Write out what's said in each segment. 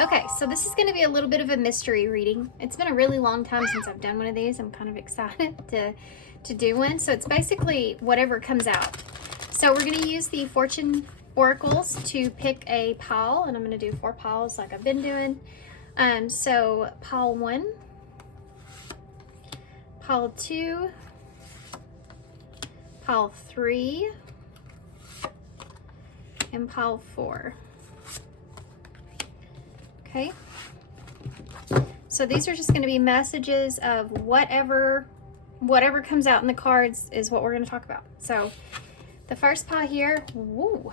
Okay, so this is going to be a little bit of a mystery reading. It's been a really long time since I've done one of these. I'm kind of excited to do one. So it's basically whatever comes out. So we're going to use the Fortune Oracles to pick a pile, and I'm going to do 4 piles like I've been doing. So pile 1, pile 2, pile 3, and pile 4. Okay, so these are just going to be messages of whatever comes out in the cards is what we're going to talk about. So the first pile here, woo,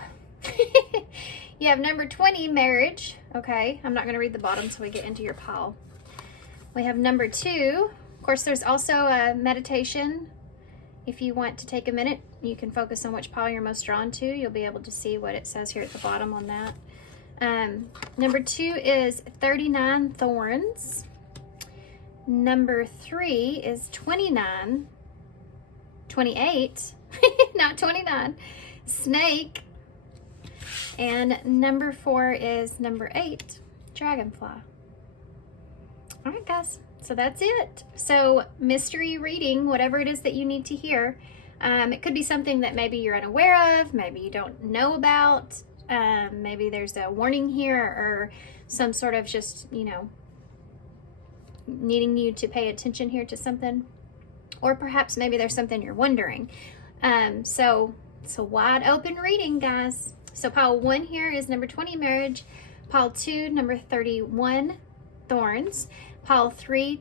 you have number 20, marriage. Okay, I'm not going to read the bottom until we get into your pile. We have number 2. Of course, there's also a meditation. If you want to take a minute, you can focus on which pile you're most drawn to. You'll be able to see what it says here at the bottom on that. Number 2 is 39 thorns. Number 3 is 28, not 29, snake. And number 4 is number 8, dragonfly. All right, guys, so that's it. So mystery reading, whatever it is that you need to hear. It could be something that maybe you're unaware of, maybe you don't know about. Maybe there's a warning here or some sort of just, you know, needing you to pay attention here to something. Or perhaps maybe there's something you're wondering. So it's a wide open reading, guys. So pile 1 here is number 20, marriage. Pile 2, number 31, thorns. Pile 3,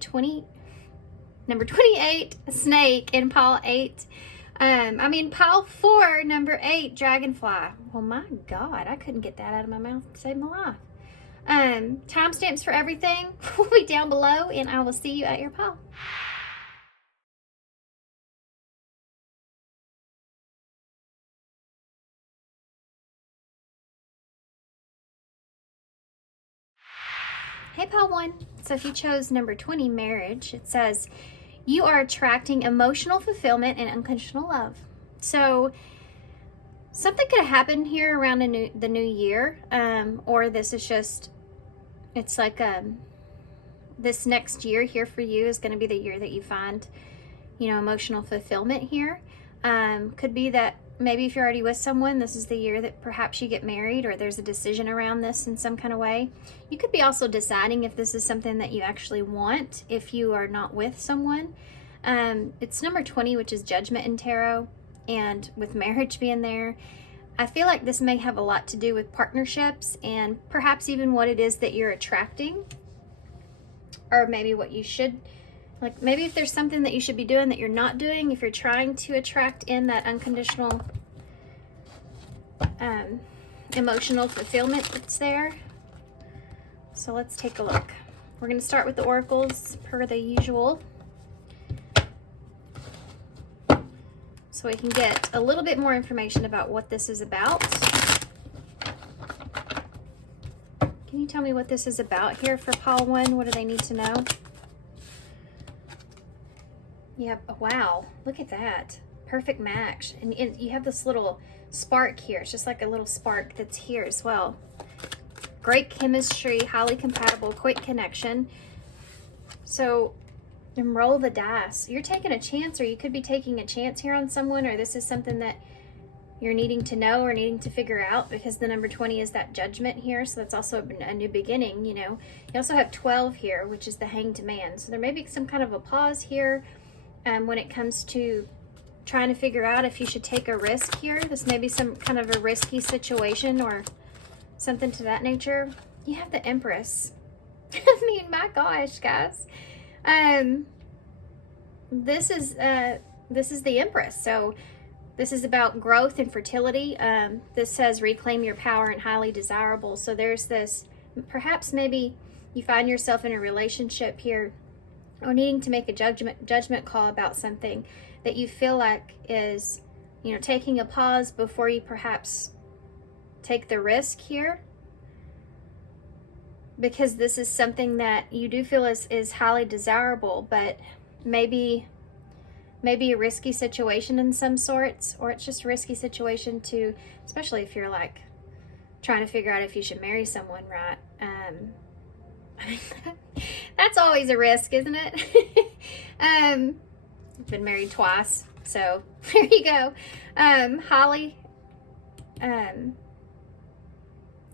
number 28, snake. And pile 8, pile 4, number 8, dragonfly. Oh my God, I couldn't get that out of my mouth to save my life. Timestamps for everything will be down below, and I will see you at your pile. Hey, pile 1. So if you chose number 20, marriage, it says, you are attracting emotional fulfillment and unconditional love. So something could happen here around the new year, or this is just, it's like this next year here for you is going to be the year that you find, you know, emotional fulfillment here. Could be that maybe if you're already with someone, this is the year that perhaps you get married, or there's a decision around this in some kind of way. You could be also deciding if this is something that you actually want if you are not with someone. It's number 20, which is judgment in tarot, and with marriage being there, I feel like this may have a lot to do with partnerships and perhaps even what it is that you're attracting, or maybe what you should, like maybe if there's something that you should be doing that you're not doing, if you're trying to attract in that unconditional emotional fulfillment that's there. So let's take a look. We're going to start with the oracles per the usual, so we can get a little bit more information about what this is about. Can you tell me what this is about here for pile 1? What do they need to know? Yep, oh, wow, look at that. Perfect match. And you have this little spark here. It's just like a little spark that's here as well. Great chemistry, highly compatible, quick connection. So roll the dice. You're taking a chance, or you could be taking a chance here on someone, or this is something that you're needing to know or needing to figure out, because the number 20 is that judgment here. So that's also a new beginning, you know. You also have 12 here, which is the hanged man. So there may be some kind of a pause here when it comes to trying to figure out if you should take a risk here. This may be some kind of a risky situation or something to that nature. You have the Empress. I mean, my gosh, guys. This is the Empress. So this is about growth and fertility. This says reclaim your power and highly desirable. So there's this, perhaps maybe you find yourself in a relationship here, or needing to make a judgment call about something that you feel like is, you know, taking a pause before you perhaps take the risk here, because this is something that you do feel is highly desirable, but maybe a risky situation in some sorts, or it's just a risky situation to, especially if you're like trying to figure out if you should marry someone, right? That's always a risk, isn't it? I've been married twice, so there you go. Holly,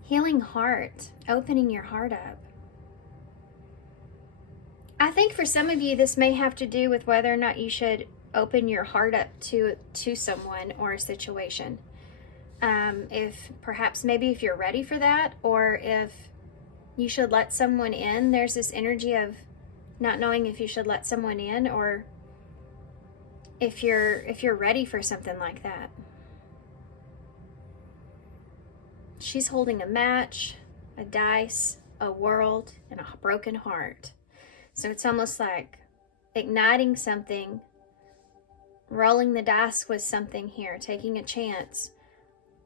healing heart, opening your heart up. I think for some of you, this may have to do with whether or not you should open your heart up to someone or a situation. If perhaps maybe if you're ready for that, or if you should let someone in. There's this energy of not knowing if you should let someone in, or if you're ready for something like that. She's holding a match, a dice, a world, and a broken heart. So it's almost like igniting something, rolling the dice with something here, taking a chance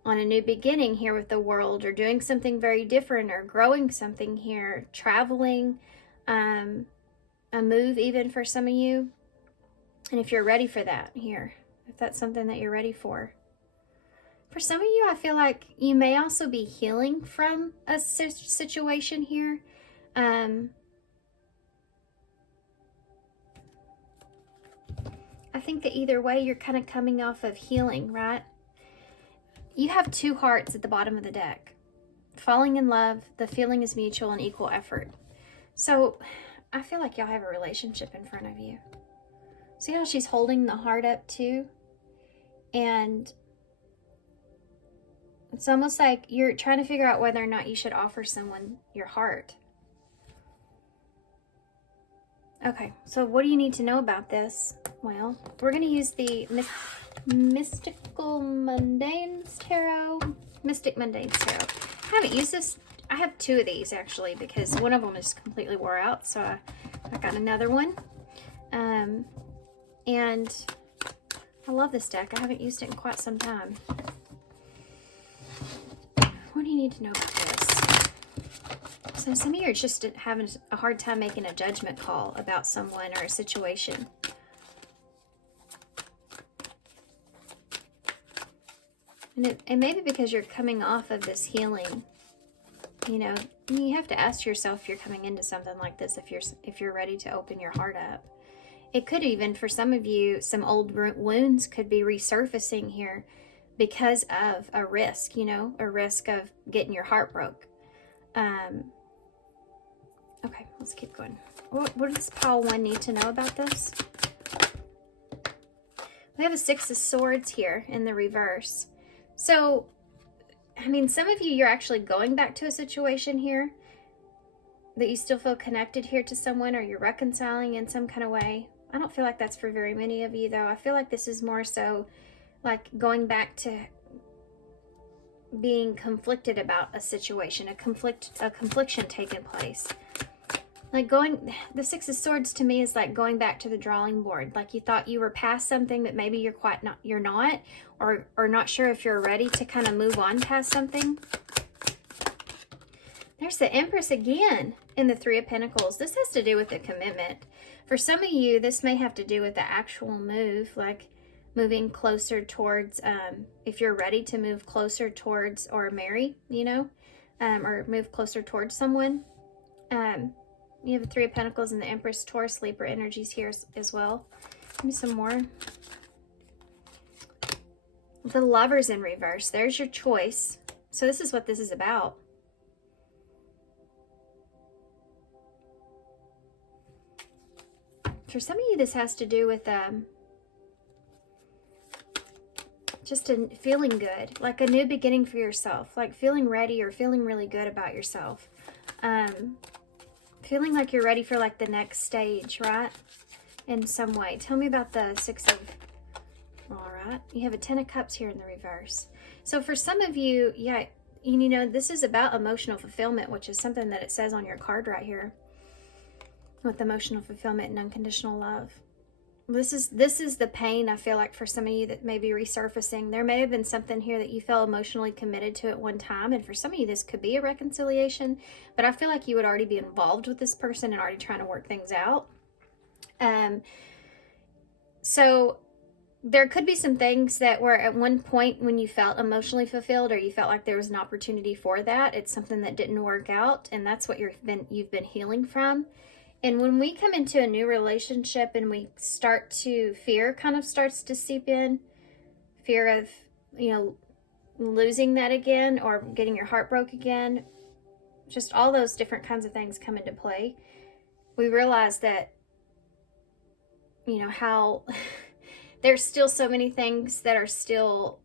on a new beginning here with the world, or doing something very different, or growing something here, traveling, a move even for some of you. And if you're ready for that here, if that's something that you're ready for. For some of you, I feel like you may also be healing from a situation here. I think that either way, you're kind of coming off of healing, right? You have two hearts at the bottom of the deck. Falling in love, the feeling is mutual and equal effort. So I feel like y'all have a relationship in front of you. See how she's holding the heart up too? And it's almost like you're trying to figure out whether or not you should offer someone your heart. Okay, so what do you need to know about this? Well, we're going to use the Mystical Mundanes Tarot. Mystic Mundanes Tarot. I haven't used this. I have two of these actually, because one of them is completely wore out, so I got another one. And I love this deck. I haven't used it in quite some time. What do you need to know about this? So some of you are just having a hard time making a judgment call about someone or a situation. And maybe because you're coming off of this healing, you know, you have to ask yourself if you're coming into something like this, if you're ready to open your heart up. It could even, for some of you, some old wounds could be resurfacing here because of a risk, you know, a risk of getting your heart broke. Okay, let's keep going. What does pile 1 need to know about this? We have a 6 of Swords here in the reverse. So, I mean, some of you, you're actually going back to a situation here that you still feel connected here to someone, or you're reconciling in some kind of way. I don't feel like that's for very many of you, though. I feel like this is more so like going back to being conflicted about a situation, a confliction taking place. Like the 6 of Swords to me is like going back to the drawing board. Like you thought you were past something, but maybe you're not, or not sure if you're ready to kind of move on past something. There's the Empress again in the 3 of Pentacles. This has to do with a commitment. For some of you, this may have to do with the actual move, like moving closer towards, if you're ready to move closer towards or marry, you know, or move closer towards someone. You have the 3 of Pentacles and the Empress, Taurus, Libra energies here as well. Give me some more. The Lovers in reverse. There's your choice. So this is what this is about. For some of you, this has to do with just a feeling good, like a new beginning for yourself, like feeling ready or feeling really good about yourself. Feeling like you're ready for like the next stage, right? In some way. Tell me about the 6 of... All right. You have a 10 of Cups here in the reverse. So for some of you, yeah, you know, this is about emotional fulfillment, which is something that it says on your card right here. With emotional fulfillment and unconditional love. This is the pain, I feel like, for some of you that may be resurfacing. There may have been something here that you felt emotionally committed to at one time, and for some of you this could be a reconciliation, but I feel like you would already be involved with this person and already trying to work things out. So there could be some things that were at one point when you felt emotionally fulfilled, or you felt like there was an opportunity for that. It's something that didn't work out, and that's what you've been healing from. And when we come into a new relationship and we start to, fear kind of starts to seep in, fear of, you know, losing that again or getting your heart broke again, just all those different kinds of things come into play. We realize that, you know, how there's still so many things that are still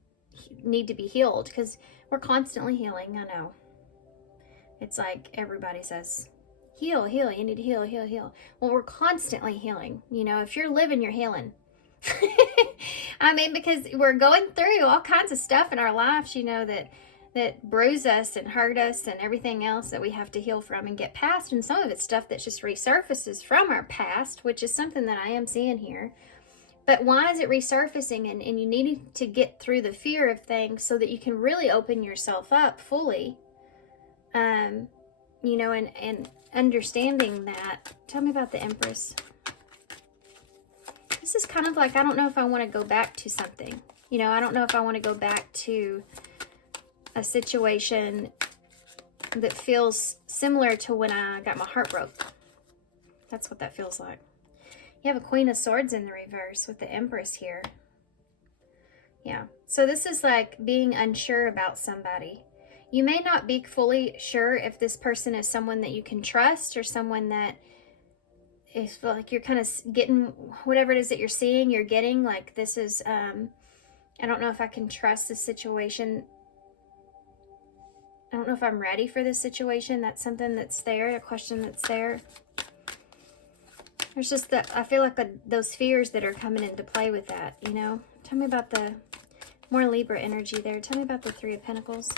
need to be healed, because we're constantly healing. I know. It's like everybody says, heal, heal, you need to heal, heal, heal. Well, we're constantly healing. You know, if you're living, you're healing. I mean, because we're going through all kinds of stuff in our lives, you know, that bruise us and hurt us and everything else that we have to heal from and get past. And some of it's stuff that just resurfaces from our past, which is something that I am seeing here. But why is it resurfacing? And you need to get through the fear of things so that you can really open yourself up fully. You know, and understanding that. Tell me about the Empress. This is kind of like, I don't know if I want to go back to something. You know, I don't know if I want to go back to a situation that feels similar to when I got my heart broke. That's what that feels like. You have a Queen of Swords in the reverse with the Empress here. Yeah. So this is like being unsure about somebody. You may not be fully sure if this person is someone that you can trust, or someone that is like you're kind of getting whatever it is that you're seeing, you're getting like, this is, I don't know if I can trust this situation. I don't know if I'm ready for this situation. That's something that's there, a question that's there. There's just that, I feel like those fears that are coming into play with that, you know. Tell me about the more Libra energy there. Tell me about the Three of Pentacles.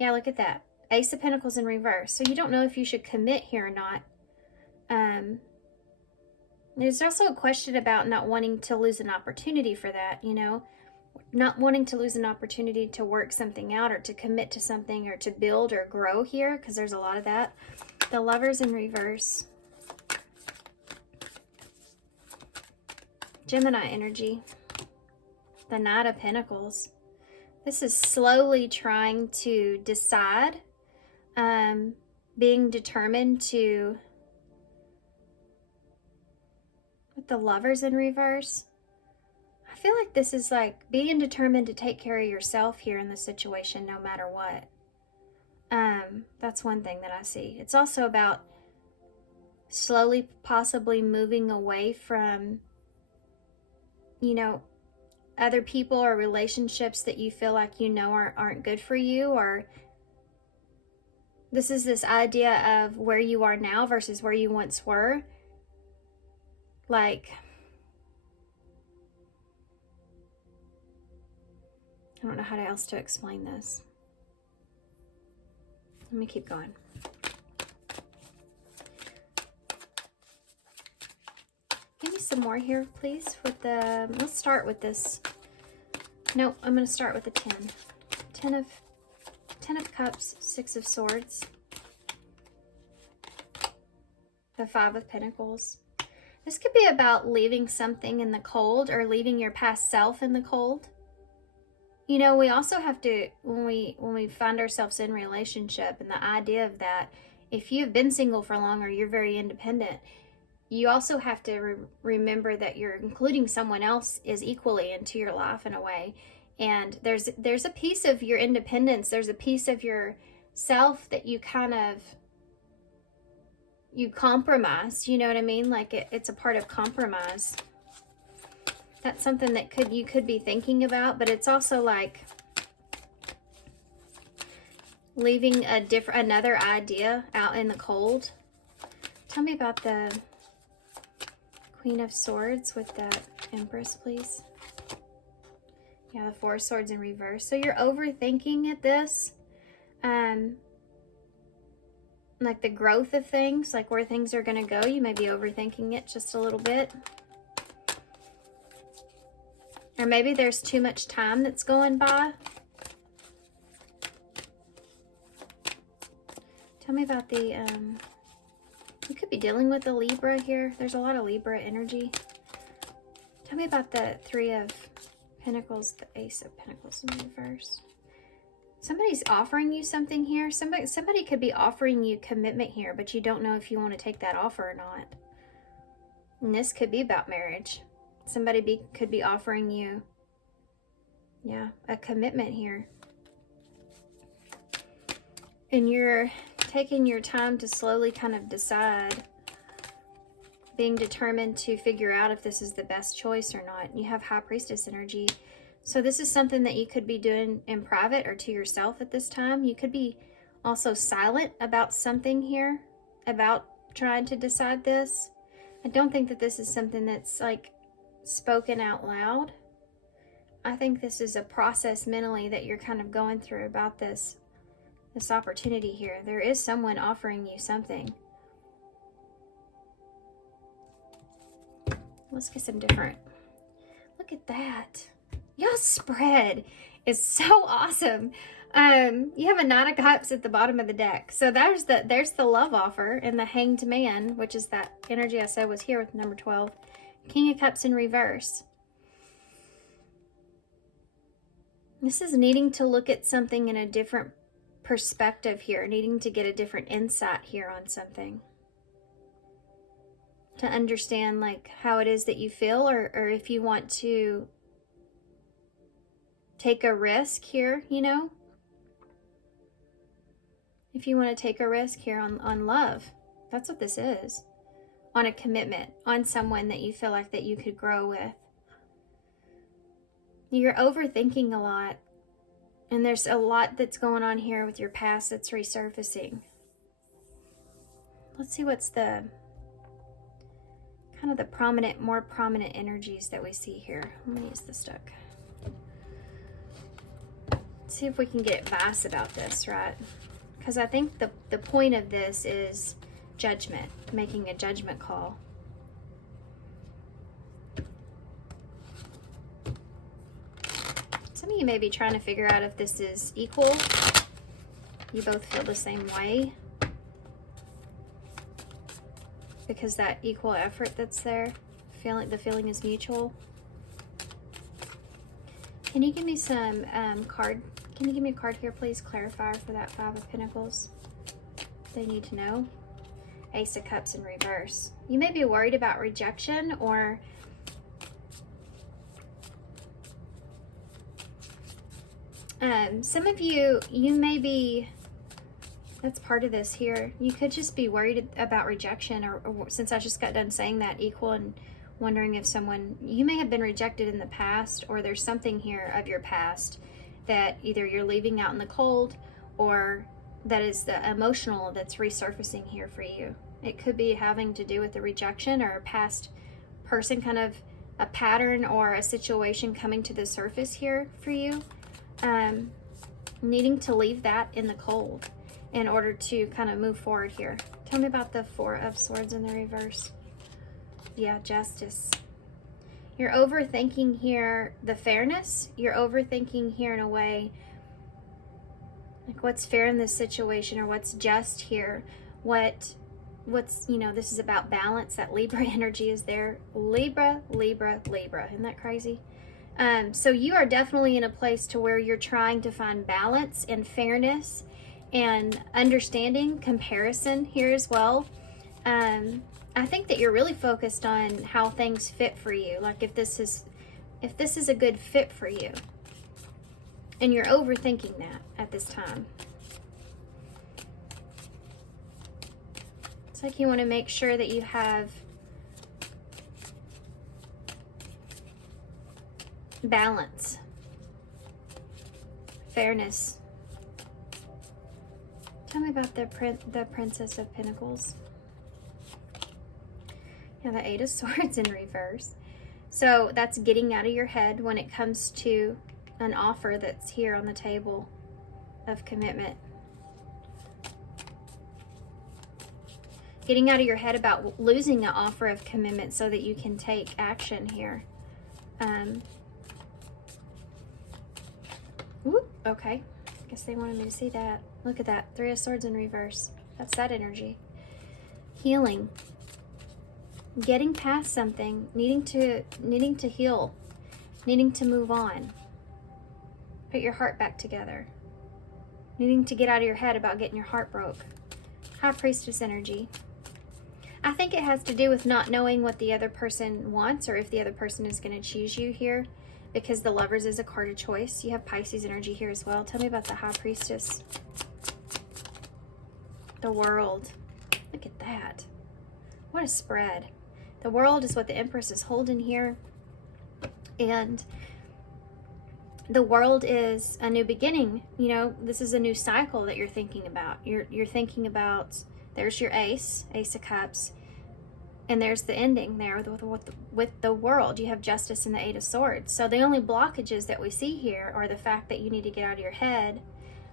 Yeah, look at that. Ace of Pentacles in reverse. So you don't know if you should commit here or not. There's also a question about not wanting to lose an opportunity for that, you know. Not wanting to lose an opportunity to work something out, or to commit to something, or to build or grow here, because there's a lot of that. The Lovers in reverse. Gemini energy. The Knight of Pentacles. This is slowly trying to decide, being determined to, with the Lovers in reverse, I feel like this is like being determined to take care of yourself here in this situation, no matter what. That's one thing that I see. It's also about slowly possibly moving away from, you know, other people or relationships that you feel like, you know, aren't good for you. Or this is this idea of where you are now versus where you once were. Like, I don't know how else to explain this. Let me keep going. Give me some more here, please, with the, let's start with this. No, I'm going to start with the 10. 10 of Cups, 6 of Swords. The 5 of Pentacles. This could be about leaving something in the cold, or leaving your past self in the cold. You know, we also have to, when we find ourselves in relationship, and the idea of that, if you've been single for long, or you're very independent, you also have to remember that you're including someone else is equally into your life in a way. And there's a piece of your independence, there's a piece of your self that you kind of, you compromise, you know what I mean? Like it's a part of compromise. That's something that you could be thinking about, but it's also like leaving another idea out in the cold. Tell me about the Queen of Swords with that Empress, please. Yeah, the 4 of Swords in reverse. So you're overthinking at this. Like the growth of things, like where things are going to go. You may be overthinking it just a little bit. Or maybe there's too much time that's going by. Tell me about the, you could be dealing with a Libra here. There's a lot of Libra energy. Tell me about the Three of Pentacles, the Ace of Pentacles in reverse. Somebody's offering you something here. Somebody could be offering you commitment here, but you don't know if you want to take that offer or not. And this could be about marriage. Somebody could be offering you, yeah, a commitment here. And you're taking your time to slowly kind of decide, being determined to figure out if this is the best choice or not. You have High Priestess energy. So this is something that you could be doing in private or to yourself at this time. You could be also silent about something here, about trying to decide this. I don't think that this is something that's like spoken out loud. I think this is a process mentally that you're kind of going through about this opportunity here. There is someone offering you something. Let's get some different. Look at that. Y'all's spread is so awesome. You have a Knight of Cups at the bottom of the deck. So there's the love offer, and the Hanged Man, which is that energy I said was here with number 12. King of Cups in reverse. This is needing to look at something in a different perspective here, needing to get a different insight here on something. To understand like how it is that you feel, or if you want to take a risk here, you know? If you want to take a risk here on love, that's what this is. On a commitment, on someone that you feel like that you could grow with. You're overthinking a lot. And there's a lot that's going on here with your past that's resurfacing. Let's see what's the kind of the more prominent energies that we see here. I'm going to use this deck. Let's see if we can get advice about this, right? Because I think the point of this is judgment, making a judgment call. Some of you may be trying to figure out if this is equal. You both feel the same way. Because that equal effort that's there, the feeling is mutual. Can you give me some card? Can you give me a card here, please? Clarifier for that Five of Pentacles. They need to know. Ace of Cups in reverse. You may be worried about rejection, or some of you may be, that's part of this here. You could just be worried about rejection, or since I just got done saying that equal, and wondering if you may have been rejected in the past, or there's something here of your past that either you're leaving out in the cold, or that is the emotional that's resurfacing here for you. It could be having to do with the rejection, or a past person, kind of a pattern or a situation coming to the surface here for you. Needing to leave that in the cold in order to kind of move forward here. Tell me about the Four of Swords in the reverse. Yeah, Justice. You're overthinking here the fairness. You're overthinking here in a way like what's fair in this situation, or what's just here. What's, you know, this is about balance. That Libra energy is there. Libra, Libra, Libra. Isn't that crazy? So you are definitely in a place to where you're trying to find balance and fairness and understanding, comparison here as well. I think that you're really focused on how things fit for you. Like if this is a good fit for you. And you're overthinking that at this time. It's like you want to make sure that you have balance, fairness. Tell me about the Princess of Pentacles. Yeah, the Eight of Swords in reverse. So that's getting out of your head when it comes to an offer that's here on the table of commitment. Getting out of your head about losing an offer of commitment so that you can take action here. Okay. Guess they wanted me to see that. Look at that. Three of Swords in reverse. That's that energy. Healing. getting past something, needing to heal, needing to move on, put your heart back together, needing to get out of your head about getting your heart broke. High Priestess energy. I think it has to do with not knowing what the other person wants or if the other person is going to choose you here, because the Lovers is a card of choice. You have Pisces energy here as well. Tell me about the High Priestess. The World. Look at that. What a spread. The World is what the Empress is holding here. And the World is a new beginning. You know, this is a new cycle that you're thinking about. You're thinking about, there's your Ace of Cups, and there's the ending there with the World. You have Justice and the Eight of Swords. So the only blockages that we see here are the fact that you need to get out of your head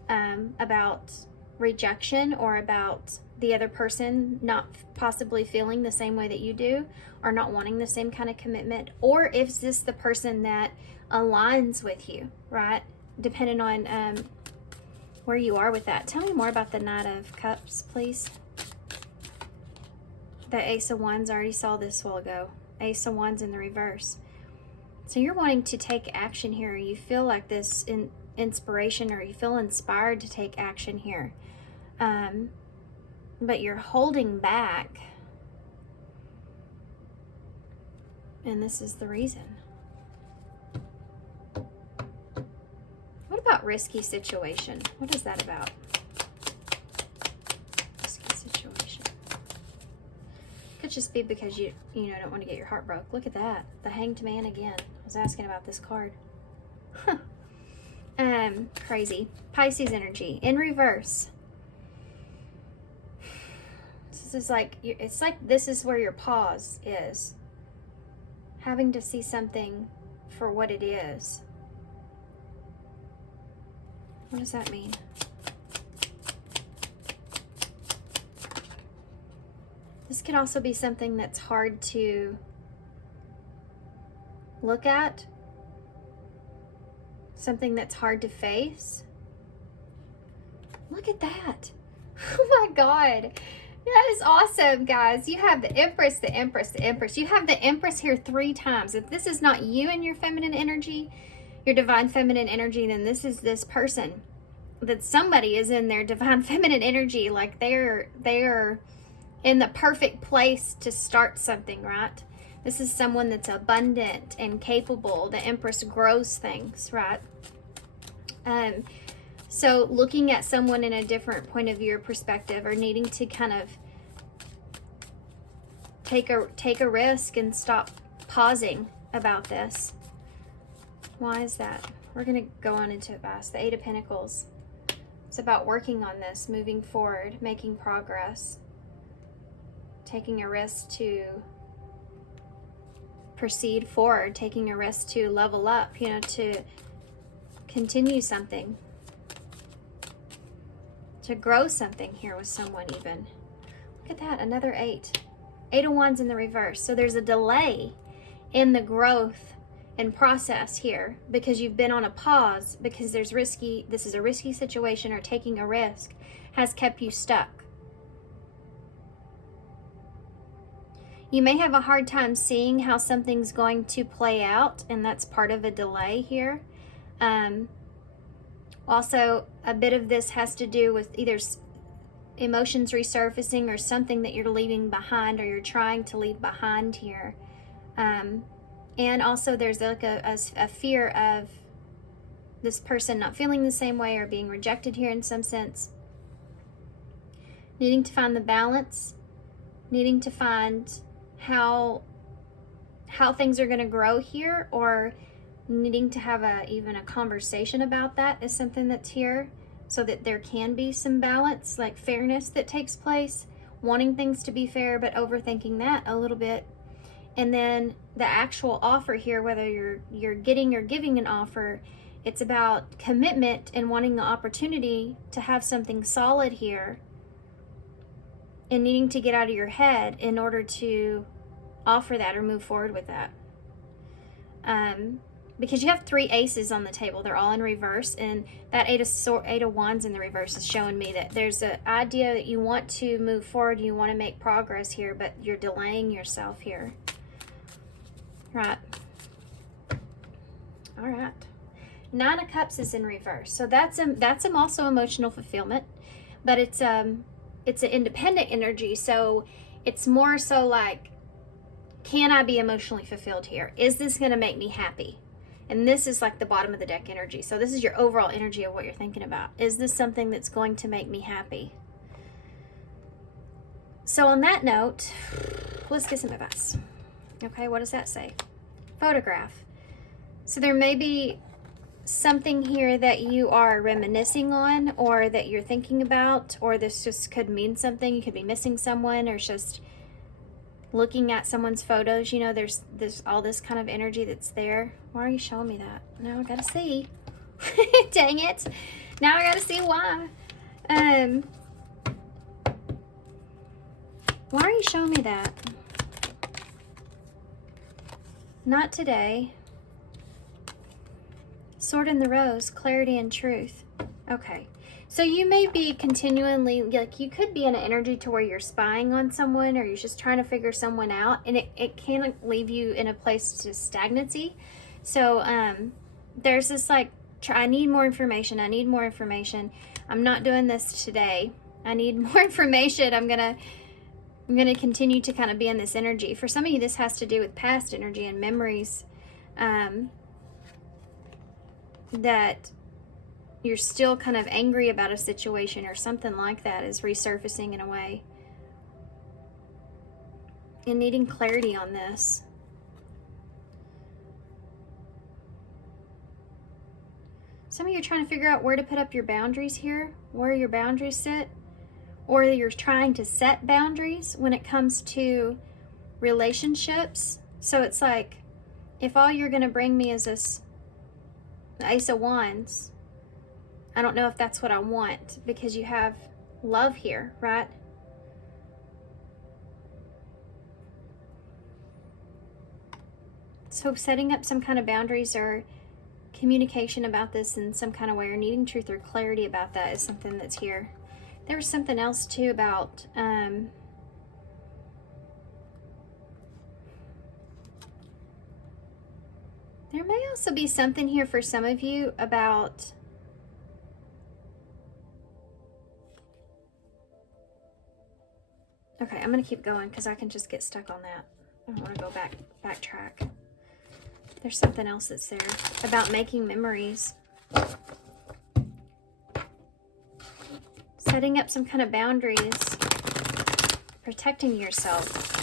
about rejection, or about the other person not possibly feeling the same way that you do, or not wanting the same kind of commitment, or if this the person that aligns with you, right? Depending on where you are with that. Tell me more about the Knight of Cups, please. The Ace of Wands, I already saw this a while ago. Ace of Wands in the reverse. So you're wanting to take action here. You feel like this inspiration, or you feel inspired to take action here. But you're holding back. And this is the reason. What about risky situation? What is that about? Risky situation. Could just be because you don't want to get your heart broke. Look at that. The Hanged Man again. I was asking about this card. Huh. Crazy. Pisces energy in reverse. This is like, it's like this is where your pause is. Having to see something for what it is. What does that mean? This could also be something that's hard to look at. Something that's hard to face. Look at that. Oh my God. That is awesome, guys. You have the Empress, the Empress, the Empress. You have the Empress here 3 times. If this is not you and your feminine energy, your divine feminine energy, then this is this person. That somebody is in their divine feminine energy. Like they're in the perfect place to start something, right? This is someone that's abundant and capable. The Empress grows things, right? So looking at someone in a different point of view or perspective, or needing to kind of take a risk and stop pausing about this. Why is that? We're going to go on into it fast. The Eight of Pentacles. It's about working on this, moving forward, making progress, taking a risk to proceed forward, taking a risk to level up, to continue something, to grow something here with someone even. Look at that, another 8. 8 of Wands in the reverse. So there's a delay in the growth and process here because you've been on a pause, because this is a risky situation, or taking a risk has kept you stuck. You may have a hard time seeing how something's going to play out, and that's part of a delay here. Also, a bit of this has to do with either emotions resurfacing or something that you're leaving behind, or you're trying to leave behind here. And also there's like a fear of this person not feeling the same way, or being rejected here in some sense. Needing to find the balance, needing to find how things are going to grow here, or needing to have even a conversation about that is something that's here, so that there can be some balance, like fairness that takes place, wanting things to be fair, but overthinking that a little bit. And then the actual offer here, whether you're getting or giving an offer, it's about commitment and wanting the opportunity to have something solid here, and needing to get out of your head in order to offer that or move forward with that. because you have 3 aces on the table. They're all in reverse, and that Eight of Wands in the reverse is showing me that there's an idea that you want to move forward, you want to make progress here, but you're delaying yourself here. Right. All right. 9 of Cups is in reverse, so that's also emotional fulfillment, but it's an independent energy, so it's more so like, can I be emotionally fulfilled here? Is this going to make me happy? And this is like the bottom of the deck energy. So this is your overall energy of what you're thinking about. Is this something that's going to make me happy? So on that note, let's get some advice. Okay, what does that say? Photograph. So there may be something here that you are reminiscing on, or that you're thinking about, or this just could mean something. You could be missing someone, or just looking at someone's photos. You know, there's all this kind of energy that's there. Why are you showing me that? Now I gotta see. Dang it. Now I gotta see why. Why are you showing me that? Not today. Sword in the Rose, clarity and truth. Okay. So you may be continually, like, you could be in an energy to where you're spying on someone, or you're just trying to figure someone out, and it can leave you in a place to stagnancy. So there's this like, I need more information. I need more information. I'm not doing this today. I need more information. I'm gonna continue to kind of be in this energy. For some of you, this has to do with past energy and memories that you're still kind of angry about a situation, or something like that is resurfacing in a way. And needing clarity on this. Some of you are trying to figure out where to put up your boundaries here, where your boundaries sit, or you're trying to set boundaries when it comes to relationships. So it's like, if all you're going to bring me is this Ace of Wands, I don't know if that's what I want, because you have love here, right? So setting up some kind of boundaries or communication about this in some kind of way, or needing truth or clarity about that, is something that's here. There was something else too about there may also be something here for some of you about okay, I'm gonna keep going because I can just get stuck on that. I don't want to go backtrack. There's something else that's there about making memories. Setting up some kind of boundaries. Protecting yourself.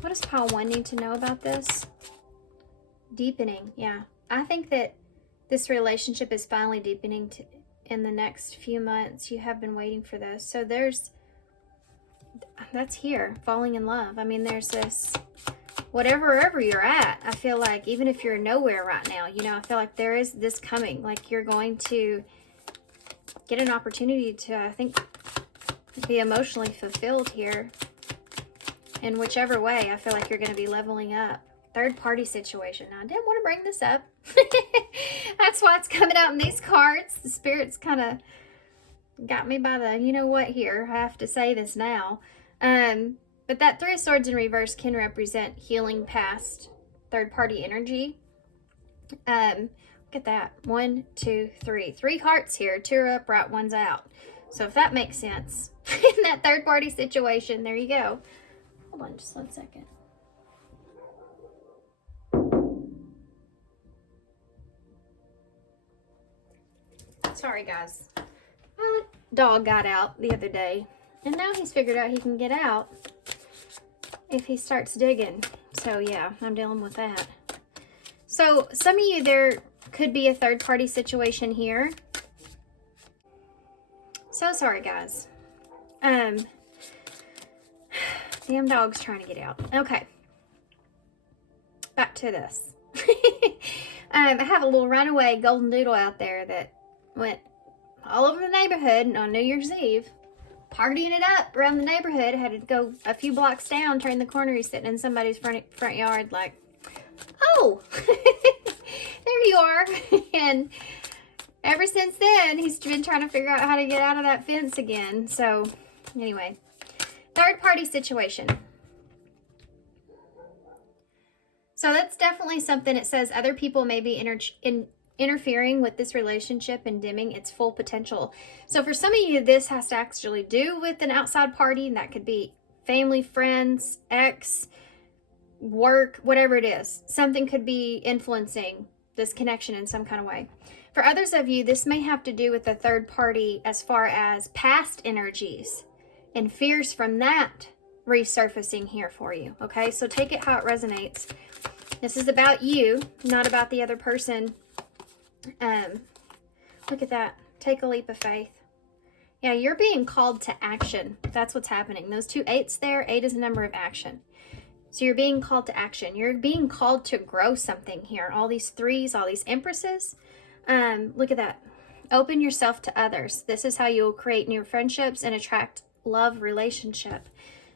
What does pile 1 need to know about this? Deepening, yeah. I think that this relationship is finally deepening in the next few months. You have been waiting for this. So that's here, falling in love. I mean, there's this, wherever you're at, I feel like, even if you're nowhere right now, you know, I feel like there is this coming. Like, you're going to get an opportunity to, I think, be emotionally fulfilled here. In whichever way, I feel like you're going to be leveling up. Third party situation. Now, I didn't want to bring this up. That's why it's coming out in these cards. The spirits kind of got me by the, you know what, here. I have to say this now. But that 3 of Swords in reverse can represent healing past third party energy. Look at that. 1, 2, 3. 3 hearts here. 2 are up, right, 1's out. So if that makes sense, in that third party situation, there you go. Hold on just 1 second. Sorry, guys. My dog got out the other day, and now he's figured out he can get out if he starts digging. So yeah, I'm dealing with that. So some of you, there could be a third party situation here. So sorry, guys. Damn dog's trying to get out. Okay. Back to this. I have a little runaway golden doodle out there that went all over the neighborhood on New Year's Eve. partying it up around the neighborhood. Had to go a few blocks down, turn the corner, he's sitting in somebody's front yard like, oh, there you are. And ever since then, he's been trying to figure out how to get out of that fence again. So anyway, third party situation. So that's definitely something. It says other people may be interfering with this relationship and dimming its full potential. So for some of you, this has to actually do with an outside party, and that could be family, friends, ex, work, whatever it is. Something could be influencing this connection in some kind of way. For others of you, this may have to do with the third party as far as past energies and fears from that resurfacing here for you. Okay, so take it how it resonates. This is about you, not about the other person. Look at that. Take a leap of faith. Yeah, you're being called to action. That's what's happening. Those 2 8s there, 8 is a number of action. So you're being called to action. You're being called to grow something here. All these 3s, all these empresses. Look at that. Open yourself to others. This is how you'll create new friendships and attract love relationship.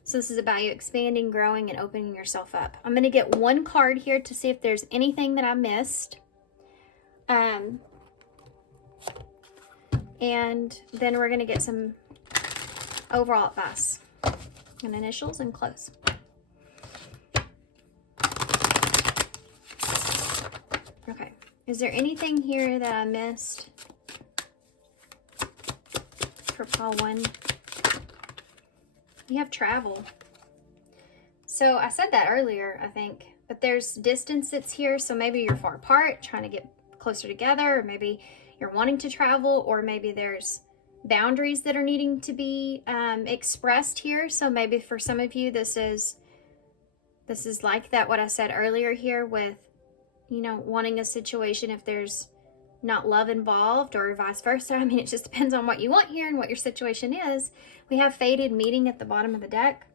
So this is about you expanding, growing, and opening yourself up. I'm going to get one card here to see if there's anything that I missed. And then we're going to get some overall advice and initials and close. Okay. Is there anything here that I missed for pile 1? You have travel. So I said that earlier, I think, but there's distance that's here. So maybe you're far apart, trying to get closer together, or maybe you're wanting to travel, or maybe there's boundaries that are needing to be expressed here. So maybe for some of you, this is like that, what I said earlier here with, you know, wanting a situation if there's not love involved, or vice versa. I mean, it just depends on what you want here and what your situation is. We have fated meeting at the bottom of the deck.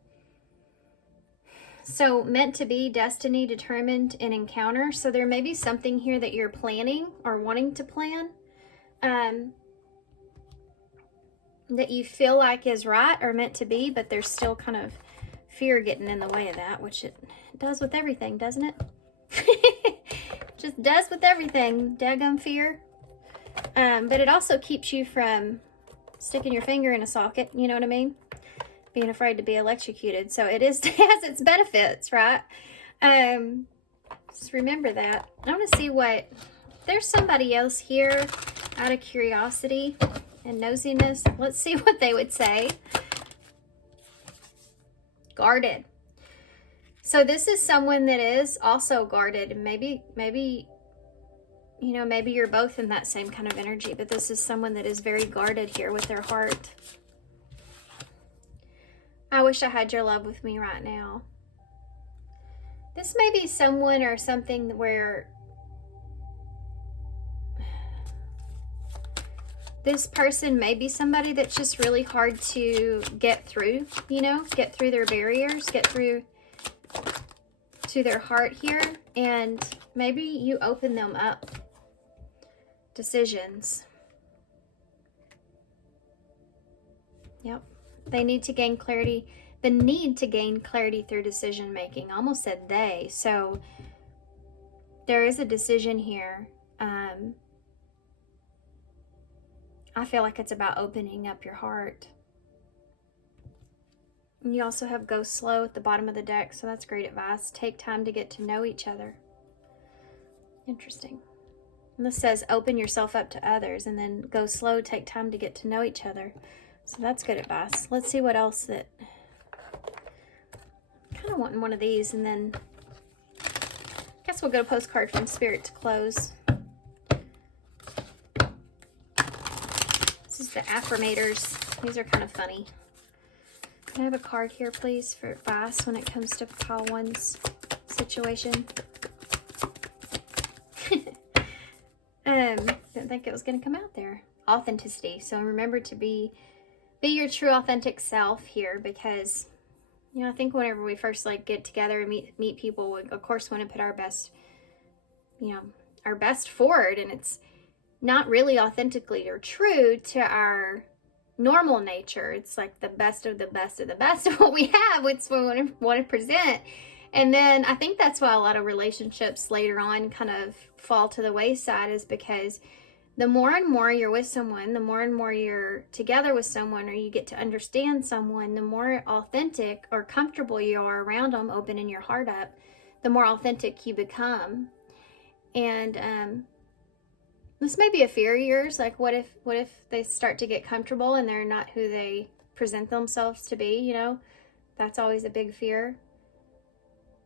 So meant to be, destiny, determined, and encounter. So there may be something here that you're planning or wanting to plan that you feel like is right or meant to be, but there's still kind of fear getting in the way of that, which it does with everything, doesn't it? Just does with everything, daggum fear. But it also keeps you from sticking your finger in a socket, you know what I mean? Being afraid to be electrocuted. So it has its benefits, right? Just remember that. I want to see what, there's somebody else here out of curiosity and nosiness. Let's see what they would say. Guarded. So this is someone that is also guarded, and maybe, you know, maybe you're both in that same kind of energy, but this is someone that is very guarded here with their heart. I wish I had your love with me right now. This may be someone or something where this person may be somebody that's just really hard to get through, you know, get through their barriers, get through to their heart here, and maybe you open them up decisions. Yep. They need to gain clarity. The need to gain clarity through decision making. I almost said they. So there is a decision here. I feel like it's about opening up your heart. And you also have go slow at the bottom of the deck, so that's great advice. Take time to get to know each other. Interesting. And this says open yourself up to others, and then go slow, take time to get to know each other. So that's good advice. Let's see what else that... kind of wanting one of these, and then I guess we'll go postcard from Spirit to close. This is the affirmators. These are kind of funny. Can I have a card here, please, for advice when it comes to pile 1's situation? Didn't think it was going to come out there. Authenticity. So remember to be your true authentic self here, because, you know, I think whenever we first like get together and meet people, we of course want to put our best, you know, our best forward, and it's not really authentically or true to our normal nature. It's like the best of the best of the best of what we have. It's what we want to present. And then I think that's why a lot of relationships later on kind of fall to the wayside, is because the more and more you're with someone, the more and more you're together with someone, or you get to understand someone, the more authentic or comfortable you are around them, opening your heart up, the more authentic you become. And this may be a fear of yours. Like, what if they start to get comfortable and they're not who they present themselves to be, you know? That's always a big fear.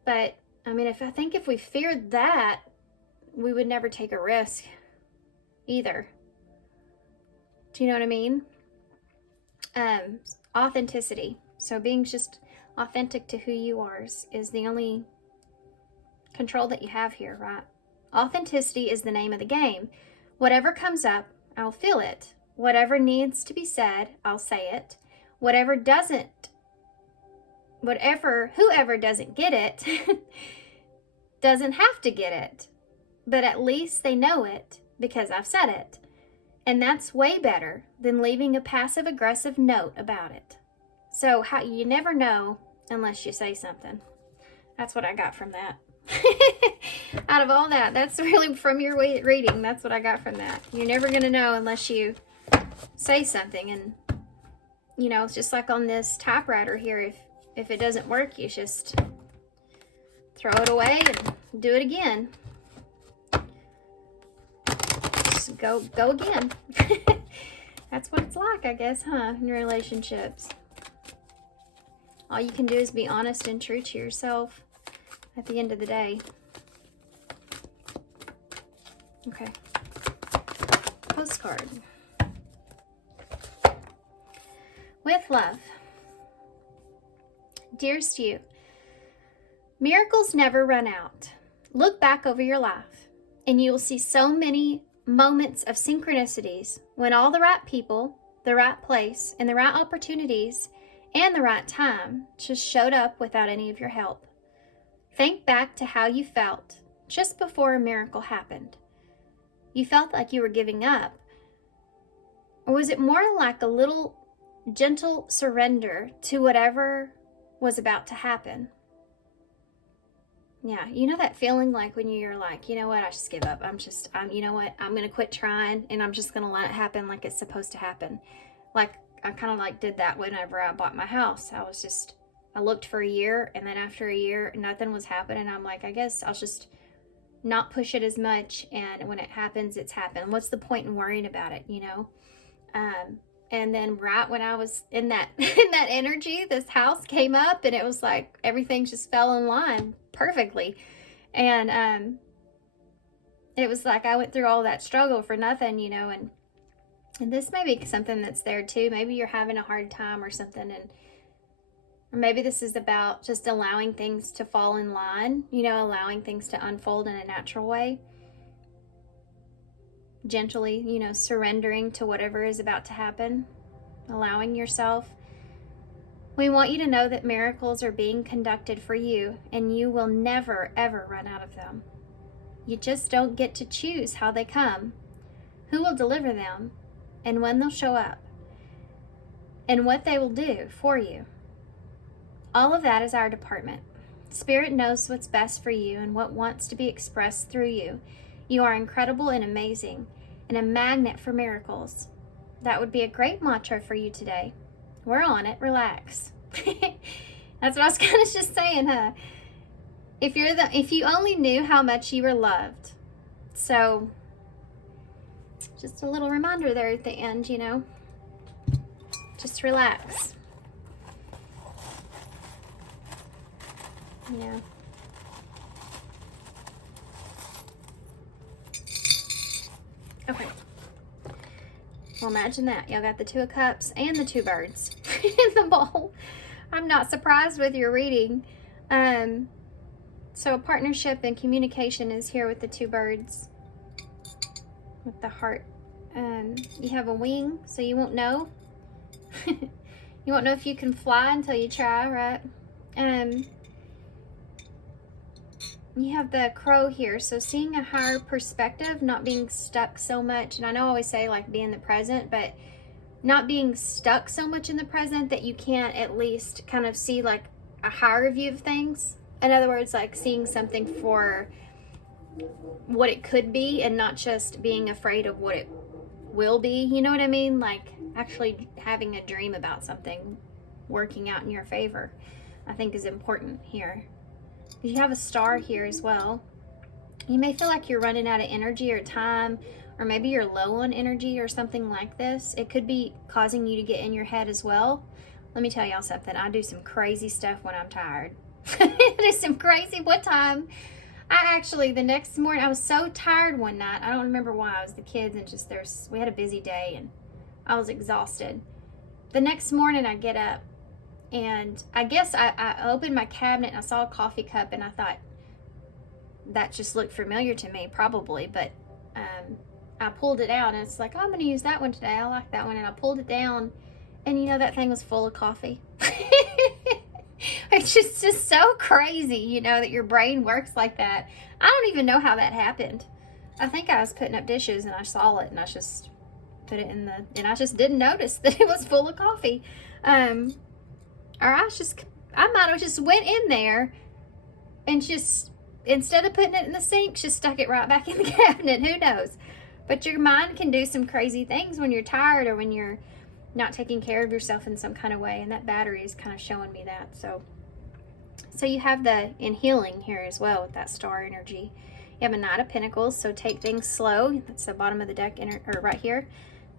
But I mean, if we feared that, we would never take a risk either. Do you know what I mean? Authenticity. So being just authentic to who you are is the only control that you have here, right? Authenticity is the name of the game. Whatever comes up, I'll feel it. Whatever needs to be said, I'll say it. Whoever doesn't get it doesn't have to get it, but at least they know it because I've said it. And that's way better than leaving a passive aggressive note about it. So you never know unless you say something. That's what I got from that. Out of all that, that's really from your reading. That's what I got from that. You're never going to know unless you say something. And, you know, it's just like on this typewriter here. If it doesn't work, you just throw it away and do it again. Just go again. That's what it's like, I guess, huh? In relationships. All you can do is be honest and true to yourself at the end of the day. Okay. Postcard. With love. Dearest you, miracles never run out. Look back over your life, and you will see so many moments of synchronicities when all the right people, the right place, and the right opportunities, and the right time just showed up without any of your help. Think back to how you felt just before a miracle happened. You felt like you were giving up, or was it more like a little gentle surrender to whatever was about to happen? Yeah, you know that feeling like when you're like, you know what, I just give up. You know what, I'm going to quit trying and I'm just going to let it happen like it's supposed to happen. Like, I kind of like did that whenever I bought my house. I looked for a year, and then after a year, nothing was happening. I'm like, I guess I'll just not push it as much, and when it happens, it's happened. What's the point in worrying about it, you know? And then right when I was in that energy, this house came up, and it was like everything just fell in line perfectly. And it was like I went through all that struggle for nothing, you know. And this may be something that's there too. Maybe you're having a hard time or something, or maybe this is about just allowing things to fall in line, you know, allowing things to unfold in a natural way. Gently, you know, surrendering to whatever is about to happen, allowing yourself. We want you to know that miracles are being conducted for you, and you will never, ever run out of them. You just don't get to choose how they come, who will deliver them, and when they'll show up, and what they will do for you. All of that is our department. Spirit knows what's best for you and what wants to be expressed through you. You are incredible and amazing, and a magnet for miracles. That would be a great mantra for you today. We're on it. Relax. That's what I was kind of just saying, huh? If you only knew how much you were loved. So, just a little reminder there at the end, you know. Just relax. Yeah. Okay. Well, imagine that. Y'all got the 2 of Cups and the 2 birds in the bowl. I'm not surprised with your reading. So partnership and communication is here with the 2 birds. With the heart. You have a wing, so you won't know. You won't know if you can fly until you try, right? You have the crow here, so seeing a higher perspective, not being stuck so much. And I know I always say like be in the present, but not being stuck so much in the present that you can't at least kind of see like a higher view of things. In other words, like seeing something for what it could be and not just being afraid of what it will be. You know what I mean? Like actually having a dream about something working out in your favor, I think is important here. You have a star here as well. You may feel like you're running out of energy or time, or maybe you're low on energy or something like this. It could be causing you to get in your head as well. Let me tell y'all something. I do some crazy stuff when I'm tired. I do some crazy, what time? I actually, the next morning, I was so tired one night. I don't remember why. I was the kids and just we had a busy day and I was exhausted. The next morning I get up and I guess I opened my cabinet and I saw a coffee cup and I thought that just looked familiar to me, probably, but I pulled it out and it's like, oh, I'm going to use that one today. I like that one. And I pulled it down and you know, that thing was full of coffee. It's just so crazy, you know, that your brain works like that. I don't even know how that happened. I think I was putting up dishes and I saw it and I just put it in and I just didn't notice that it was full of coffee. Or I might have just went in there and just, instead of putting it in the sink, just stuck it right back in the cabinet. Who knows? But your mind can do some crazy things when you're tired or when you're not taking care of yourself in some kind of way, and that battery is kind of showing me that. So you have the in healing here as well with that star energy. You have a Knight of Pentacles, so take things slow. That's the bottom of the deck, or right here.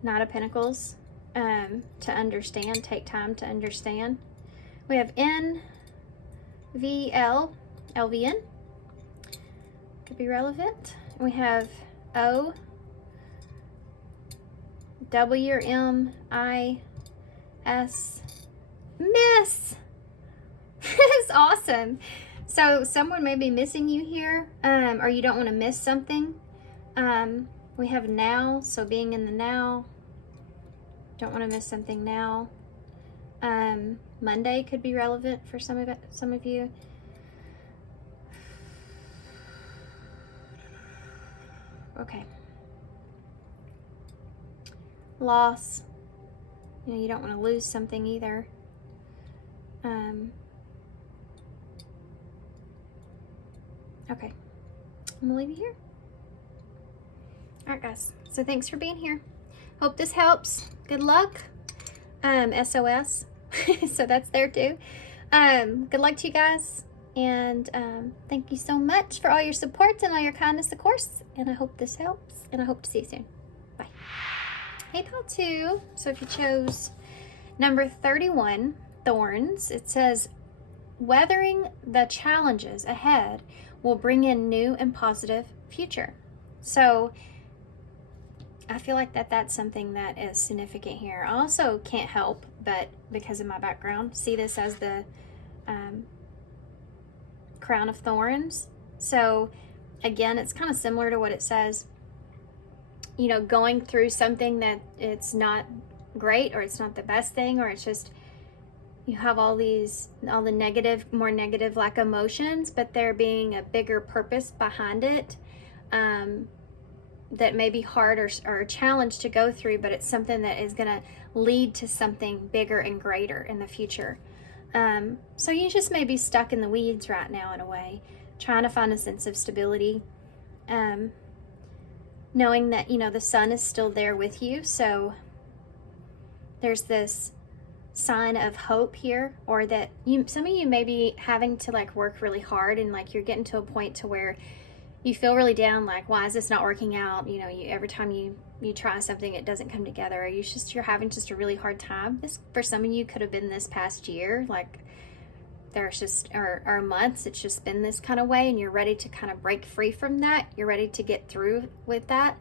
Knight of Pentacles, to understand, take time to understand. We have LVN, could be relevant. We have WMIS, miss. It's awesome. So someone may be missing you here, or you don't want to miss something. We have now, so being in the now. Don't want to miss something now. Monday could be relevant for some of you. Okay. Loss. You know, you don't want to lose something either. Okay. I'm gonna leave you here. Alright guys, so thanks for being here. Hope this helps. Good luck. SOS. So that's there too. Good luck to you guys. And thank you so much for all your support and all your kindness, of course. And I hope this helps. And I hope to see you soon. Bye. Hey, pal 2. So if you chose number 31, Thorns, it says, weathering the challenges ahead will bring in new and positive future. So I feel like that's something that is significant here. I also can't help but, because of my background, see this as the crown of thorns. So again, it's kind of similar to what it says, you know, going through something that it's not great or it's not the best thing, or it's just you have all the negative, more negative like emotions, but there being a bigger purpose behind it that may be hard or a challenge to go through, but it's something that is going to lead to something bigger and greater in the future. So you just may be stuck in the weeds right now in a way, trying to find a sense of stability, knowing that, you know, the sun is still there with you. So there's this sign of hope here, or that some of you may be having to like work really hard and like you're getting to a point to where you feel really down, like, why is this not working out? You know, every time you try something, it doesn't come together, or you're having just a really hard time. This, for some of you, could have been this past year, like there's just, or months, it's just been this kind of way, and you're ready to kind of break free from that. You're ready to get through with that.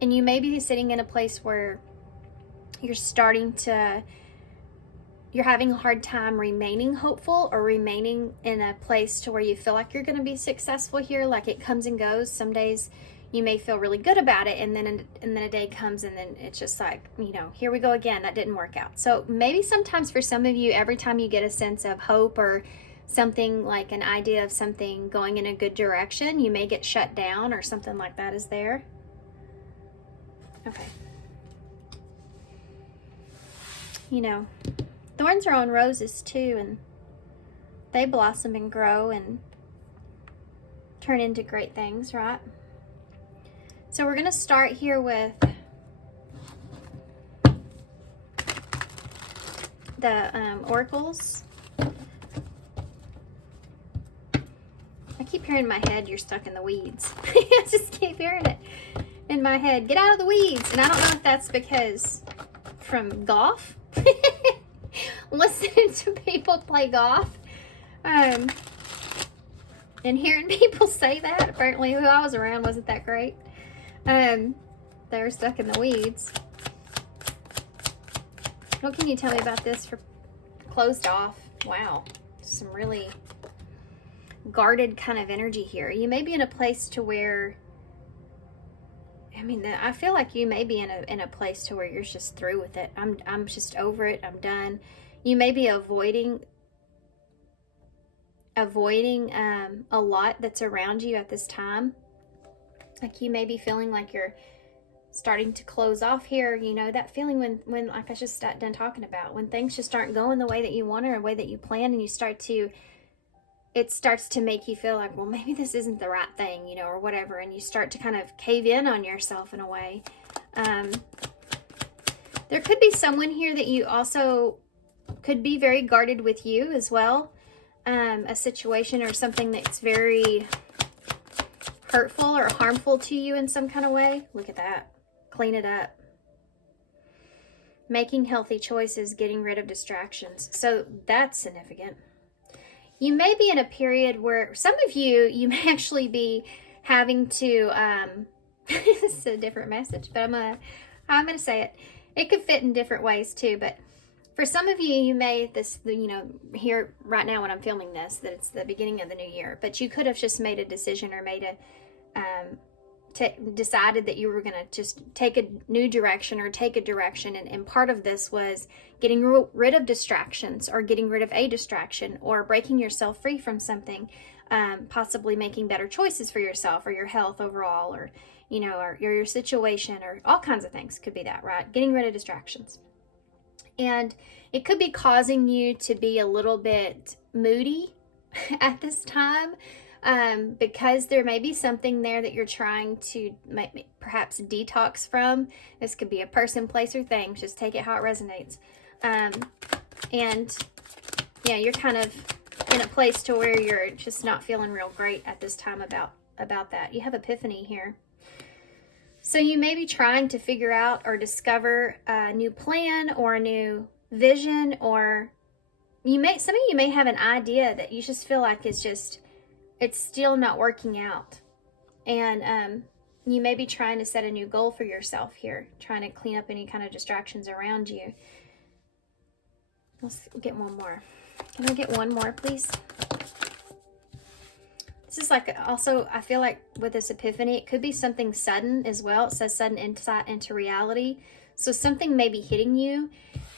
And you may be sitting in a place where you're having a hard time remaining hopeful, or remaining in a place to where you feel like you're going to be successful here. Like it comes and goes. Some days you may feel really good about it, and then a day comes and then it's just like, you know, here we go again. That didn't work out. So maybe sometimes for some of you, every time you get a sense of hope or something, like an idea of something going in a good direction, you may get shut down or something like that is there. Okay. you know, thorns are on roses too, and they blossom and grow and turn into great things, right? So we're going to start here with the oracles. I keep hearing in my head, you're stuck in the weeds. I just keep hearing it in my head. Get out of the weeds. And I don't know if that's because from golf. Listening to people play golf. And hearing people say that. Apparently who I was around wasn't that great. They were stuck in the weeds. What can you tell me about this for closed off? Wow. Some really guarded kind of energy here. You may be in a place to where, I mean, I feel like you may be in a place to where you're just through with it. I'm just over it. I'm done. You may be avoiding a lot that's around you at this time. Like you may be feeling like you're starting to close off here. You know, that feeling when like I just got done talking about, when things just aren't going the way that you want or the way that you plan, and it starts to make you feel like, well, maybe this isn't the right thing, you know, or whatever. And you start to kind of cave in on yourself in a way. There could be someone here that you also could be very guarded with you as well. A situation or something that's very hurtful or harmful to you in some kind of way. Look at that. Clean it up. Making healthy choices, getting rid of distractions. So that's significant. You may be in a period where some of you may actually be having to, this is a different message, but I'm gonna say it. It could fit in different ways too, but for some of you, you may, here right now when I'm filming this, that it's the beginning of the new year, but you could have just made a decision or decided that you were going to just take a new direction or take a direction. And part of this was getting rid of distractions or getting rid of a distraction or breaking yourself free from something, possibly making better choices for yourself or your health overall, or, you know, or your situation, or all kinds of things could be that, right? Getting rid of distractions. And it could be causing you to be a little bit moody at this time, because there may be something there that you're trying to perhaps detox from. This could be a person, place, or thing. Just take it how it resonates. And yeah, you're kind of in a place to where you're just not feeling real great at this time about that. You have epiphany here. So you may be trying to figure out or discover a new plan or a new vision, or some of you may have an idea that you just feel like it's still not working out. And you may be trying to set a new goal for yourself here, trying to clean up any kind of distractions around you. Let's get one more. Can I get one more, please? This is like, also, I feel like with this epiphany, it could be something sudden as well. It says sudden insight into reality. So something may be hitting you.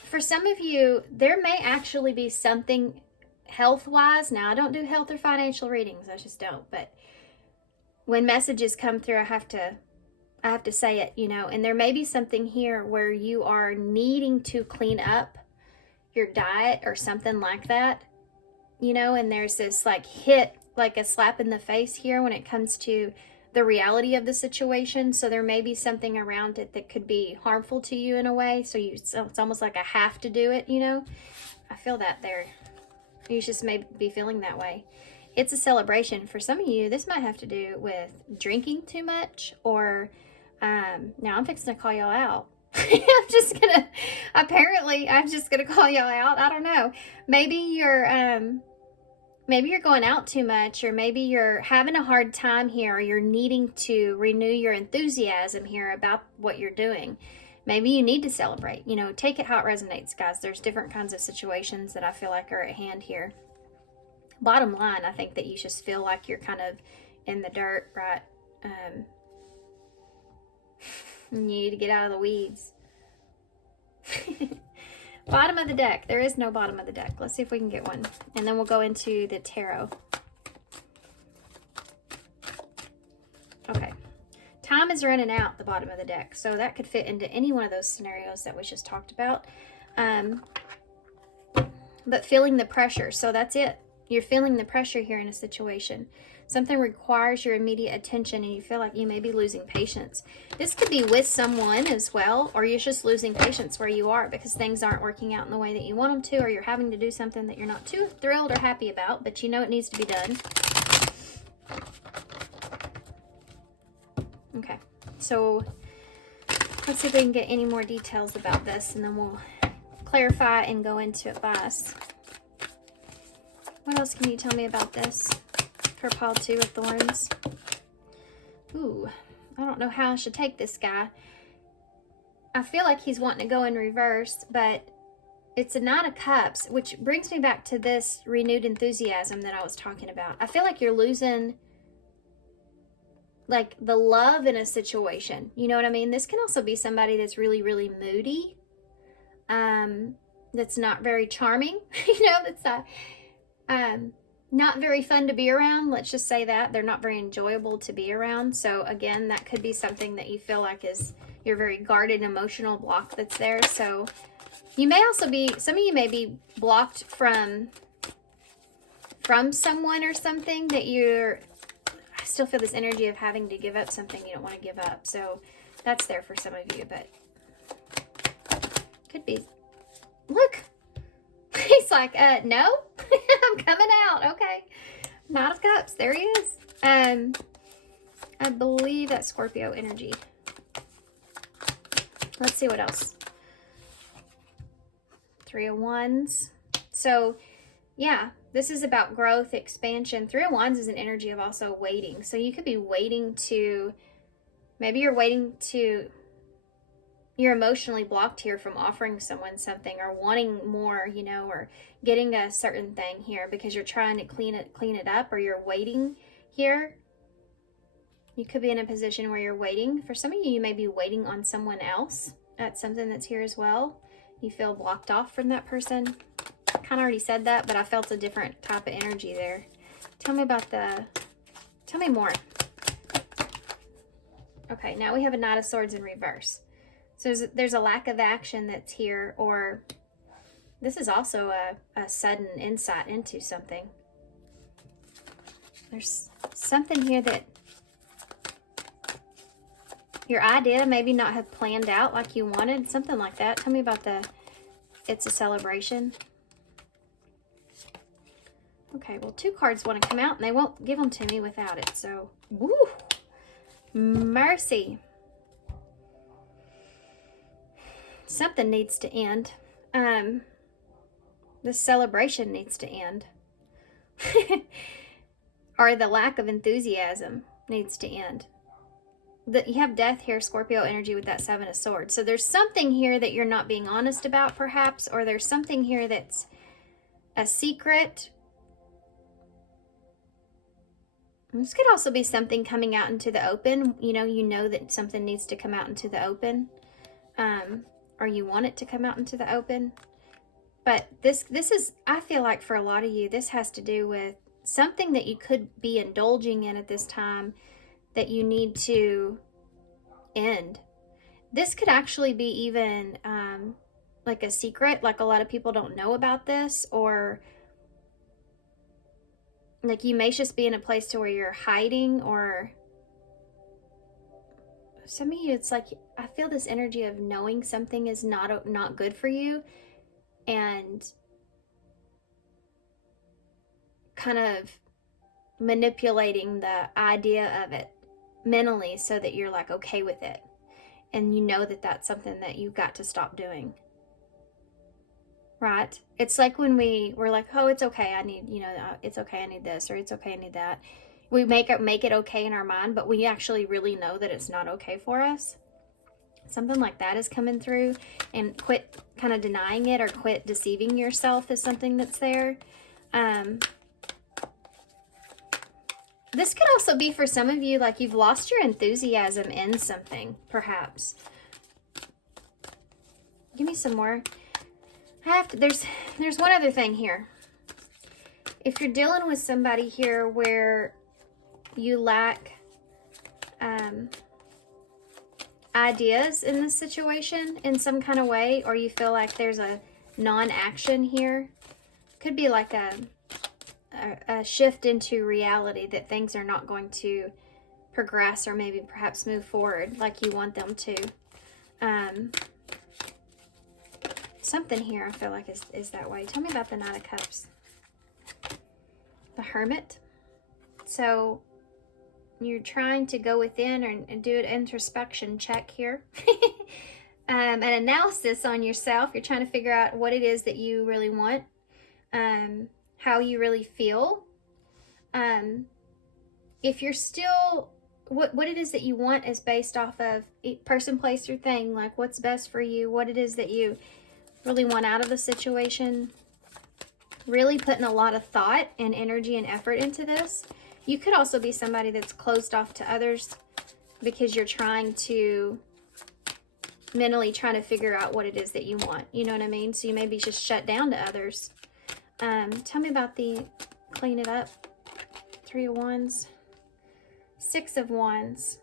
For some of you, there may actually be something health-wise. Now, I don't do health or financial readings. I just don't. But when messages come through, I have to say it, you know. And there may be something here where you are needing to clean up your diet or something like that, you know. And there's this like hit, like a slap in the face here when it comes to the reality of the situation. So there may be something around it that could be harmful to you in a way. So it's almost like I have to do it, you know. I feel that there. You just may be feeling that way. It's a celebration. For some of you, this might have to do with drinking too much, or now I'm fixing to call y'all out. I'm just gonna call y'all out. I don't know. Maybe you're going out too much, or maybe you're having a hard time here, or you're needing to renew your enthusiasm here about what you're doing. Maybe you need to celebrate, you know, take it how it resonates, guys. There's different kinds of situations that I feel like are at hand here. Bottom line, I think that you just feel like you're kind of in the dirt, right? You need to get out of the weeds. Bottom of the deck. There is no bottom of the deck. Let's see if we can get one. And then we'll go into the tarot. Okay. Time is running out, the bottom of the deck. So that could fit into any one of those scenarios that we just talked about. But feeling the pressure. So that's it. You're feeling the pressure here in a situation. Something requires your immediate attention and you feel like you may be losing patience. This could be with someone as well, or you're just losing patience where you are because things aren't working out in the way that you want them to, or you're having to do something that you're not too thrilled or happy about, but you know it needs to be done. Okay, so let's see if we can get any more details about this, and then we'll clarify and go into advice. What else can you tell me about this for pile 2 of thorns? Ooh, I don't know how I should take this guy. I feel like he's wanting to go in reverse, but it's a 9 of Cups, which brings me back to this renewed enthusiasm that I was talking about. I feel like you're losing like the love in a situation. You know what I mean? This can also be somebody that's really, really moody. That's not very charming. You know, that's not very fun to be around. Let's just say that. They're not very enjoyable to be around. So again, that could be something that you feel like is your very guarded emotional block that's there. So you may also be, some of you may be blocked from someone or something that you're, I still feel this energy of having to give up something you don't want to give up. So that's there for some of you, but could be. Look, he's like, no, I'm coming out. Okay. 9 of Cups. There he is. I believe that's Scorpio energy. Let's see what else. 3 of Wands. So yeah, this is about growth, expansion. 3 of Wands is an energy of also waiting. So you could be waiting to, maybe you're waiting to, you're emotionally blocked here from offering someone something or wanting more, you know, or getting a certain thing here because you're trying to clean it up, or you're waiting here. You could be in a position where you're waiting. For some of you, you may be waiting on someone else. That's something that's here as well. You feel blocked off from that person. I kind of already said that, but I felt a different type of energy there. Tell me about tell me more. Okay, now we have a Knight of Swords in reverse. So there's a lack of action that's here, or this is also a sudden insight into something. There's something here that your idea maybe not have planned out like you wanted, something like that. Tell me about it's a celebration. Okay, well, 2 cards want to come out, and they won't give them to me without it. So, woo, mercy. Something needs to end. The celebration needs to end. Or the lack of enthusiasm needs to end. You have death here, Scorpio energy, with that 7 of Swords. So there's something here that you're not being honest about, perhaps, or there's something here that's a secret. This could also be something coming out into the open. You know that something needs to come out into the open. Or you want it to come out into the open. But this is, I feel like for a lot of you, this has to do with something that you could be indulging in at this time that you need to end. This could actually be even like a secret, like a lot of people don't know about this, or like you may just be in a place to where you're hiding, or some of you, it's like, I feel this energy of knowing something is not good for you, and kind of manipulating the idea of it mentally so that you're like okay with it, and you know that that's something that you've got to stop doing, right? It's like when we're like, oh, it's okay, I need, it's okay, I need this, or it's okay, I need that. We make it okay in our mind, but we actually really know that it's not okay for us. Something like that is coming through, and quit kind of denying it, or quit deceiving yourself is something that's there. This could also be for some of you, like you've lost your enthusiasm in something, perhaps. Give me some more. There's one other thing here. If you're dealing with somebody here where you lack ideas in this situation in some kind of way, or you feel like there's a non-action here. Could be like a shift into reality, that things are not going to progress or maybe perhaps move forward like you want them to. Something here I feel like is that way. Tell me about the Knight of Cups. The Hermit. So you're trying to go within and do an introspection check here. An analysis on yourself. You're trying to figure out what it is that you really want. How you really feel. If you're still, what it is that you want is based off of person, place, or thing. Like what's best for you. What it is that you really want out of the situation. Really putting a lot of thought and energy and effort into this. You could also be somebody that's closed off to others because you're trying to mentally trying to figure out what it is that you want. You know what I mean? So you may be just shut down to others. Tell me about the clean it up. 3 of Wands. 6 of Wands.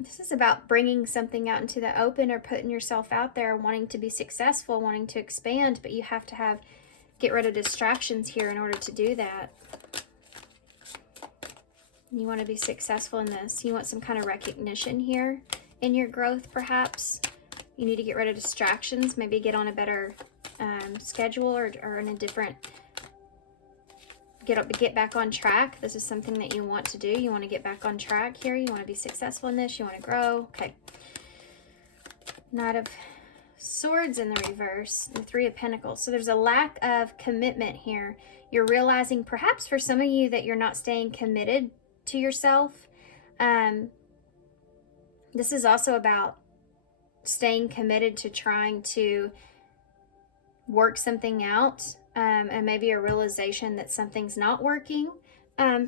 This is about bringing something out into the open or putting yourself out there, wanting to be successful, wanting to expand, but you have to get rid of distractions here in order to do that. You want to be successful in this. You want some kind of recognition here in your growth, perhaps. You need to get rid of distractions, maybe get on a better schedule or in a different, get back on track. This is something that you want to do. You want to get back on track here. You want to be successful in this. You want to grow. Okay. Knight of Swords in the reverse, and 3 of Pentacles. So there's a lack of commitment here. You're realizing perhaps for some of you that you're not staying committed to yourself. This is also about staying committed to trying to work something out, and maybe a realization that something's not working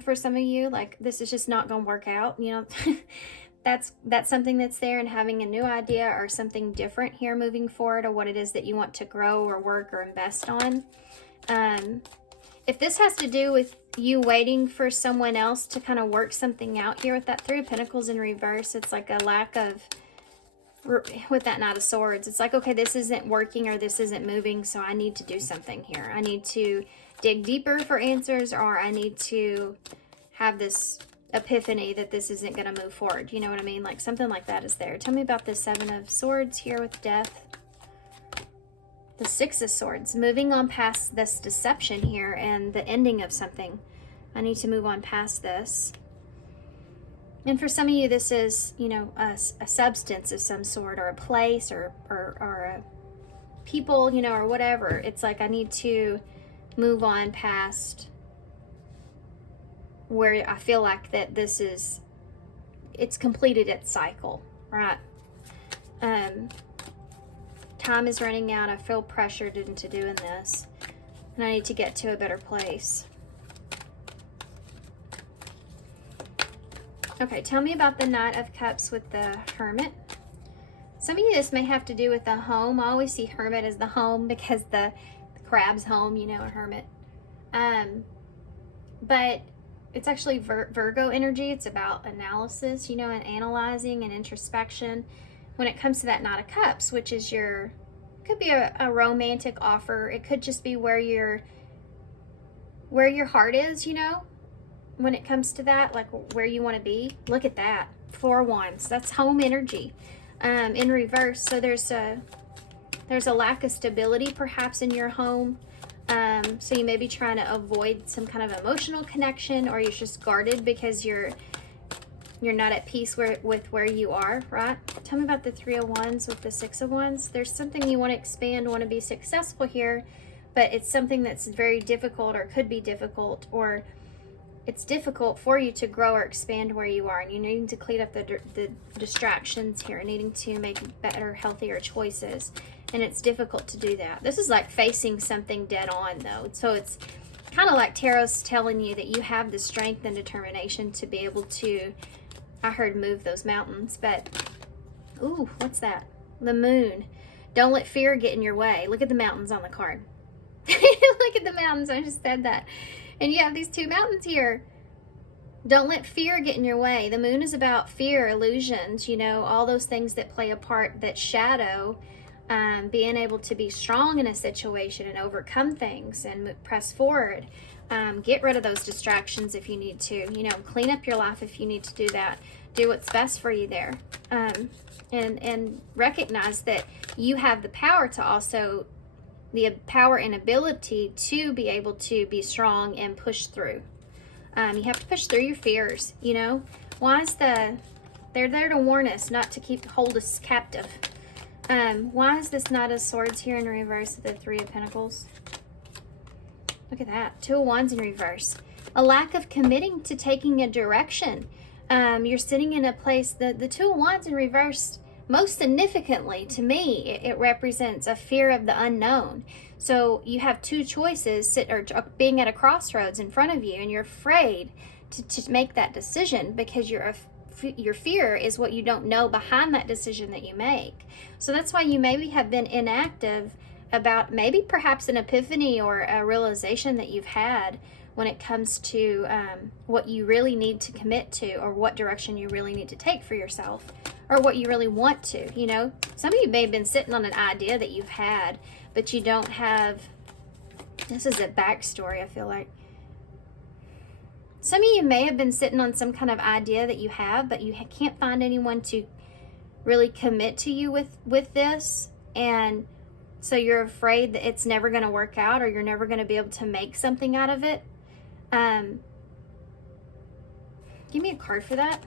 for some of you. Like this is just not going to work out. You know, that's something that's there, and having a new idea or something different here moving forward, or what it is that you want to grow or work or invest on. If this has to do with you waiting for someone else to kind of work something out here with that 3 of Pentacles in reverse, it's like a lack of, with that Knight of Swords, it's like, okay, this isn't working or this isn't moving, so I need to do something here. I need to dig deeper for answers, or I need to have this epiphany that this isn't going to move forward. You know what I mean? Like something like that is there. Tell me about the 7 of Swords here with Death. The 6 of Swords, moving on past this deception here and the ending of something. I need to move on past this. And for some of you, this is, you know, a substance of some sort, or a place, or a people, you know, or whatever. It's like I need to move on past where I feel like that this is, it's completed its cycle, right? Time is running out. I feel pressured into doing this, and I need to get to a better place. Okay, tell me about the Knight of Cups with the Hermit. Some of you, this may have to do with the home. I always see Hermit as the home because the crab's home, you know, a hermit. But it's actually Virgo energy. It's about analysis, you know, and analyzing and introspection. When it comes to that Knight of Cups, which is could be a romantic offer. It could just be where your heart is, you know, when it comes to that, like where you want to be. Look at that. 4 of Wands. That's home energy in reverse. So there's a lack of stability perhaps in your home. So you may be trying to avoid some kind of emotional connection, or you're just guarded because you're not at peace with where you are, right? Tell me about the 3 of Wands with the 6 of Wands. There's something you want to expand, want to be successful here, but it's something that's very difficult, or could be difficult, or it's difficult for you to grow or expand where you are, and you're needing to clean up the distractions here, needing to make better, healthier choices, and it's difficult to do that. This is like facing something dead on, though. So it's kind of like Tarot's telling you that you have the strength and determination to be able to, I heard, move those mountains, but, ooh, what's that? The Moon. Don't let fear get in your way. Look at the mountains on the card. Look at the mountains. I just said that. And you have these 2 mountains here. Don't let fear get in your way. The moon is about fear, illusions, you know, all those things that play a part that shadow being able to be strong in a situation and overcome things and press forward. Get rid of those distractions if you need to, you know, clean up your life if you need to do that. Do what's best for you there. And recognize that you have the power to also, the power and ability to be able to be strong and push through. You have to push through your fears, you know. They're there to warn us, not to hold us captive. Why is this Knight of Swords here in reverse of the Three of Pentacles? Look at that. Two of Wands in reverse. A lack of committing to taking a direction. You're sitting in a place, the Two of Wands in reverse, most significantly to me, it represents a fear of the unknown. So you have two choices, being at a crossroads in front of you, and you're afraid to make that decision because your fear is what you don't know behind that decision that you make. So that's why you maybe have been inactive about maybe perhaps an epiphany or a realization that you've had when it comes to what you really need to commit to, or what direction you really need to take for yourself, or what you really want to, you know. Some of you may have been sitting on an idea that you've had, but you don't have, this is a backstory, I feel like. Some of you may have been sitting on some kind of idea that you have, but you can't find anyone to really commit to you with this, and so you're afraid that it's never going to work out, or you're never going to be able to make something out of it. Give me a card for that.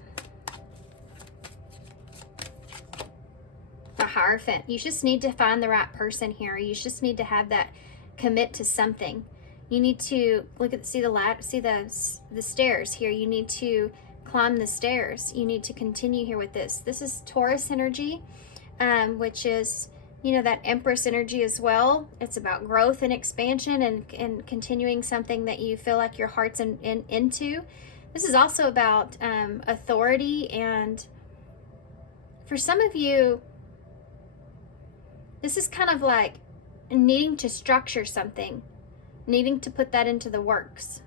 The Hierophant. You just need to find the right person here. You just need to have that commit to something. You need to look at, see the stairs here. You need to climb the stairs. You need to continue here with this. This is Taurus energy, which is, you know, that Empress energy as well. It's about growth and expansion and continuing something that you feel like your heart's into. This is also about authority, and for some of you, this is kind of like needing to structure something, needing to put that into the works,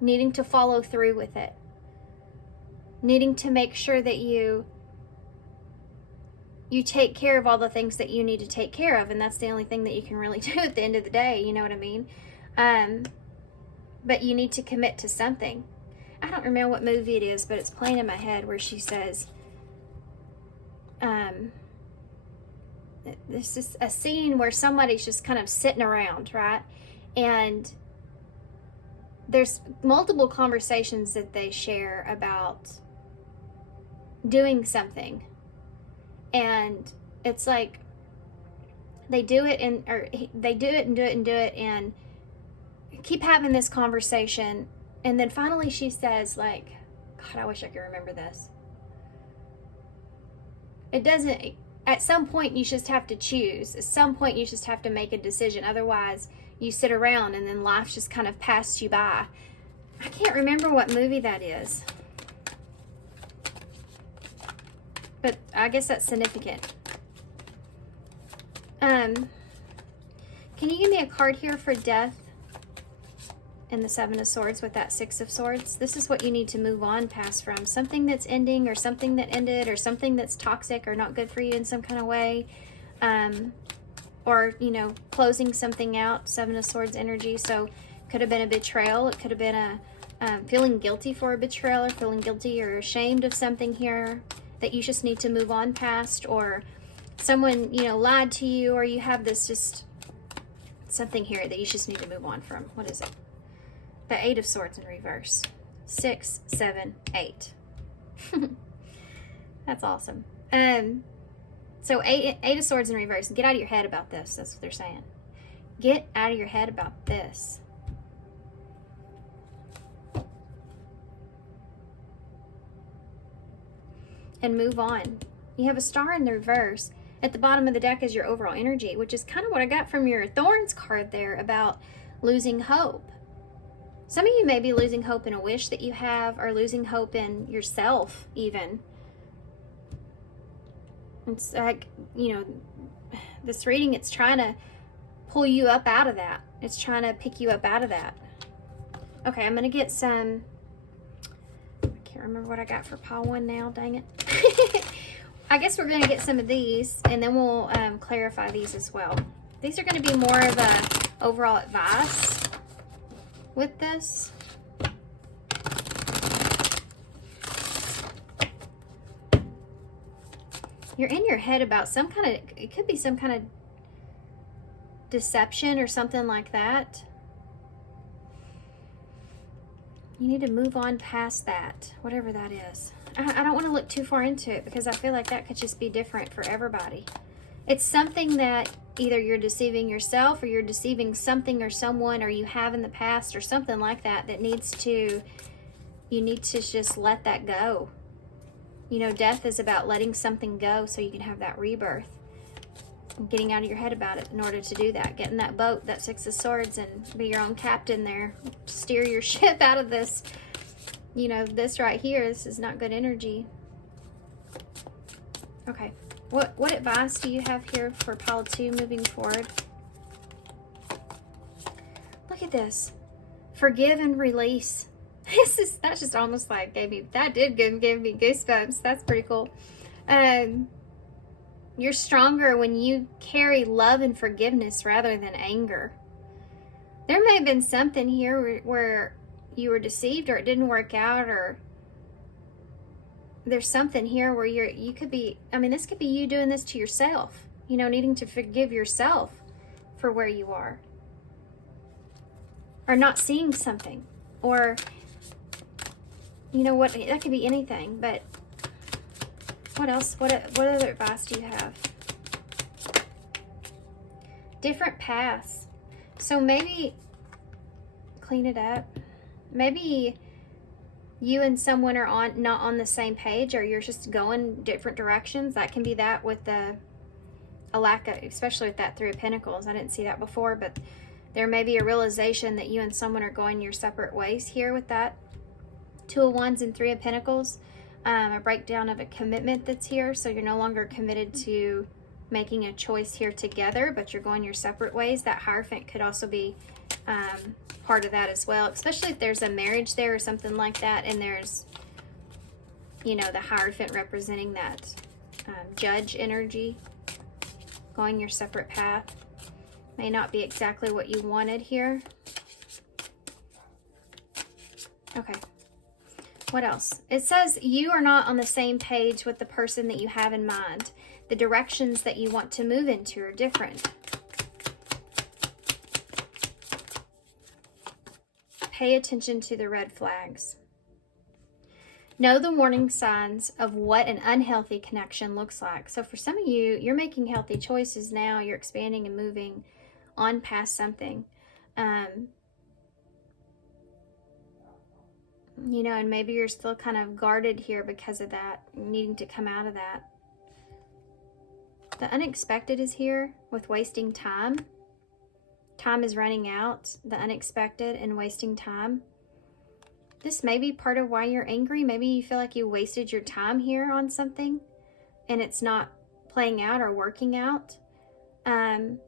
needing to follow through with it, needing to make sure that you take care of all the things that you need to take care of, and that's the only thing that you can really do at the end of the day, you know what I mean? But you need to commit to something. I don't remember what movie it is, but it's playing in my head where she says, this is a scene where somebody's just kind of sitting around, right? And there's multiple conversations that they share about doing something. And it's like they do it and keep having this conversation, and then finally she says, like, God, I wish I could remember this. It doesn't, at some point you just have to choose. At some point you just have to make a decision. Otherwise you sit around and then life just kind of passed you by. I can't remember what movie that is, but I guess that's significant. Can you give me a card here for death and the Seven of Swords with that Six of Swords? This is what you need to move on past from. Something that's ending, or something that ended, or something that's toxic or not good for you in some kind of way. Or, you know, closing something out. Seven of Swords energy. So could have been a betrayal. It could have been a feeling guilty for a betrayal, or feeling guilty or ashamed of something here that you just need to move on past, or someone, you know, lied to you, or you have this just something here that you just need to move on from. What is it? The Eight of Swords in reverse. 6, 7, 8. That's awesome. So eight of Swords in reverse. Get out of your head about this. That's what they're saying. Get out of your head about this. And move on. You have a Star in the reverse. At the bottom of the deck is your overall energy, which is kind of what I got from your Thorns card there about losing hope. Some of you may be losing hope in a wish that you have, or losing hope in yourself even. It's like, you know, this reading, it's trying to pull you up out of that. It's trying to pick you up out of that. Okay, I'm going to get some Can't remember what I got for pile 1 now, dang it. I guess we're going to get some of these, and then we'll clarify these as well. These are going to be more of a overall advice with this. You're in your head about some kind of, it could be some kind of deception or something like that. You need to move on past that, whatever that is. I don't want to look too far into it because I feel like that could just be different for everybody. It's something that either you're deceiving yourself or you're deceiving something or someone, or you have in the past or something like that, that needs to, you need to just let that go. You know, death is about letting something go so you can have that rebirth. And getting out of your head about it in order to do that. Get in that boat, that 6 of Swords, and be your own captain there. Steer your ship out of this. You know, this right here, this is not good energy. Okay. What advice do you have here for pile 2 moving forward? Look at this. Forgive and release. That's just almost like give me goosebumps. That's pretty cool. You're stronger when you carry love and forgiveness rather than anger. There may have been something here where you were deceived or it didn't work out, or there's something here where you could be, I mean, this could be you doing this to yourself, you know, needing to forgive yourself for where you are, or not seeing something, or, you know what, that could be anything. But what else? What other advice do you have? Different paths. So maybe clean it up. Maybe you and someone are not on the same page, or you're just going different directions. That can be that with a lack of, especially with that 3 of Pentacles. I didn't see that before, but there may be a realization that you and someone are going your separate ways here with that 2 of Wands and 3 of Pentacles. A breakdown of a commitment that's here, so you're no longer committed to making a choice here together, but you're going your separate ways. That Hierophant could also be part of that as well, especially if there's a marriage there or something like that, and there's, you know, the Hierophant representing that judge energy. Going your separate path may not be exactly what you wanted here. Okay. What else? It says you are not on the same page with the person that you have in mind. The directions that you want to move into are different. Pay attention to the red flags. Know the warning signs of what an unhealthy connection looks like. So for some of you, you're making healthy choices now. You're expanding and moving on past something. You know, and maybe you're still kind of guarded here because of that, needing to come out of that. The unexpected is here with wasting time. Time is running out, the unexpected and wasting time. This may be part of why you're angry. Maybe you feel like you wasted your time here on something and it's not playing out or working out. Or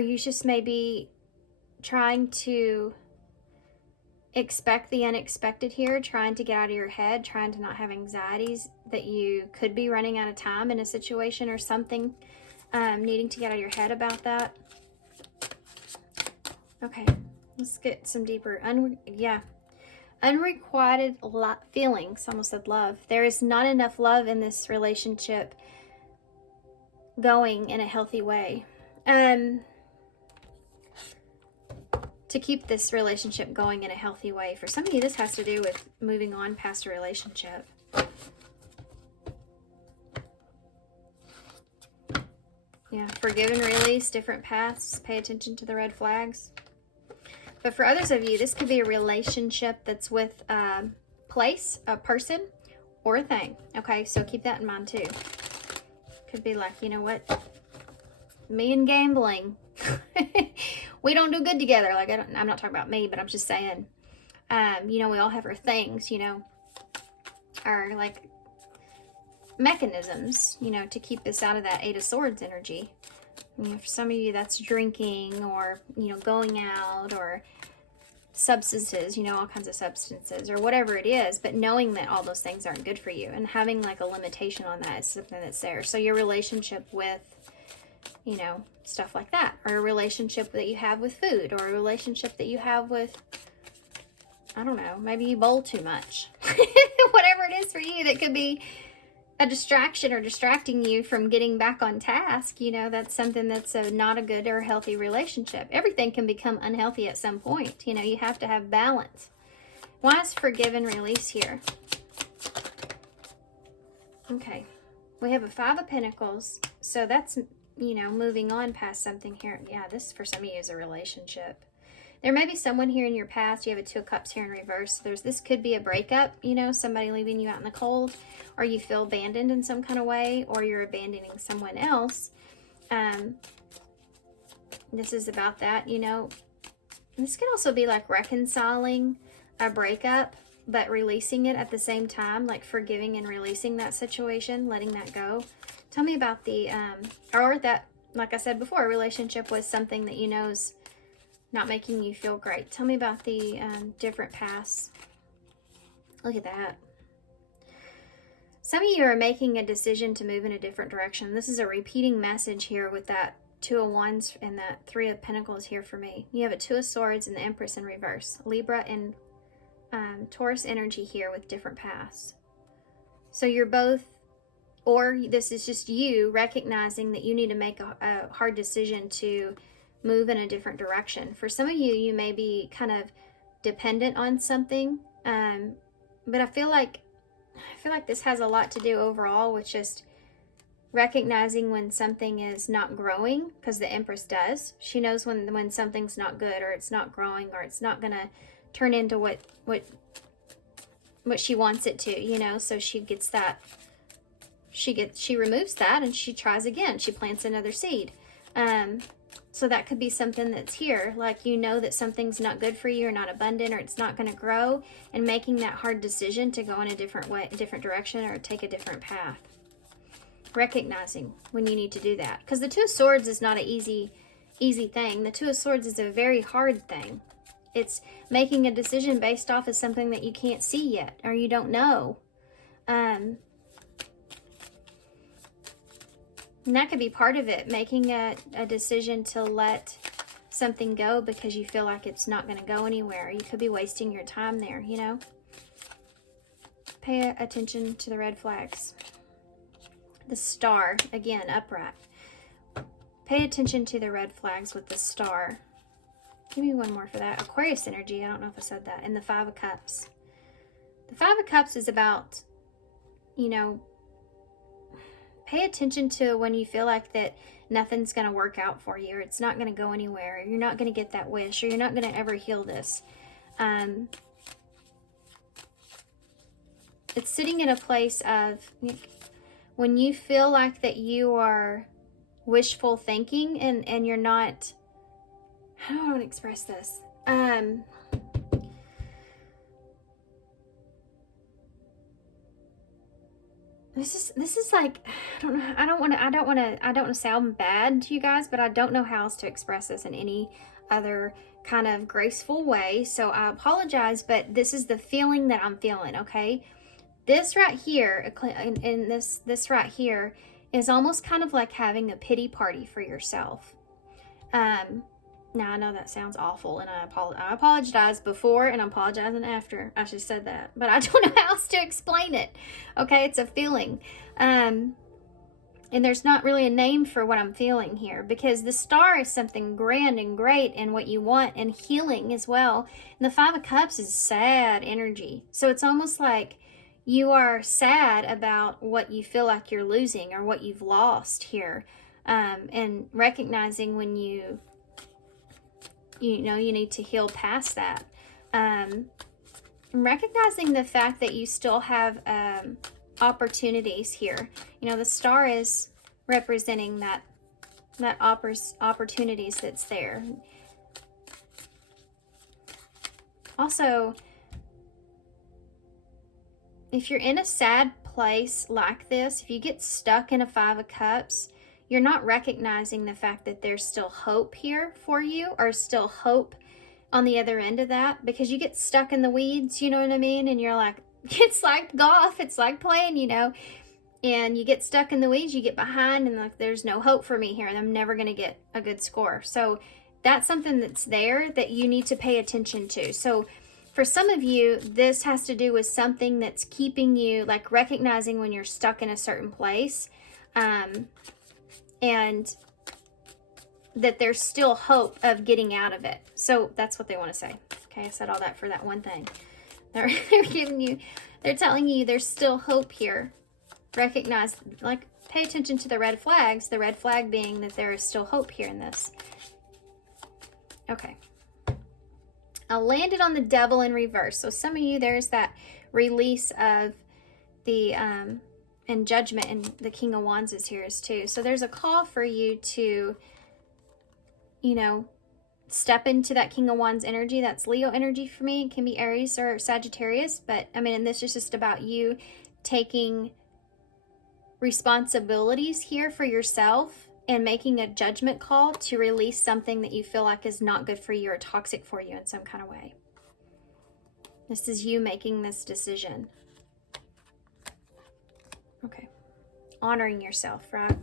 you just maybe trying to expect the unexpected here, trying to get out of your head, trying to not have anxieties that you could be running out of time in a situation or something, needing to get out of your head about that. Okay, let's get some deeper. Unrequited feelings. Almost said love. There is not enough love in this relationship going in a healthy way. To keep this relationship going in a healthy way. For some of you, this has to do with moving on past a relationship. Yeah, forgive and release, different paths. Pay attention to the red flags. But for others of you, this could be a relationship that's with a place, a person, or a thing. Okay, so keep that in mind too. Could be like, you know what? Me and gambling. We don't do good together. Like, I'm not talking about me, but I'm just saying, you know, we all have our things, you know, our like mechanisms, you know, to keep us out of that 8 of Swords energy. You know, for some of you, that's drinking or, you know, going out or substances, you know, all kinds of substances or whatever it is, but knowing that all those things aren't good for you and having like a limitation on that is something that's there. So your relationship with, you know, stuff like that, or a relationship that you have with food, or a relationship that you have with, I don't know, maybe you bowl too much. Whatever it is for you, that could be a distraction or distracting you from getting back on task. You know, that's something that's not a good or healthy relationship. Everything can become unhealthy at some point. You know, you have to have balance. Why is forgive and release here? Okay, we have a Five of Pentacles. So that's, you know, moving on past something here. Yeah, this for some of you is a relationship. There may be someone here in your past. You have a Two of Cups here in reverse. This could be a breakup, you know, somebody leaving you out in the cold, or you feel abandoned in some kind of way, or you're abandoning someone else. This is about that, you know. This could also be like reconciling a breakup, but releasing it at the same time, like forgiving and releasing that situation, letting that go. Tell me about the, or that, like I said before, a relationship with something that you know is not making you feel great. Tell me about the different paths. Look at that. Some of you are making a decision to move in a different direction. This is a repeating message here with that Two of Wands and that Three of Pentacles here for me. You have a Two of Swords and the Empress in reverse. Libra and Taurus energy here with different paths. So you're both, or this is just you recognizing that you need to make a hard decision to move in a different direction. For some of you, you may be kind of dependent on something, but I feel like this has a lot to do overall with just recognizing when something is not growing, because the Empress does. She knows when something's not good, or it's not growing, or it's not gonna turn into what she wants it to, you know. So she gets that, she removes that and she tries again. She plants another seed. So that could be something that's here, like you know that something's not good for you or not abundant or it's not going to grow, and making that hard decision to go in a different way, a different direction, or take a different path. Recognizing when you need to do that, because the Two of Swords is not an easy thing. The Two of Swords is a very hard thing. It's making a decision based off of something that you can't see yet or you don't know. And that could be part of it, making a decision to let something go because you feel like it's not going to go anywhere. You could be wasting your time there, you know. Pay attention to the red flags. The Star, again, upright. Pay attention to the red flags with the Star. Give me one more for that. Aquarius energy, I don't know if I said that. And the Five of Cups. The Five of Cups is about, you know, pay attention to when you feel like that nothing's going to work out for you, or it's not going to go anywhere, or you're not going to get that wish, or you're not going to ever heal this. It's sitting in a place of when you feel like that you are wishful thinking and you're not, how do I want to express this? This is like, I don't know. I don't want to sound bad to you guys, but I don't know how else to express this in any other kind of graceful way. So I apologize, but this is the feeling that I'm feeling. Okay, this right here, and this right here is almost kind of like having a pity party for yourself. Now I know that sounds awful, and I apologize before and I'm apologizing after. I should have said that, but I don't know how else to explain it. Okay, it's a feeling. And there's not really a name for what I'm feeling here, because the Star is something grand and great and what you want, and healing as well. And the Five of Cups is sad energy. So it's almost like you are sad about what you feel like you're losing or what you've lost here. And recognizing when you know you need to heal past that. Recognizing the fact that you still have opportunities here. You know, the Star is representing that opportunities that's there. Also, if you're in a sad place like this, if you get stuck in a Five of Cups, you're not recognizing the fact that there's still hope here for you, or still hope on the other end of that, because you get stuck in the weeds, you know what I mean? And you're like, it's like golf, it's like playing, you know, and you get stuck in the weeds, you get behind, and like, there's no hope for me here, and I'm never going to get a good score. So that's something that's there that you need to pay attention to. So for some of you, this has to do with something that's keeping you, like recognizing when you're stuck in a certain place, and that there's still hope of getting out of it. So that's what they want to say. Okay, I said all that for that one thing. They're giving you, they're telling you there's still hope here. Recognize, like, pay attention to the red flags. The red flag being that there is still hope here in this. Okay. I landed on the devil in reverse. So some of you, there's that release of the, and judgment, and the King of Wands is here too. So there's a call for you to, you know, step into that King of Wands energy. That's Leo energy for me. It can be Aries or Sagittarius, but I mean, and this is just about you taking responsibilities here for yourself and making a judgment call to release something that you feel like is not good for you or toxic for you in some kind of way. This is you making this decision. Okay. Honoring yourself, right?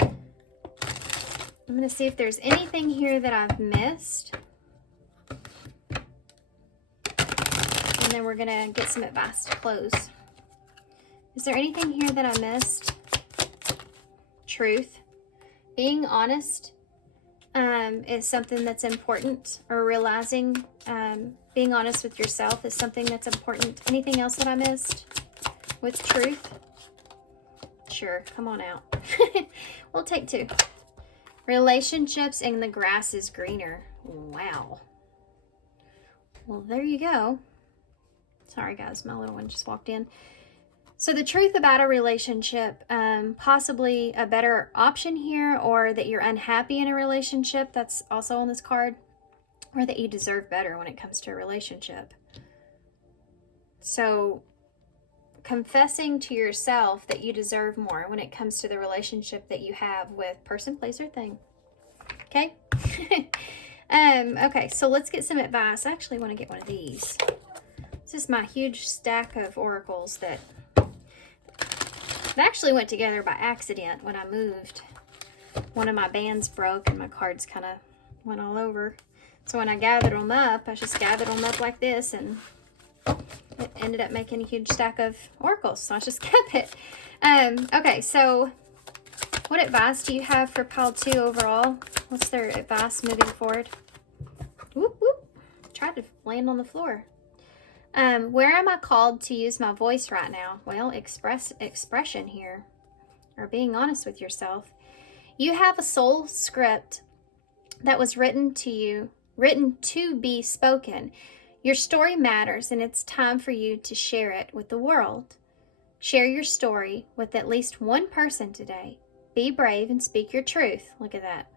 I'm going to see if there's anything here that I've missed. And then we're going to get some advice to close. Is there anything here that I missed? Truth. Being honest is something that's important, or realizing being honest with yourself is something that's important. Anything else that I missed with truth? Sure, come on out. We'll take two. Relationships and the grass is greener. Wow. Well, there you go. Sorry guys, my little one just walked in. So the truth about a relationship, possibly a better option here, or that you're unhappy in a relationship, that's also on this card, or that you deserve better when it comes to a relationship. So confessing to yourself that you deserve more when it comes to the relationship that you have with person, place, or thing. Okay? Okay, so let's get some advice. I actually want to get one of these. This is my huge stack of oracles that actually went together by accident when I moved. One of my bands broke and my cards kind of went all over. So when I gathered them up, I just gathered them up like this, and it ended up making a huge stack of oracles, so I just kept it. Okay, so what advice do you have for pile 2 overall? What's their advice moving forward? Whoop, whoop. Tried to land on the floor. Where am I called to use my voice right now? Well, expression here, or being honest with yourself. You have a soul script that was written to be spoken. Your story matters, and it's time for you to share it with the world. Share your story with at least one person today. Be brave and speak your truth. Look at that.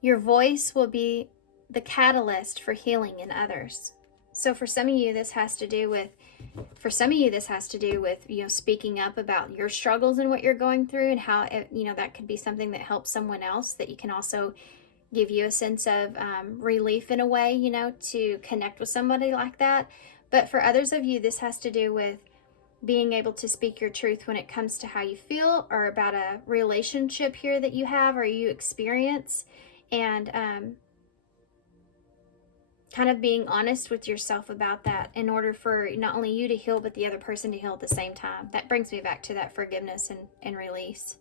Your voice will be the catalyst for healing in others. So for some of you, this has to do with, you know, speaking up about your struggles and what you're going through, and how, you know, that could be something that helps someone else, that you can also give you a sense of relief in a way, you know, to connect with somebody like that. But for others of you, this has to do with being able to speak your truth when it comes to how you feel, or about a relationship here that you have or you experience, and kind of being honest with yourself about that in order for not only you to heal, but the other person to heal at the same time. That brings me back to that forgiveness and release.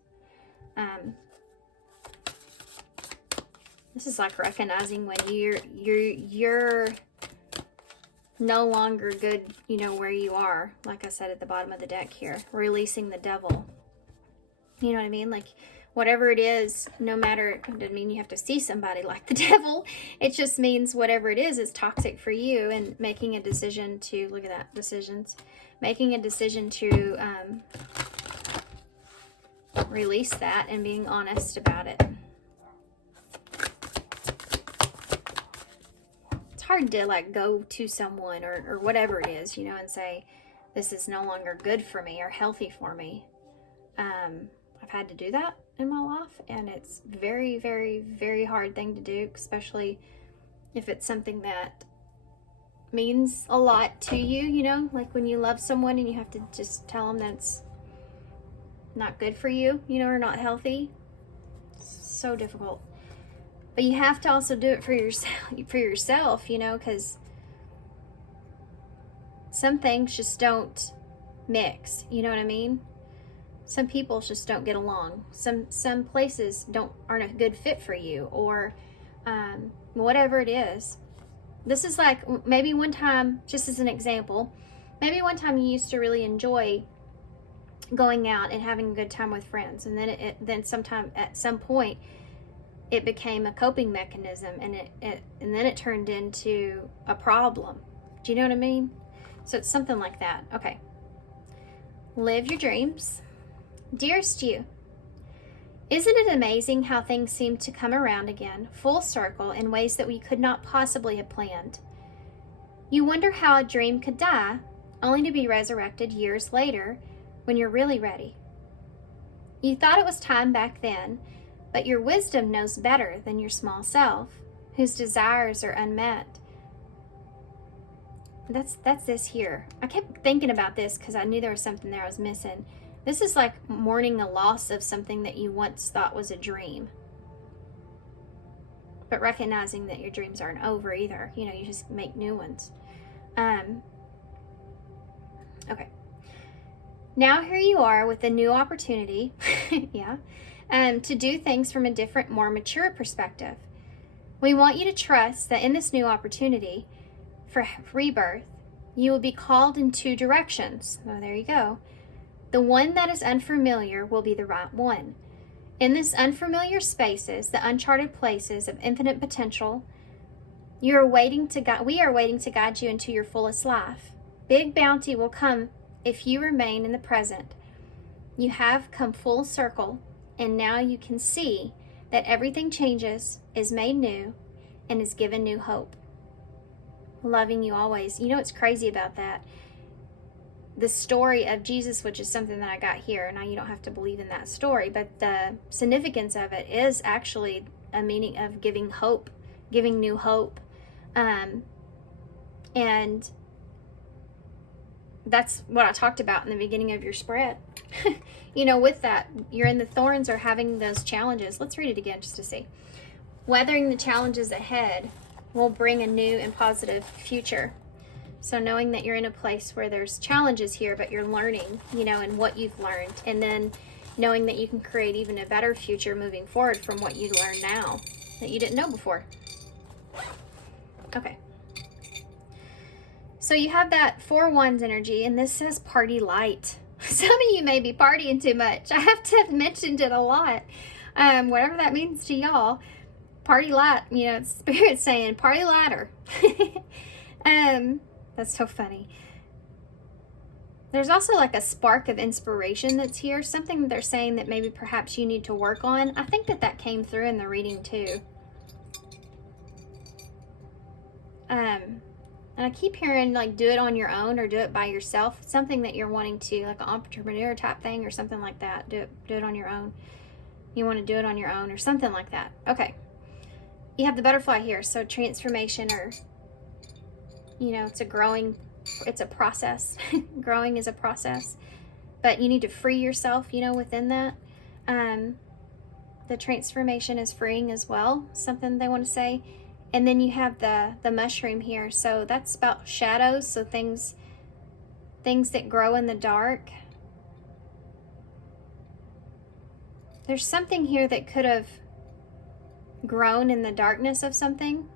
This is like recognizing when you're no longer good, you know, where you are. Like I said at the bottom of the deck here, releasing the devil. You know what I mean? Like, whatever it is, no matter, it doesn't mean you have to see somebody like the devil. It just means whatever it is toxic for you, and making a decision to, look at that, decisions. Making a decision to release that and being honest about it. It's hard to like go to someone or whatever it is, you know, and say, this is no longer good for me or healthy for me. I've had to do that. in my life, and it's very, very, very hard thing to do, especially if it's something that means a lot to you, you know, like when you love someone and you have to just tell them that's not good for you, you know, or not healthy. So difficult. But you have to also do it for yourself, you know, because some things just don't mix, you know what I mean? Some people just don't get along. Some places aren't a good fit for you, or whatever it is. This is like maybe one time, just as an example, maybe one time you used to really enjoy going out and having a good time with friends, and then then sometime at some point it became a coping mechanism, and then it turned into a problem. Do you know what I mean? So it's something like that. Okay. Live your dreams. Dearest you, isn't it amazing how things seem to come around again, full circle, in ways that we could not possibly have planned? You wonder how a dream could die, only to be resurrected years later when you're really ready. You thought it was time back then, but your wisdom knows better than your small self, whose desires are unmet. That's this here. I kept thinking about this because I knew there was something there I was missing. This is like mourning the loss of something that you once thought was a dream. But recognizing that your dreams aren't over either. You know, you just make new ones. Okay. Now here you are with a new opportunity, yeah, to do things from a different, more mature perspective. We want you to trust that in this new opportunity for rebirth, you will be called in two directions. Oh, there you go. The one that is unfamiliar will be the right one. In this unfamiliar spaces, the uncharted places of infinite potential, we are waiting to guide you into your fullest life. Big bounty will come if you remain in the present. You have come full circle, and now you can see that everything changes, is made new, and is given new hope. Loving you always. You know what's crazy about that? The story of Jesus, which is something that I got here. Now you don't have to believe in that story, but the significance of it is actually a meaning of giving hope, giving new hope. And that's what I talked about in the beginning of your spread. You know, with that, you're in the thorns or having those challenges. Let's read it again just to see. Weathering the challenges ahead will bring a new and positive future. So knowing that you're in a place where there's challenges here, but you're learning, you know, and what you've learned. And then knowing that you can create even a better future moving forward from what you learn now that you didn't know before. Okay. So you have that 4 wands energy, and this says party light. Some of you may be partying too much. I have to have mentioned it a lot. Whatever that means to y'all. Party light, you know, it's Spirit saying party lighter. That's so funny. There's also like a spark of inspiration that's here. Something they're saying that maybe perhaps you need to work on. I think that came through in the reading too. And I keep hearing like do it on your own or do it by yourself. Something that you're wanting to, like an entrepreneur type thing or something like that. Do it on your own. You want to do it on your own or something like that. Okay. You have the butterfly here. So transformation, or, you know, it's a process. Growing is a process. But you need to free yourself, you know, within that. The transformation is freeing as well. Something they want to say. And then you have the mushroom here. So that's about shadows. So things that grow in the dark. There's something here that could have grown in the darkness of something.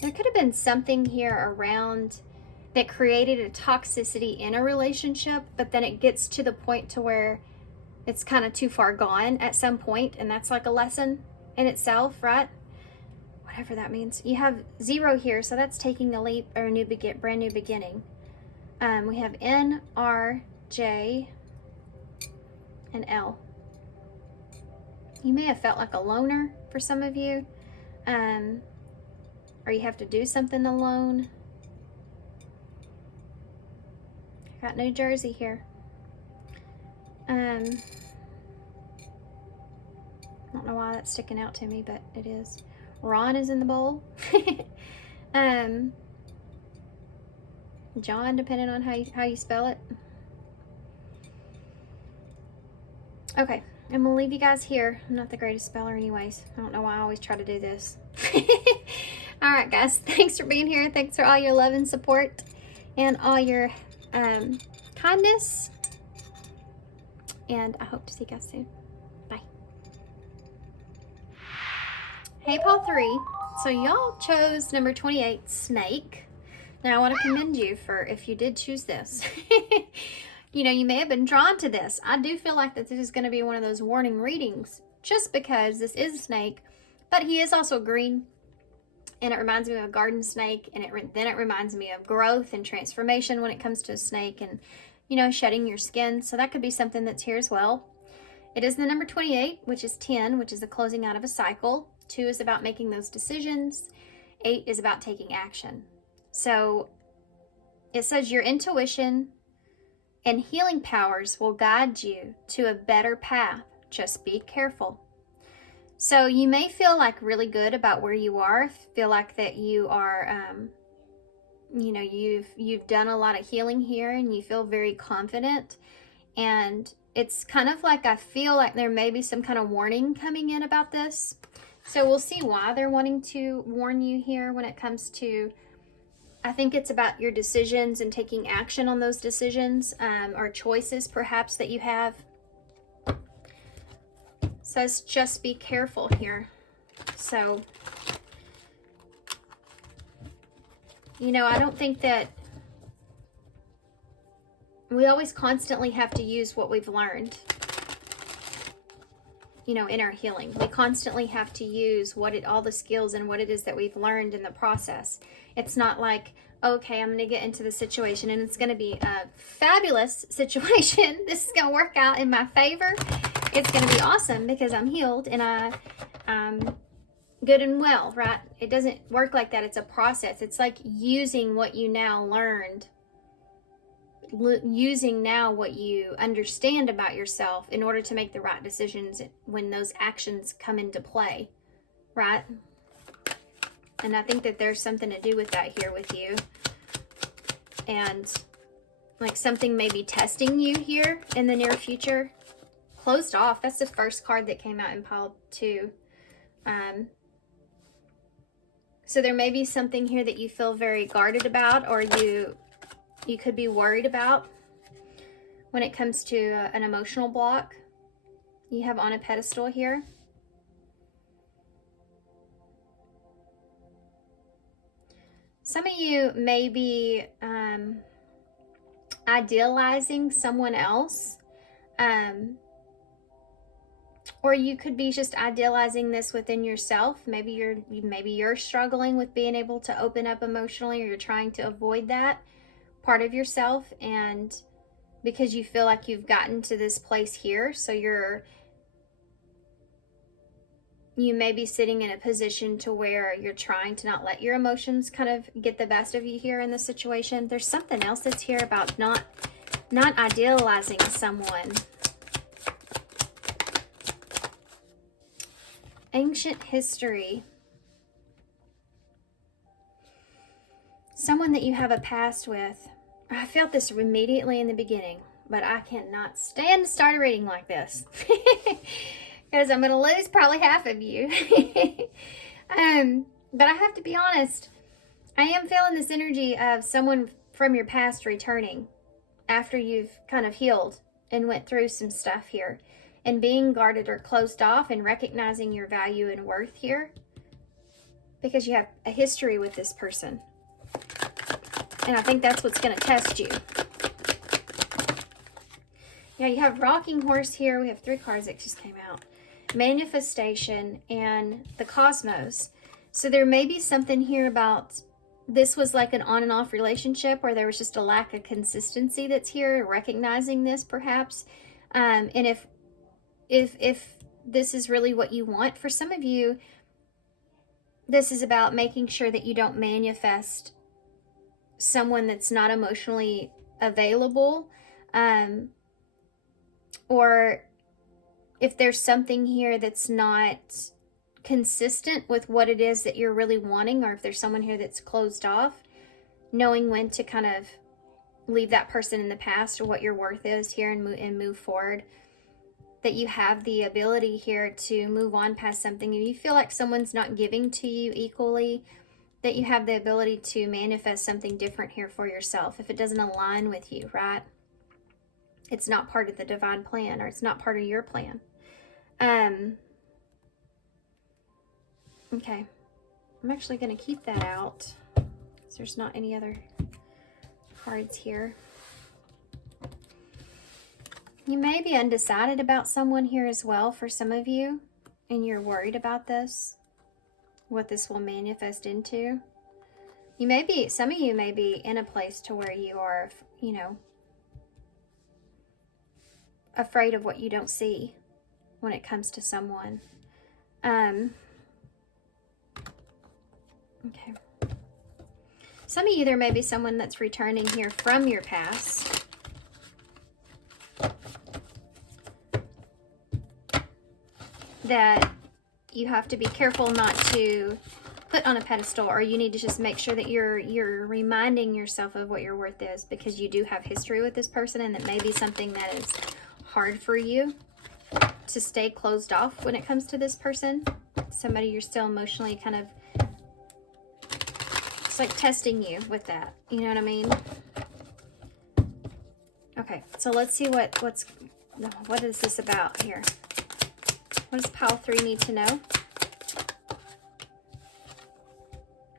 There could have been something here around that created a toxicity in a relationship, but then it gets to the point to where it's kind of too far gone at some point, and that's like a lesson in itself, right? Whatever that means. You have 0 here, so that's taking a leap or a brand new beginning. We have N, R, J, and L. You may have felt like a loner for some of you, or you have to do something alone. I got New Jersey here. I don't know why that's sticking out to me, but it is. Ron is in the bowl. John, depending on how you spell it. Okay, I'm gonna leave you guys here. I'm not the greatest speller anyways. I don't know why I always try to do this. All right, guys, thanks for being here. Thanks for all your love and support and all your kindness. And I hope to see you guys soon. Bye. Hey, Paul 3. So y'all chose number 28, Snake. Now I want to commend you for if you did choose this. You know, you may have been drawn to this. I do feel like that this is going to be one of those warning readings just because this is a snake, but he is also green. And it reminds me of a garden snake, and then it reminds me of growth and transformation when it comes to a snake and, you know, shedding your skin. So that could be something that's here as well. It is the number 28, which is 10, which is the closing out of a cycle. 2 is about making those decisions. 8 is about taking action. So it says your intuition and healing powers will guide you to a better path. Just be careful. So you may feel like really good about where you are, feel like that you are, you know, you've done a lot of healing here and you feel very confident. And it's kind of like I feel like there may be some kind of warning coming in about this. So we'll see why they're wanting to warn you here when it comes to, I think it's about your decisions and taking action on those decisions or choices perhaps that you have. Says just be careful here. So, you know, I don't think that we always constantly have to use what we've learned, you know, in our healing. We constantly have to use all the skills and what it is that we've learned in the process. It's not like, okay, I'm going to get into the situation and it's going to be a fabulous situation. This is going to work out in my favor. It's going to be awesome because I'm healed and I'm good and well, right? It doesn't work like that. It's a process. It's like using what you now learned, using now what you understand about yourself in order to make the right decisions when those actions come into play, right? And I think that there's something to do with that here with you. And like something may be testing you here in the near future. Closed off. That's the first card that came out in pile 2. So there may be something here that you feel very guarded about, or you could be worried about when it comes to an emotional block you have on a pedestal here. Some of you may be idealizing someone else, or you could be just idealizing this within yourself. Maybe you're struggling with being able to open up emotionally, or you're trying to avoid that part of yourself, and because you feel like you've gotten to this place here, so you may be sitting in a position to where you're trying to not let your emotions kind of get the best of you here in this situation. There's something else that's here about not idealizing someone. Ancient history. Someone that you have a past with. I felt this immediately in the beginning, but I cannot stand to start a reading like this. Because I'm going to lose probably half of you. But I have to be honest. I am feeling this energy of someone from your past returning after you've kind of healed and went through some stuff here. And being guarded or closed off and recognizing your value and worth here. Because you have a history with this person. And I think that's what's going to test you. Yeah, you have Rocking Horse here. We have 3 cards that just came out. Manifestation and the Cosmos. So there may be something here about this was like an on and off relationship, or there was just a lack of consistency that's here, recognizing this perhaps. And if this is really what you want, for some of you, this is about making sure that you don't manifest someone that's not emotionally available. Or if there's something here that's not consistent with what it is that you're really wanting, or if there's someone here that's closed off, knowing when to kind of leave that person in the past or what your worth is here and move forward. That you have the ability here to move on past something. If you feel like someone's not giving to you equally, that you have the ability to manifest something different here for yourself. If it doesn't align with you, right? It's not part of the divine plan, or it's not part of your plan. Okay. I'm actually going to keep that out, because there's not any other cards here. You may be undecided about someone here as well for some of you, and you're worried about this, what this will manifest into. You may be, some of you may be in a place to where you are, you know, afraid of what you don't see when it comes to someone. Okay. Some of you, there may be someone that's returning here from your past. That you have to be careful not to put on a pedestal, or you need to just make sure that you're reminding yourself of what your worth is, because you do have history with this person, and that may be something that is hard for you to stay closed off when it comes to this person. Somebody you're still emotionally kind of, it's like testing you with that, you know what I mean? Okay, so let's see what is this about here? What does pile 3 need to know?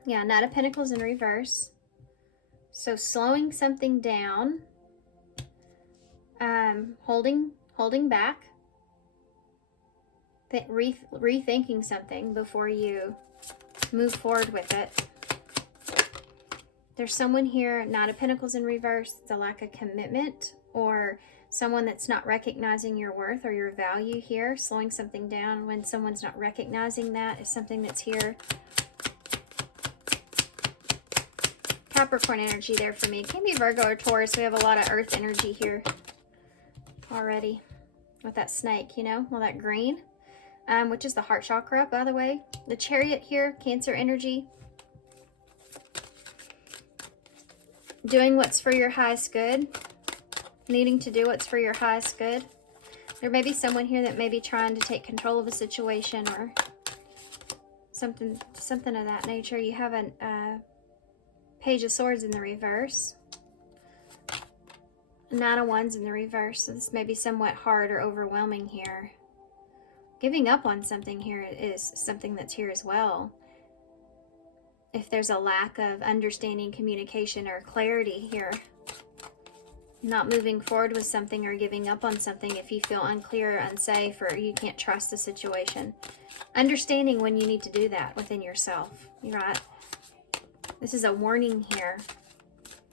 Yeah, Knight of Pentacles in reverse. So slowing something down, holding back, rethinking something before you move forward with it. There's someone here, Knight of Pentacles in reverse, it's a lack of commitment, or someone that's not recognizing your worth or your value here, slowing something down when someone's not recognizing that is something that's here. Capricorn energy there for me. It can be Virgo or Taurus. We have a lot of earth energy here already with that snake, you know, all that green, which is the heart chakra, by the way. The Chariot here, Cancer energy. Doing what's for your highest good. Needing to do what's for your highest good. There may be someone here that may be trying to take control of a situation, or something of that nature. You have a Page of Swords in the reverse. Nine of Wands in the reverse. So this may be somewhat hard or overwhelming here. Giving up on something here is something that's here as well. If there's a lack of understanding, communication, or clarity here. Not moving forward with something or giving up on something if you feel unclear, unsafe, or you can't trust the situation. Understanding when you need to do that within yourself. You're right. This is a warning here.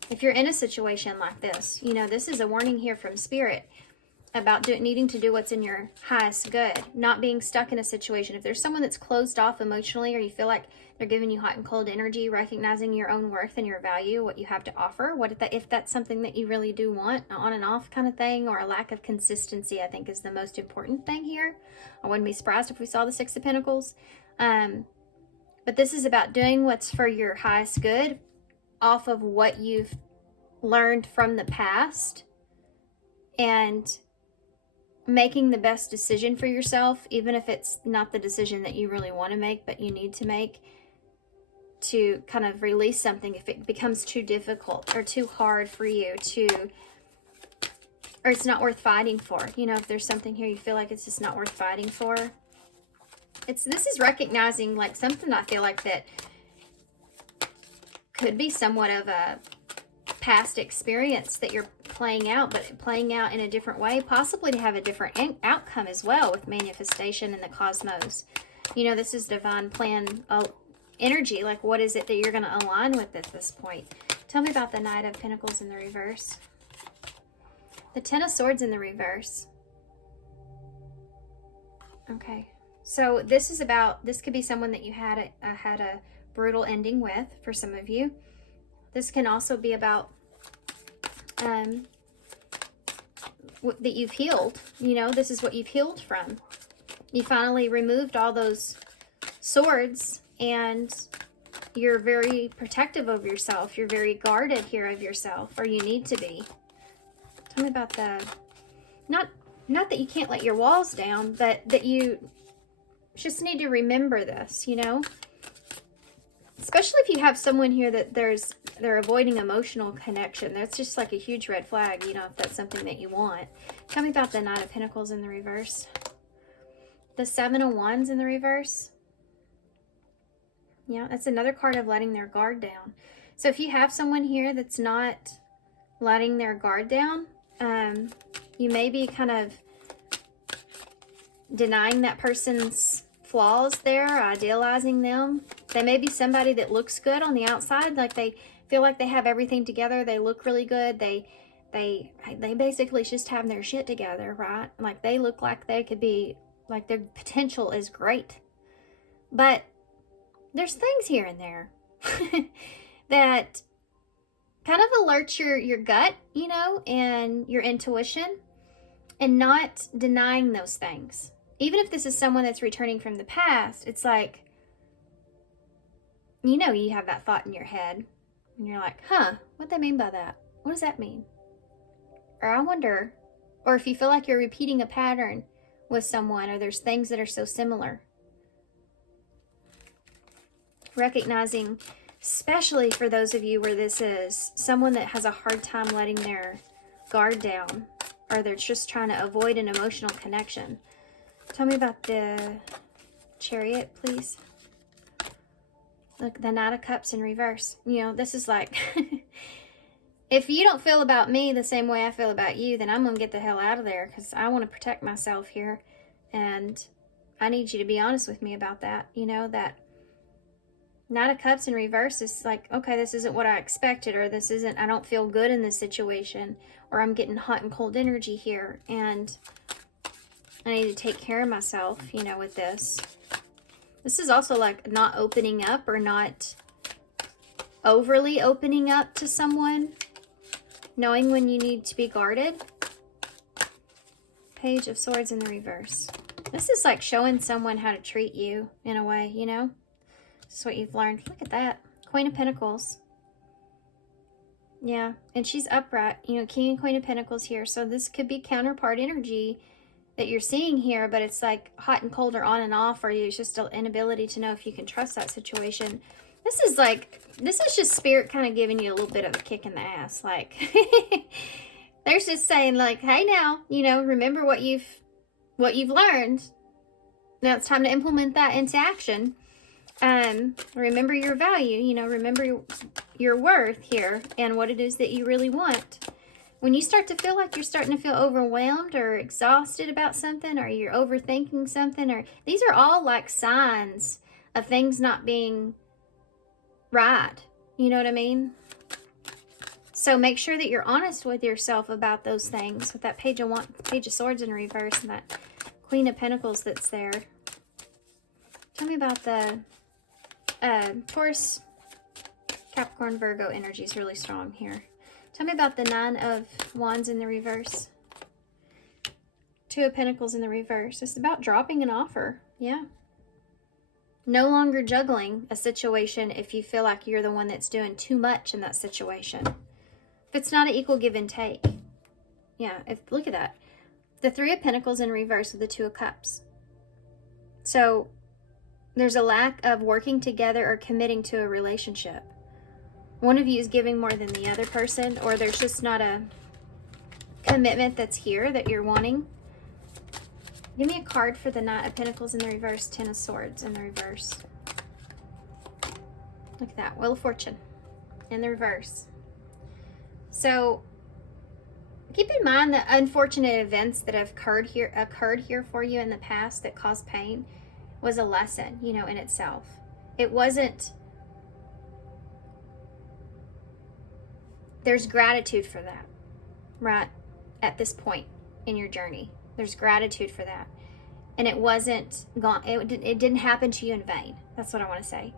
If you're in a situation like this, you know, this is a warning here from Spirit about needing to do what's in your highest good, not being stuck in a situation. If there's someone that's closed off emotionally, or you feel like they're giving you hot and cold energy, recognizing your own worth and your value, what you have to offer, if that's something that you really do want, an on and off kind of thing, or a lack of consistency, I think is the most important thing here. I wouldn't be surprised if we saw the Six of Pentacles. But this is about doing what's for your highest good off of what you've learned from the past, and making the best decision for yourself, even if it's not the decision that you really want to make, but you need to make, to kind of release something if it becomes too difficult or too hard for you to, or it's not worth fighting for. You know, if there's something here you feel like it's just not worth fighting for. This is recognizing like something I feel like that could be somewhat of a past experience that you're playing out, but playing out in a different way, possibly to have a different outcome as well with manifestation in the cosmos. You know, this is divine plan energy. Like, what is it that you're going to align with at this point? Tell me about the Knight of Pentacles in the reverse. The Ten of Swords in the reverse. Okay. So this is about, this could be someone that you had a brutal ending with for some of you. This can also be about that you've healed. You know, this is what you've healed from. You finally removed all those swords, and you're very protective of yourself. You're very guarded here of yourself, or you need to be. Tell me about the, not that you can't let your walls down, but that you just need to remember this, you know? Especially if you have someone here that they're avoiding emotional connection. That's just like a huge red flag, you know, if that's something that you want. Tell me about the Knight of Pentacles in the reverse. The Seven of Wands in the reverse. Yeah, that's another card of letting their guard down. So if you have someone here that's not letting their guard down, you may be kind of denying that person's flaws there, idealizing them. They may be somebody that looks good on the outside, like they feel like they have everything together, they look really good, they basically just have their shit together, right? Like they look like they could be, like their potential is great. But there's things here and there that kind of alert your gut, you know, and your intuition, and not denying those things. Even if this is someone that's returning from the past, it's like, you know, you have that thought in your head and you're like, huh, what do they mean by that? What does that mean? Or I wonder, or if you feel like you're repeating a pattern with someone, or there's things that are so similar. Recognizing, especially for those of you where this is someone that has a hard time letting their guard down, or they're just trying to avoid an emotional connection. Tell me about the Chariot, please. Look, the Knight of Cups in reverse. You know, this is like, if you don't feel about me the same way I feel about you, then I'm going to get the hell out of there, because I want to protect myself here. And I need you to be honest with me about that. You know, that Knight of Cups in reverse is like, okay, this isn't what I expected, or this isn't, I don't feel good in this situation, or I'm getting hot and cold energy here, and I need to take care of myself, you know, with this. This is also like not opening up, or not overly opening up to someone, knowing when you need to be guarded. Page of Swords in the reverse. This is like showing someone how to treat you in a way, you know? This is what you've learned. Look at that. Queen of Pentacles. Yeah, and she's upright. You know, King and Queen of Pentacles here. So this could be counterpart energy that you're seeing here, but it's like hot and cold, or on and off, or there's just an inability to know if you can trust that situation. This is just spirit kind of giving you a little bit of a kick in the ass. Like, there's just saying like, hey now, you know, remember what you've learned. Now it's time to implement that into action. Remember your value, you know, remember your worth here, and what it is that you really want. When you start to feel like you're starting to feel overwhelmed or exhausted about something, or you're overthinking something, or these are all like signs of things not being right. You know what I mean? So make sure that you're honest with yourself about those things. With that Page of Swords in reverse, and that Queen of Pentacles that's there. Tell me about the Taurus, Capricorn, Virgo energy is really strong here. Tell me about the Nine of Wands in the reverse. Two of Pentacles in the reverse. It's about dropping an offer. Yeah. No longer juggling a situation if you feel like you're the one that's doing too much in that situation. If it's not an equal give and take. Yeah, look at that. The Three of Pentacles in reverse with the Two of Cups. So there's a lack of working together or committing to a relationship. One of you is giving more than the other person, or there's just not a commitment that's here that you're wanting. Give me a card for the Knight of Pentacles in the reverse, Ten of Swords in the reverse. Look at that, Wheel of Fortune in the reverse. So keep in mind the unfortunate events that have occurred here for you in the past that caused pain was a lesson, you know, in itself. It wasn't. There's gratitude for that, right? At this point in your journey, there's gratitude for that. And it wasn't gone. It didn't happen to you in vain. That's what I want to say.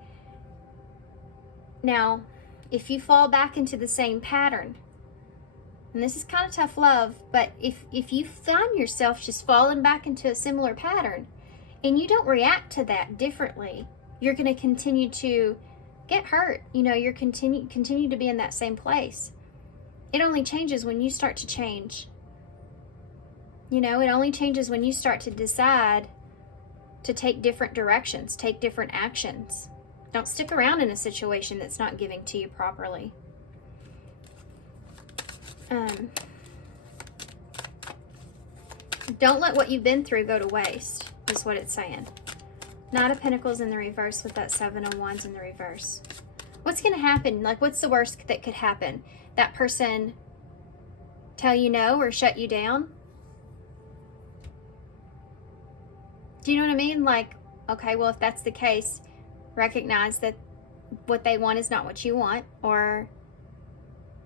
Now, if you fall back into the same pattern, And this is kind of tough love, but if you find yourself just falling back into a similar pattern and you don't react to that differently, you're going to continue to get hurt. You know, you're continue to be in that same place. It only changes when you start to change. You know, it only changes when you start to decide to take different directions, take different actions. Don't stick around in a situation that's not giving to you properly. Don't let what you've been through go to waste, is what it's saying. Knight of Pentacles in the reverse with that Seven of Wands in the reverse. What's going to happen? Like, what's the worst that could happen? That person tell you no or shut you down? Do you know what I mean? Like, okay, well, if that's the case, recognize that what they want is not what you want, or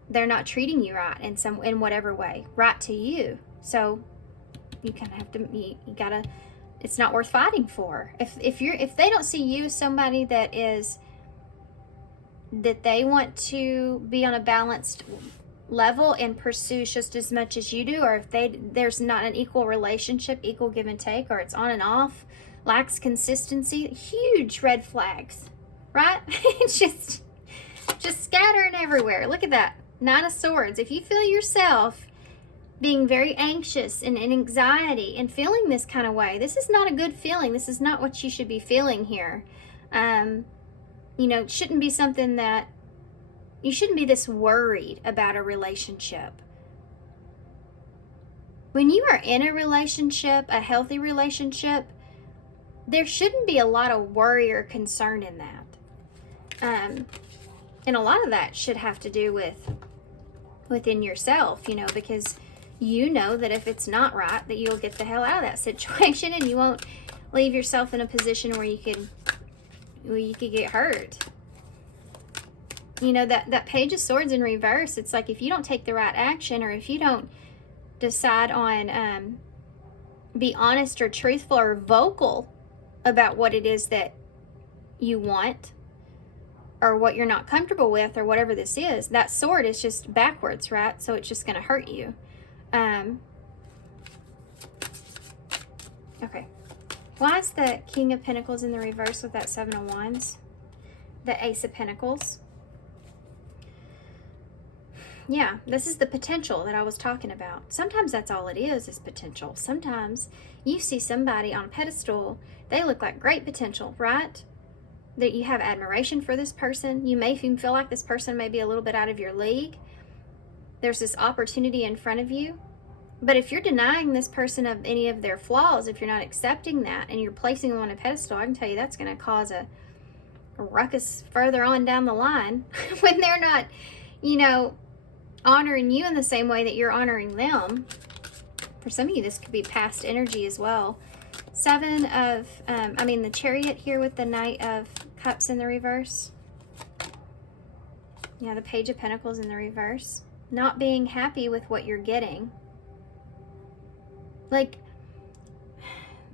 they're not treating you right in whatever way, right to you. So you kind of have to, you gotta, it's not worth fighting for. If they don't see you as somebody that they want to be on a balanced level and pursue just as much as you do, or if there's not an equal relationship, equal give and take, or it's on and off, lacks consistency, huge red flags, right? It's just scattering everywhere. Look at that. Nine of Swords. If you feel yourself being very anxious and in anxiety and feeling this kind of way, this is not a good feeling. This is not what you should be feeling here. You know, it shouldn't be something that you shouldn't be this worried about a relationship. When you are in a relationship, a healthy relationship, there shouldn't be a lot of worry or concern in that. And a lot of that should have to do within yourself, you know, because you know that if it's not right, that you'll get the hell out of that situation and you won't leave yourself in a position where you could get hurt. You know, that Page of Swords in reverse, it's like if you don't take the right action, or if you don't decide on be honest or truthful or vocal about what it is that you want or what you're not comfortable with or whatever this is, that sword is just backwards, right? So it's just going to hurt you. Okay. Why is the King of Pentacles in the reverse with that Seven of Wands? The Ace of Pentacles. Yeah, this is the potential that I was talking about. Sometimes that's all it is potential. Sometimes you see somebody on a pedestal, they look like great potential, right? That you have admiration for this person. You may even feel like this person may be a little bit out of your league. There's this opportunity in front of you. But if you're denying this person of any of their flaws, if you're not accepting that and you're placing them on a pedestal, I can tell you that's going to cause a ruckus further on down the line when they're not, you know, honoring you in the same way that you're honoring them. For some of you, this could be past energy as well. The Chariot here with the Knight of Cups in the reverse. Yeah, the Page of Pentacles in the reverse. Not being happy with what you're getting. Like,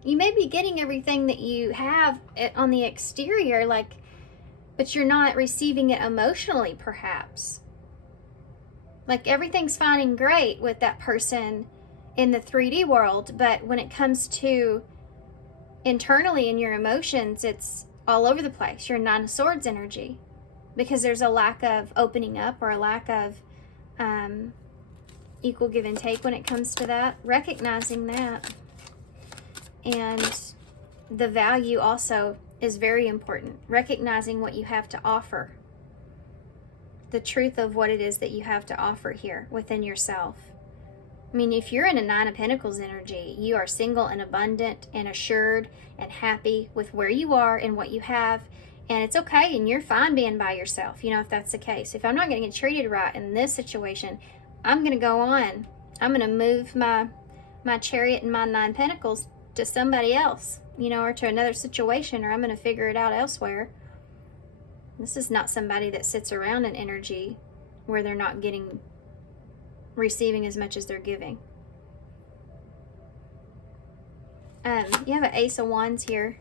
you may be getting everything that you have on the exterior, like, but you're not receiving it emotionally, perhaps. Like, everything's fine and great with that person in the 3D world, but when it comes to internally in your emotions, it's all over the place. You're a Nine of Swords energy because there's a lack of opening up or a lack of equal give and take when it comes to that. Recognizing that, and the value also is very important. Recognizing what you have to offer, the truth of what it is that you have to offer here within yourself. I mean, if you're in a Nine of Pentacles energy, you are single and abundant and assured and happy with where you are and what you have. And it's okay, and you're fine being by yourself, you know, if that's the case. If I'm not going to get treated right in this situation, I'm going to go on. I'm going to move my Chariot and my Nine Pentacles to somebody else, you know, or to another situation, or I'm going to figure it out elsewhere. This is not somebody that sits around in energy where they're not receiving as much as they're giving. You have an Ace of Wands here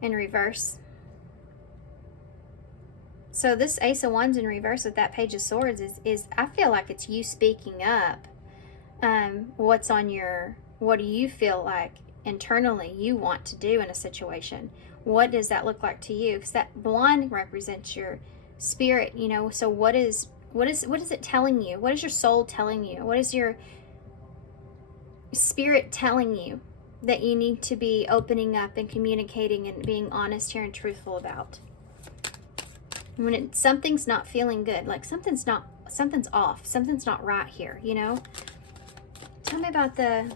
in reverse. So this Ace of Wands in reverse with that Page of Swords is I feel like it's you speaking up. What do you feel like internally you want to do in a situation? What does that look like to you? Because that blonde represents your spirit, you know. So what is it telling you? What is your soul telling you? What is your spirit telling you that you need to be opening up and communicating and being honest here and truthful about? When something's not feeling good, like something's off, something's not right here, you know. Tell me about the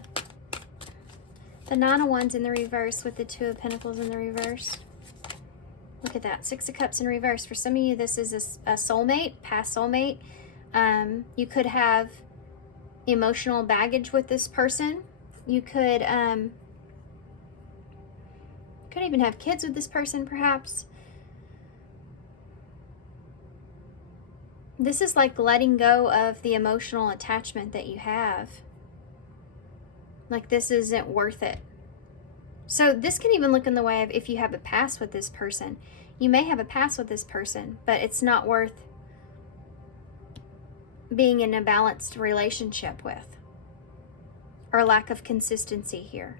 Nine of Wands in the reverse with the Two of Pentacles in the reverse. Look at that, Six of Cups in reverse. For some of you, this is a soulmate, past soulmate. You could have emotional baggage with this person. You could even have kids with this person, perhaps. This is like letting go of the emotional attachment that you have. Like this isn't worth it. So this can even look in the way of if you have a past with this person. You may have a past with this person, but it's not worth being in a balanced relationship with. Or lack of consistency here.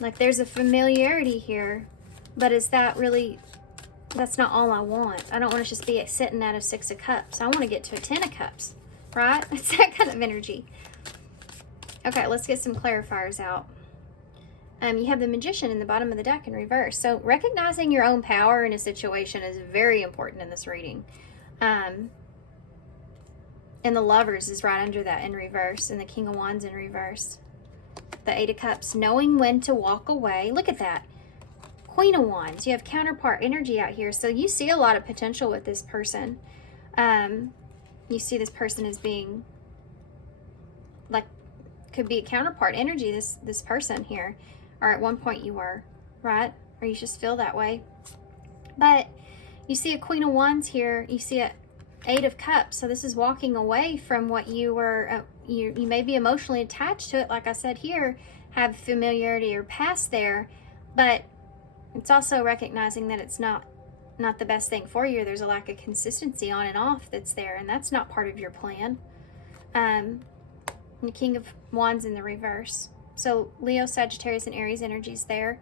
Like there's a familiarity here, but is that really... That's not all I want. I don't want to just be sitting at a Six of Cups. I want to get to a Ten of Cups, right? It's that kind of energy. Okay, let's get some clarifiers out. You have the Magician in the bottom of the deck in reverse. So recognizing your own power in a situation is very important in this reading. And the Lovers is right under that in reverse, and the King of Wands in reverse. The Eight of Cups, knowing when to walk away. Look at that. Queen of Wands, you have counterpart energy out here. So you see a lot of potential with this person. You see this person as being like, could be a counterpart energy, this person here. Or at one point you were, right? Or you just feel that way. But you see a Queen of Wands here. You see a Eight of Cups. So this is walking away from what you were, you may be emotionally attached to it. Like I said here, have familiarity or past there. But it's also recognizing that it's not the best thing for you. There's a lack of consistency on and off that's there, and that's not part of your plan. The King of Wands in the reverse. So Leo, Sagittarius, and Aries energies there.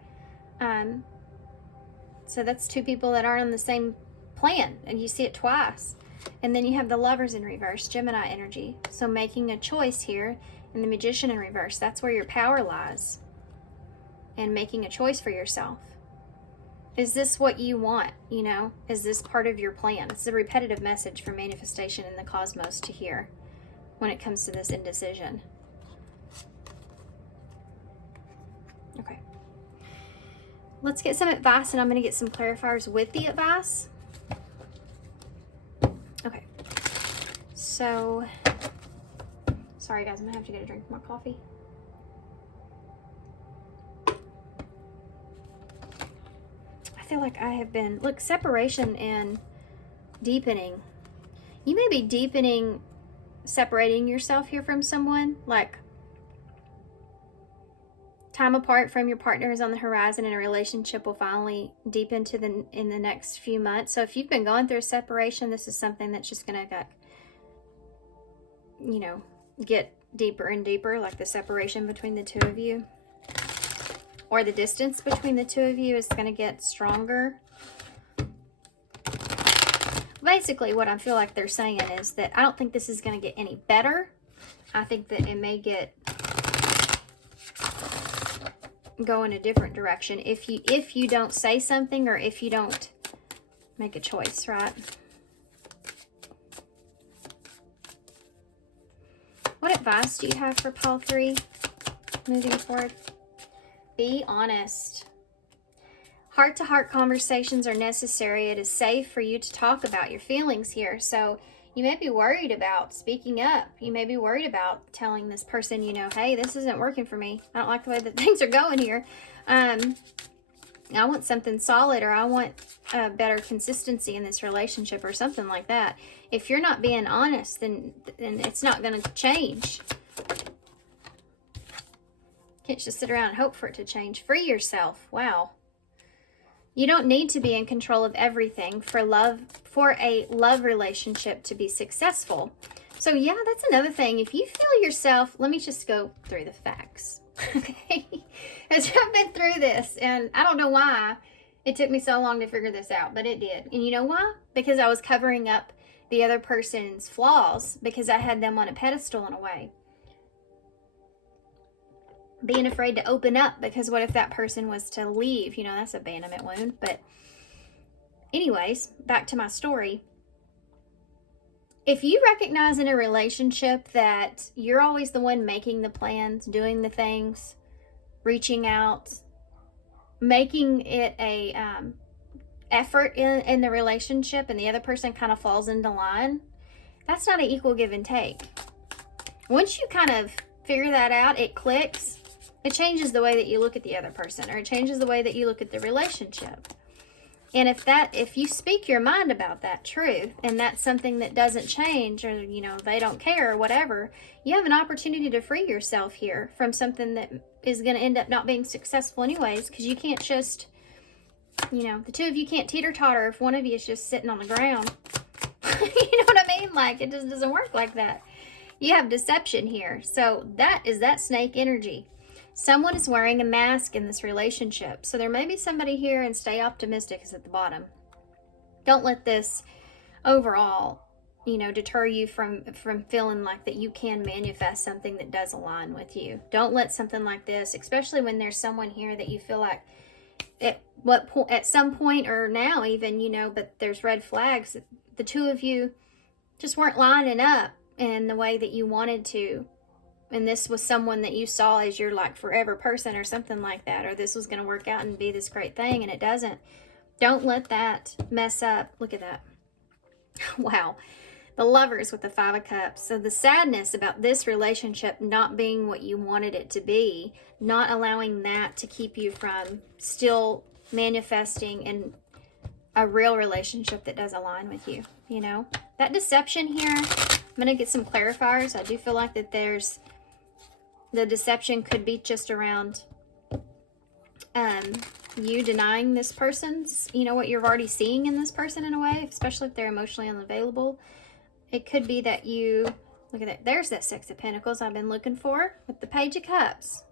So that's two people that aren't on the same plan, and you see it twice. And then you have the Lovers in reverse, Gemini energy. So making a choice here, and the Magician in reverse. That's where your power lies. And making a choice for yourself. Is this what you want? You know, is this part of your plan? It's a repetitive message for manifestation in the cosmos to hear when it comes to this indecision. Okay. Let's get some advice, and I'm going to get some clarifiers with the advice. Okay. So, sorry guys, I'm going to have to get a drink more coffee. I feel like I have been, look, separation and deepening. You may be deepening, separating yourself here from someone, like time apart from your partner is on the horizon, and a relationship will finally deepen in the next few months. So if you've been going through a separation, this is something that's just going to, you know, get deeper and deeper, like the separation between the two of you. Or the distance between the two of you is going to get stronger. Basically, what I feel like they're saying is that I don't think this is going to get any better. I think that it may go in a different direction if you don't say something, or if you don't make a choice, right? What advice do you have for pile 3 moving forward? Be honest. Heart-to-heart conversations are necessary. It is safe for you to talk about your feelings here. So you may be worried about speaking up. You may be worried about telling this person, you know, hey, this isn't working for me. I don't like the way that things are going here. I want something solid, or I want better consistency in this relationship, or something like that. If you're not being honest, then it's not going to change. Can't just sit around and hope for it to change. Free yourself. Wow. You don't need to be in control of everything for a love relationship to be successful. So yeah, that's another thing. If you feel yourself, let me just go through the facts. Okay. As I've been through this, and I don't know why it took me so long to figure this out, but it did. And you know why? Because I was covering up the other person's flaws because I had them on a pedestal in a way. Being afraid to open up because what if that person was to leave? You know, that's an abandonment wound. But anyways, back to my story. If you recognize in a relationship that you're always the one making the plans, doing the things, reaching out, making it a effort in the relationship, and the other person kind of falls into line, that's not an equal give and take. Once you kind of figure that out, it clicks. It changes the way that you look at the other person, or it changes the way that you look at the relationship. And if you speak your mind about that truth, and that's something that doesn't change, or, you know, they don't care or whatever, you have an opportunity to free yourself here from something that is going to end up not being successful anyways, because you can't just, you know, the two of you can't teeter-totter if one of you is just sitting on the ground. You know what I mean? Like, it just doesn't work like that. You have deception here. So that is that snake energy. Someone is wearing a mask in this relationship. So there may be somebody here, and stay optimistic is at the bottom. Don't let this overall, you know, deter you from feeling like that you can manifest something that does align with you. Don't let something like this, especially when there's someone here that you feel like at some point or now even, you know, but there's red flags. The two of you just weren't lining up in the way that you wanted to. And this was someone that you saw as your like forever person or something like that, or this was going to work out and be this great thing, and it doesn't. Don't let that mess up. Look at that. Wow. The Lovers with the 5 of Cups. So the sadness about this relationship not being what you wanted it to be, not allowing that to keep you from still manifesting in a real relationship that does align with you, you know. That deception here, I'm going to get some clarifiers. I do feel like that there's the deception could be just around you denying this person's, you know, what you're already seeing in this person in a way, especially if they're emotionally unavailable. It could be that you, look at that, there's that 6 of Pentacles I've been looking for with the Page of Cups.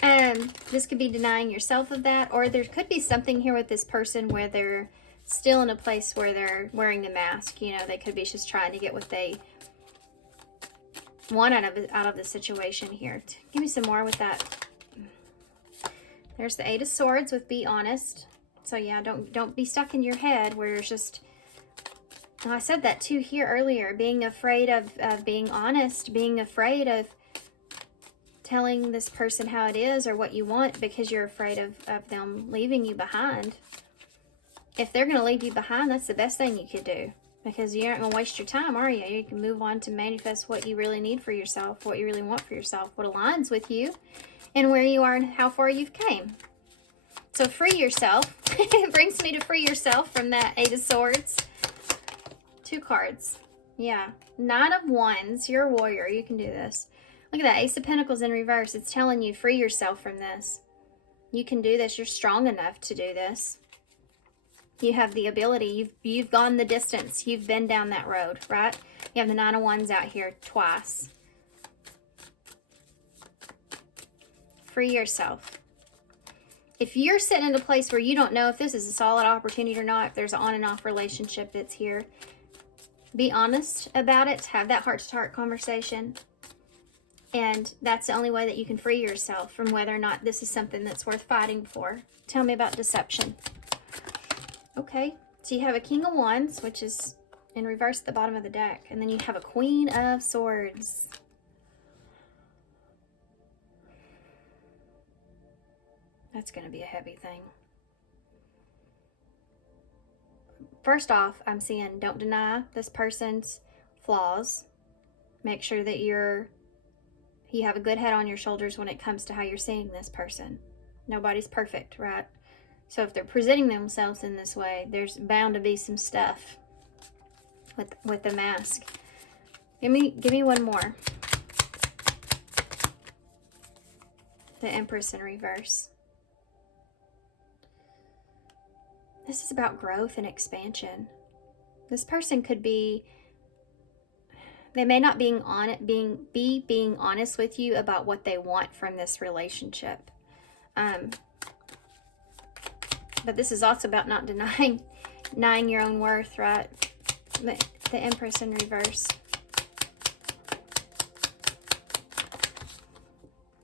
This could be denying yourself of that, or there could be something here with this person where they're still in a place where they're wearing the mask. You know, they could be just trying to get what they want out of the situation here. Give me some more with that. There's the 8 of Swords with be honest. So yeah, don't be stuck in your head where it's just, oh, I said that too here earlier, being afraid of being honest, being afraid of telling this person how it is or what you want because you're afraid of them leaving you behind. If they're going to leave you behind, that's the best thing you could do, because you aren't going to waste your time, are you? You can move on to manifest what you really need for yourself, what you really want for yourself, what aligns with you and where you are and how far you've came. So free yourself. It brings me to free yourself from that 8 of Swords. 2 cards. Yeah. 9 of Wands. You're a warrior. You can do this. Look at that. Ace of Pentacles in reverse. It's telling you free yourself from this. You can do this. You're strong enough to do this. You have the ability. You've gone the distance. You've been down that road, right? You have the 9 of Wands out here twice. Free yourself. If you're sitting in a place where you don't know if this is a solid opportunity or not, if there's an on and off relationship that's here, be honest about it. Have that heart-to-heart conversation. And that's the only way that you can free yourself from whether or not this is something that's worth fighting for. Tell me about deception. Okay, so you have a King of Wands, which is in reverse at the bottom of the deck. And then you have a Queen of Swords. That's going to be a heavy thing. First off, I'm seeing don't deny this person's flaws. Make sure that you have a good head on your shoulders when it comes to how you're seeing this person. Nobody's perfect, right? So if they're presenting themselves in this way, there's bound to be some stuff with the mask. Give me one more. The Empress in reverse. This is about growth and expansion. This person could be, they may not being honest with you about what they want from this relationship. But this is also about not denying your own worth, right? The Empress in reverse.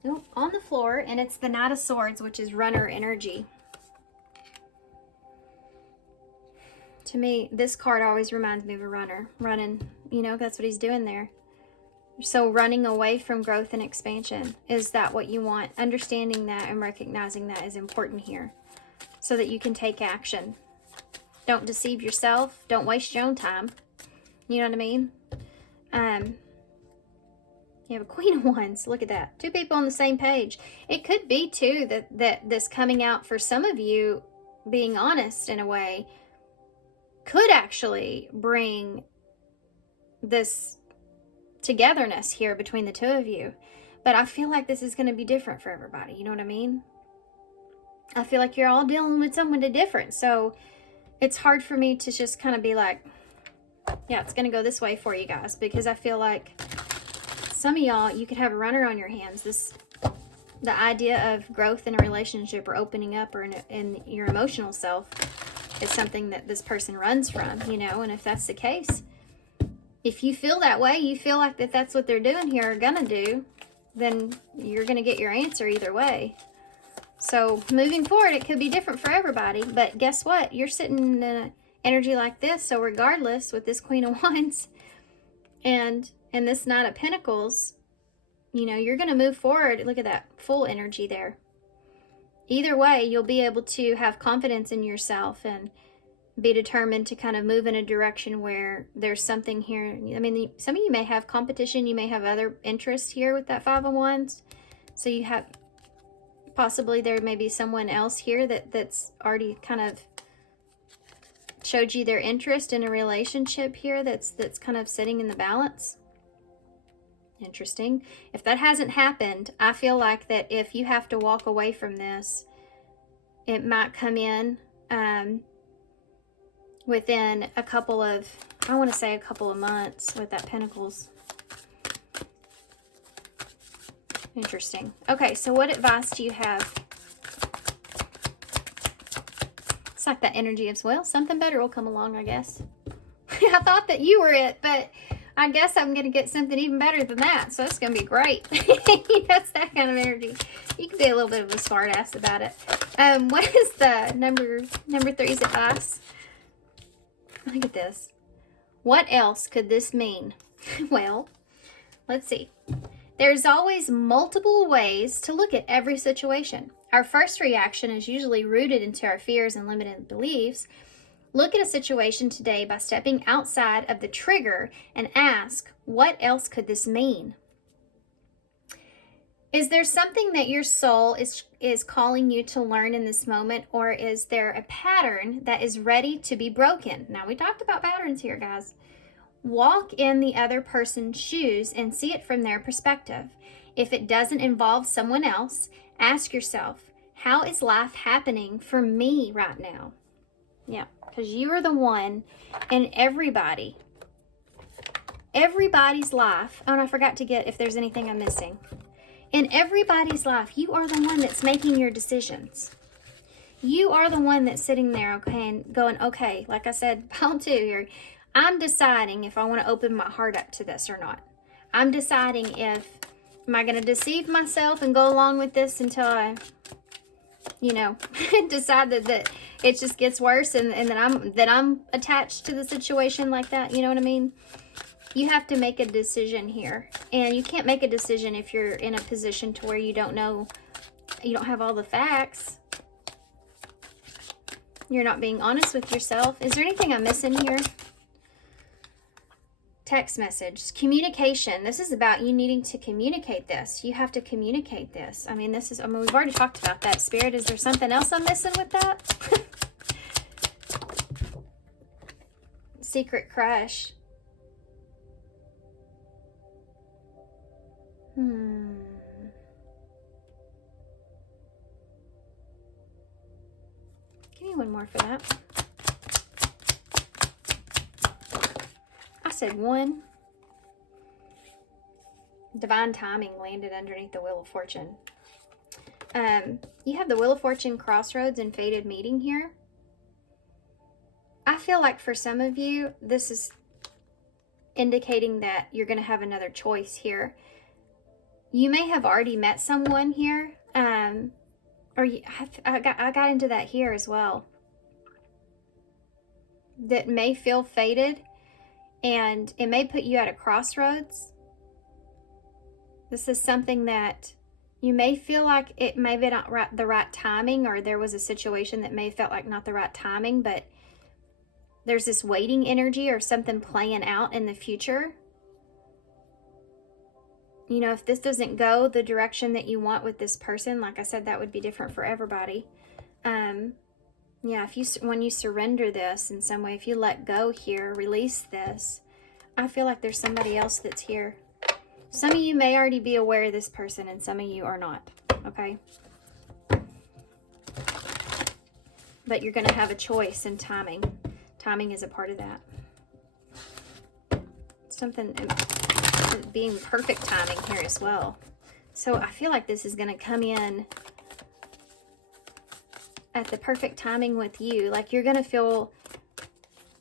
Oh, on the floor, and it's the Knight of Swords, which is runner energy. To me, this card always reminds me of a runner. Running, you know, that's what he's doing there. So running away from growth and expansion. Is that what you want? Understanding that and recognizing that is important here, so that you can take action. Don't deceive yourself. Don't waste your own time. You know what I mean? You have a Queen of Wands. Look at that. Two people on the same page. It could be, too, that this coming out for some of you, being honest in a way, could actually bring this togetherness here between the two of you. But I feel like this is going to be different for everybody. You know what I mean? I feel like you're all dealing with someone different. So it's hard for me to just kind of be like, yeah, it's going to go this way for you guys. Because I feel like some of y'all, you could have a runner on your hands. The idea of growth in a relationship or opening up or in your emotional self is something that this person runs from, you know. And if that's the case, if you feel that way, you feel like that's what they're doing here or gonna do, then you're gonna get your answer either way. So moving forward, it could be different for everybody. But guess what? You're sitting in an energy like this. So regardless, with this Queen of Wands and this Knight of Pentacles, you know, you're going to move forward. Look at that full energy there. Either way, you'll be able to have confidence in yourself and be determined to kind of move in a direction where there's something here. I mean, some of you may have competition. You may have other interests here with that Five of Wands. So you have, possibly there may be someone else here that's already kind of showed you their interest in a relationship here that's kind of sitting in the balance. Interesting. If that hasn't happened, I feel like that if you have to walk away from this, it might come in within a couple of, I want to say a couple of months with that Pentacles. Interesting. Okay, so what advice do you have? It's like that energy of, well, something better will come along, I guess. I thought that you were it, but I guess I'm going to get something even better than that. So it's going to be great. That's that kind of energy. You can be a little bit of a smart ass about it. What is the number three's advice? Look at this. What else could this mean? Well, let's see. There's always multiple ways to look at every situation. Our first reaction is usually rooted into our fears and limited beliefs. Look at a situation today by stepping outside of the trigger and ask, what else could this mean? Is there something that your soul is calling you to learn in this moment, or is there a pattern that is ready to be broken? Now, we talked about patterns here, guys. Walk in the other person's shoes and see it from their perspective. If it doesn't involve someone else, ask yourself, how is life happening for me right now? Yeah, because you are the one in everybody's life. Oh, and I forgot to get if there's anything I'm missing. In everybody's life, you are the one that's making your decisions. You are the one that's sitting there, okay, and going, okay, like I said, pile two here. I'm deciding if I want to open my heart up to this or not. I'm deciding if, am I going to deceive myself and go along with this until I, you know, decide that it just gets worse and that I'm attached to the situation like that. You know what I mean? You have to make a decision here. And you can't make a decision if you're in a position to where you don't know, you don't have all the facts. You're not being honest with yourself. Is there anything I'm missing here? Text message, communication. This is about you needing to communicate this. You have to communicate this. I mean, we've already talked about that. Spirit, is there something else I'm missing with that? Secret crush. Give me one more for that. said 1. Divine timing landed underneath the Wheel of Fortune. You have the Wheel of Fortune, Crossroads, and Fated Meeting here. I feel like for some of you, this is indicating that you're going to have another choice here. You may have already met someone here, or I got into that here as well, that may feel fated, and it may put you at a crossroads. This is something that you may feel like it may be not the right timing, or there was a situation that may have felt like not the right timing, but there's this waiting energy or something playing out in the future. You know, if this doesn't go the direction that you want with this person, like I said, that would be different for everybody. Yeah, when you surrender this in some way, if you let go here, release this, I feel like there's somebody else that's here. Some of you may already be aware of this person, and some of you are not, okay? But you're going to have a choice in timing. Timing is a part of that. Something being perfect timing here as well. So I feel like this is going to come in at the perfect timing with you. Like you're going to feel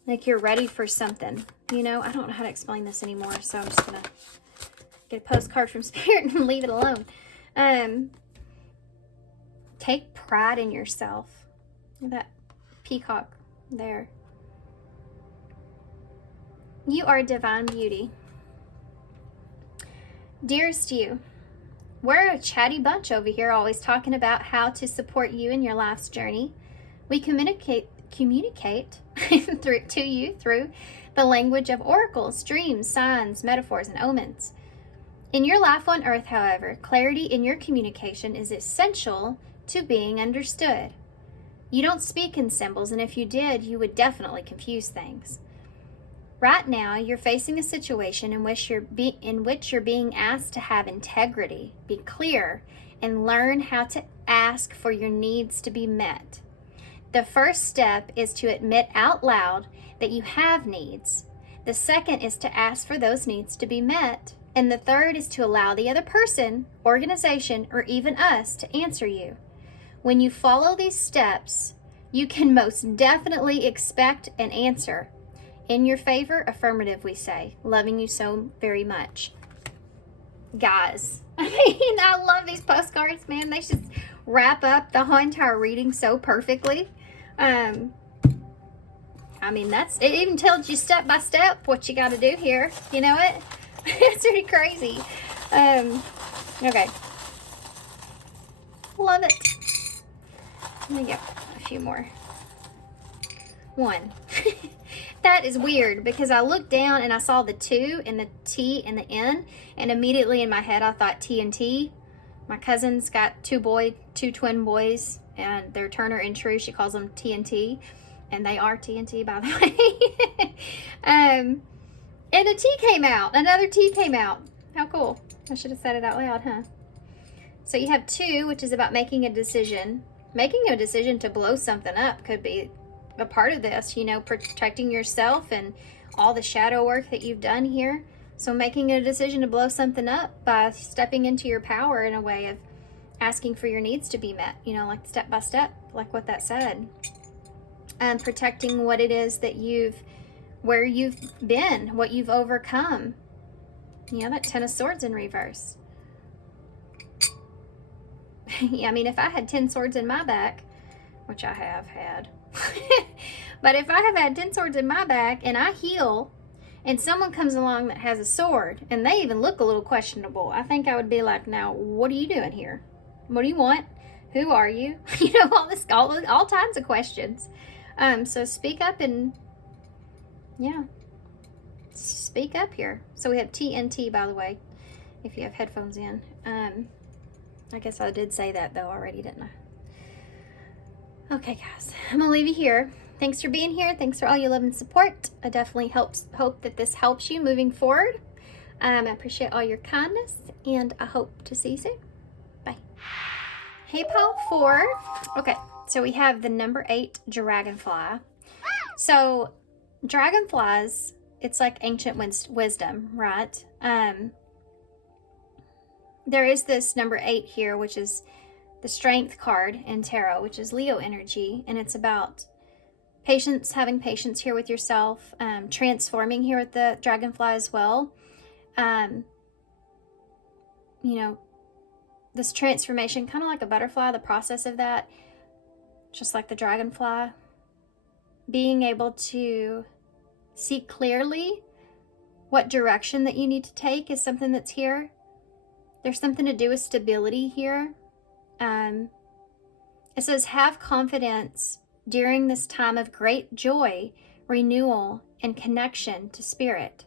like you're ready for something. You know, I don't know how to explain this anymore, so I'm just going to get a postcard from Spirit and leave it alone. Take pride in yourself. That peacock there. You are divine beauty. Dearest you, we're a chatty bunch over here, always talking about how to support you in your life's journey. We communicate to you through the language of oracles, dreams, signs, metaphors, and omens. In your life on earth, however, clarity in your communication is essential to being understood. You don't speak in symbols, and if you did, you would definitely confuse things. Right now, you're facing a situation in which you're being asked to have integrity, be clear, and learn how to ask for your needs to be met. The first step is to admit out loud that you have needs. The second is to ask for those needs to be met. And the third is to allow the other person, organization, or even us to answer you. When you follow these steps, you can most definitely expect an answer. In your favor, affirmative, we say. Loving you so very much. Guys, I mean, I love these postcards, man. They just wrap up the whole entire reading so perfectly. I mean, it even tells you step by step what you got to do here. You know it? It's pretty crazy. Okay. Love it. Let me get a few more. 1. That is weird because I looked down and I saw the 2 and the T and the N, and immediately in my head I thought TNT. My cousin's got 2 twin boys, and they're Turner and True. She calls them TNT, and they are TNT, by the way. And a T came out. Another T came out. How cool. I should have said it out loud, huh? So you have 2, which is about making a decision. Making a decision to blow something up could be a part of this, you know, protecting yourself and all the shadow work that you've done here. So making a decision to blow something up by stepping into your power in a way of asking for your needs to be met, you know, like step by step, like what that said. And protecting what it is that where you've been, what you've overcome. Yeah, that 10 of Swords in reverse. Yeah, I mean, if I had 10 swords in my back, which I have had, but if I have had 10 swords in my back and I heal and someone comes along that has a sword and they even look a little questionable, I think I would be like, now, what are you doing here? What do you want? Who are you? You know, all kinds of questions. So speak up and, yeah, speak up here. So we have TNT, by the way, if you have headphones in. I guess I did say that, though, already, didn't I? Okay, guys, I'm going to leave you here. Thanks for being here. Thanks for all your love and support. I definitely hope that this helps you moving forward. I appreciate all your kindness, and I hope to see you soon. Bye. Hey, Pile 4. Okay, so we have the number 8 dragonfly. So dragonflies it's like ancient wisdom, right? There is this number 8 here, which is the Strength card in tarot, which is Leo energy, and it's about patience, having patience here with yourself, transforming here with the dragonfly as well. You know, this transformation, kind of like a butterfly, the process of that, just like the dragonfly, being able to see clearly what direction that you need to take is something that's here. There's something to do with stability here. It says, have confidence during this time of great joy, renewal, and connection to spirit.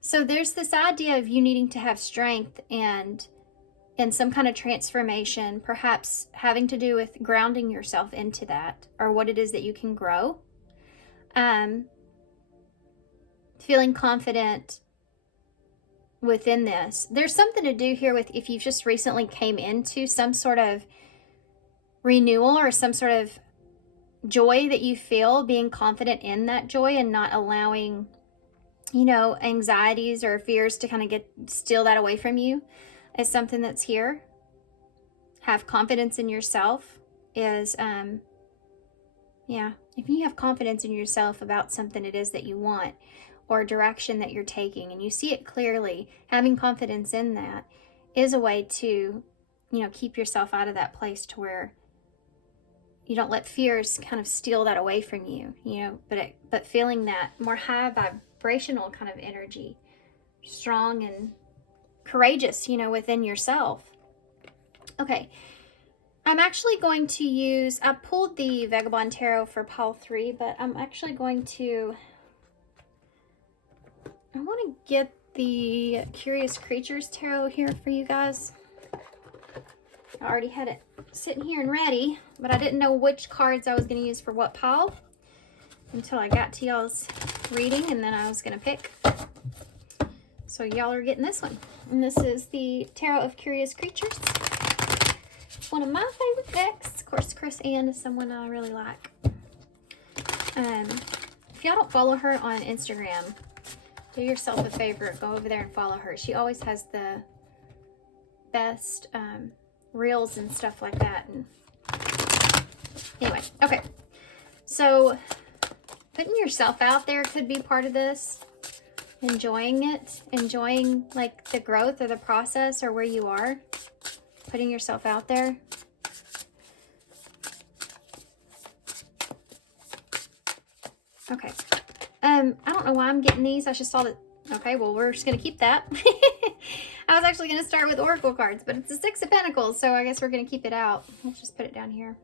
So there's this idea of you needing to have strength and some kind of transformation, perhaps having to do with grounding yourself into that, or what it is that you can grow. Feeling confident within this. There's something to do here with if you've just recently came into some sort of renewal or some sort of joy that you feel, being confident in that joy and not allowing, you know, anxieties or fears to kind of steal that away from you is something that's here. Have confidence in yourself is, yeah, if you have confidence in yourself about something it is that you want or direction that you're taking and you see it clearly, having confidence in that is a way to, you know, keep yourself out of that place to where you don't let fears kind of steal that away from you, you know, but feeling that more high vibrational kind of energy, strong and courageous, you know, within yourself. Okay, I'm actually going to use, I pulled the Vagabond Tarot for Pile 3, but I'm actually going to, I want to get the Curious Creatures Tarot here for you guys. I already had it sitting here and ready, but I didn't know which cards I was going to use for what pile until I got to y'all's reading, and then I was going to pick. So y'all are getting this one. And this is the Tarot of Curious Creatures. One of my favorite decks. Of course, Chris Ann is someone I really like. If y'all don't follow her on Instagram, do yourself a favor, go over there and follow her. She always has the best reels and stuff like that. And anyway, okay. So putting yourself out there could be part of this. Enjoying it, enjoying like the growth or the process or where you are. Putting yourself out there. Okay. I don't know why I'm getting these. I just saw that. Okay, well, we're just going to keep that. I was actually going to start with Oracle cards, but it's a 6 of Pentacles, so I guess we're going to keep it out. Let's just put it down here.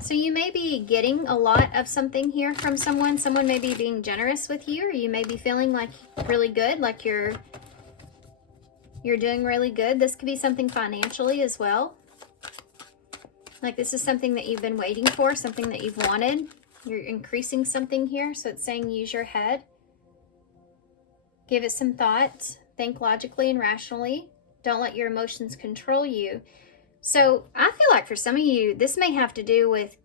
So you may be getting a lot of something here from someone. Someone may be being generous with you, or you may be feeling like really good, like you're doing really good. This could be something financially as well. Like this is something that you've been waiting for, something that you've wanted. You're increasing something here, so it's saying use your head. Give it some thought. Think logically and rationally. Don't let your emotions control you. So I feel like for some of you, this may have to do with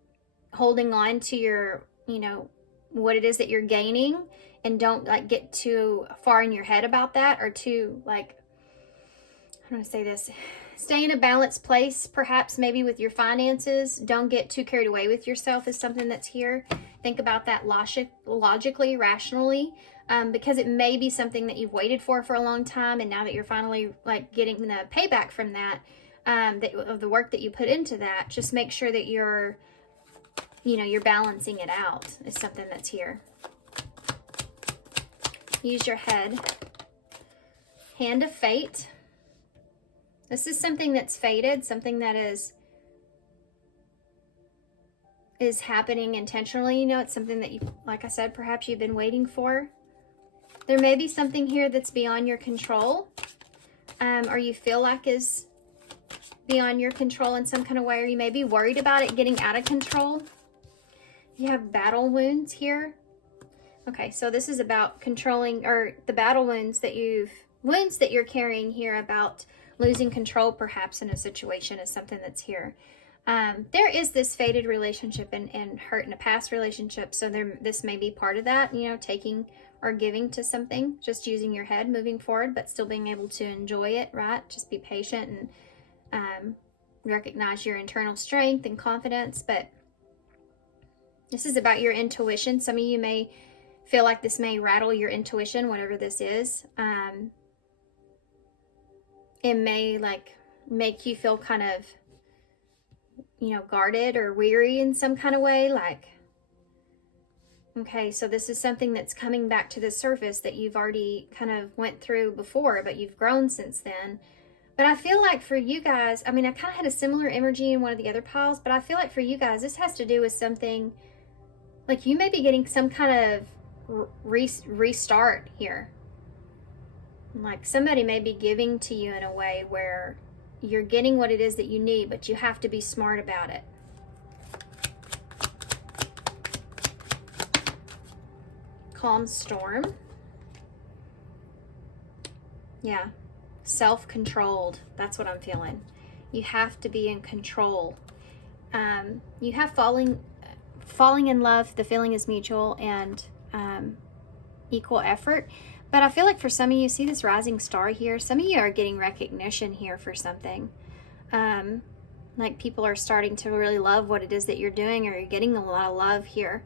holding on to your, you know, what it is that you're gaining, and don't like get too far in your head about that, or too like, how do I say this? Stay in a balanced place, perhaps maybe with your finances. Don't get too carried away with yourself is something that's here. Think about that logically, rationally, because it may be something that you've waited for a long time, and now that you're finally like getting the payback from that, of the work that you put into that, just make sure that you're, you know, you're balancing it out is something that's here. Use your head. Hand of Fate. This is something that's fated, something that is happening intentionally. You know, it's something that you, like I said, perhaps you've been waiting for. There may be something here that's beyond your control, or you feel like is beyond your control in some kind of way, or you may be worried about it getting out of control. You have battle wounds here. Okay, so this is about controlling, or the battle wounds that you're carrying here, about losing control perhaps in a situation is something that's here. There is this faded relationship and hurt in a past relationship, so this may be part of that, you know, taking or giving to something, just using your head moving forward, but still being able to enjoy it, right? Just be patient and recognize your internal strength and confidence. But this is about your intuition. Some of you may feel like this may rattle your intuition, whatever this is. It may like make you feel kind of, you know, guarded or weary in some kind of way. Like, okay, so this is something that's coming back to the surface that you've already kind of went through before, but you've grown since then. But I feel like for you guys, I mean, I kind of had a similar energy in one of the other piles, but I feel like for you guys, this has to do with something, like you may be getting some kind of restart here. Like somebody may be giving to you in a way where you're getting what it is that you need, but you have to be smart about it. Calm storm. Yeah. Self-controlled. That's what I'm feeling. You have to be in control. You have falling in love. The feeling is mutual and equal effort. But I feel like for some of you, see this rising star here? Some of you are getting recognition here for something. Like people are starting to really love what it is that you're doing, or you're getting a lot of love here.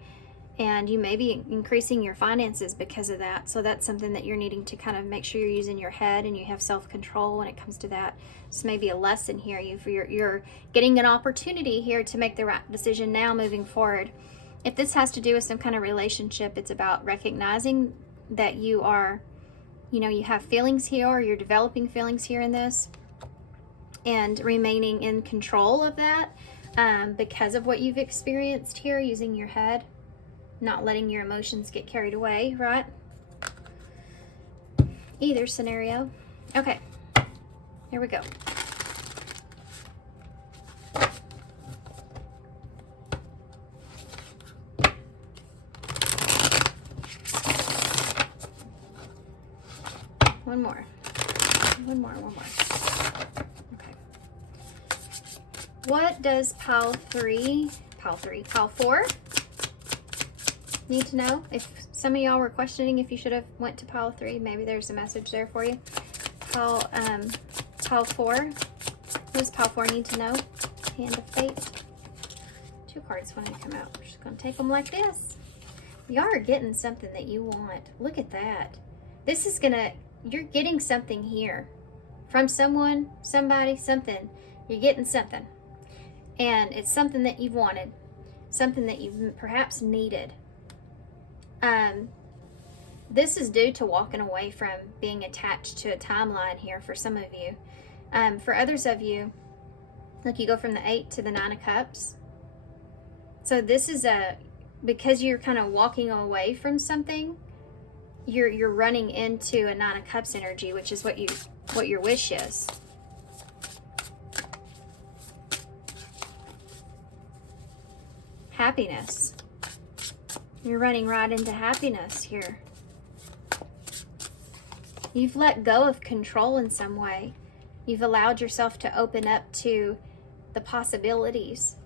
And you may be increasing your finances because of that. So that's something that you're needing to kind of make sure you're using your head and you have self-control when it comes to that. So maybe a lesson here. You're getting an opportunity here to make the right decision now moving forward. If this has to do with some kind of relationship, it's about recognizing that you are, you know, you have feelings here, or you're developing feelings here in this, and remaining in control of that because of what you've experienced here, using your head, not letting your emotions get carried away, right? Either scenario. Okay, here we go. One more. Okay. What does pile 4 need to know? If some of y'all were questioning if you should have went to pile 3, maybe there's a message there for you. Pile 4. What does pile 4 need to know? Hand of Fate. 2 cards want to come out. We're just going to take them like this. Y'all are getting something that you want. Look at that. This is going to... You're getting something here from someone, somebody, something. You're getting something. And it's something that you've wanted. Something that you've perhaps needed. This is due to walking away from being attached to a timeline here for some of you. For others of you, like you go from the 8 to the 9 of Cups. So this is because you're kind of walking away from something, you're running into a 9 of Cups energy, which is what your wish is. Happiness. You're running right into happiness here. You've let go of control in some way. You've allowed yourself to open up to the possibilities.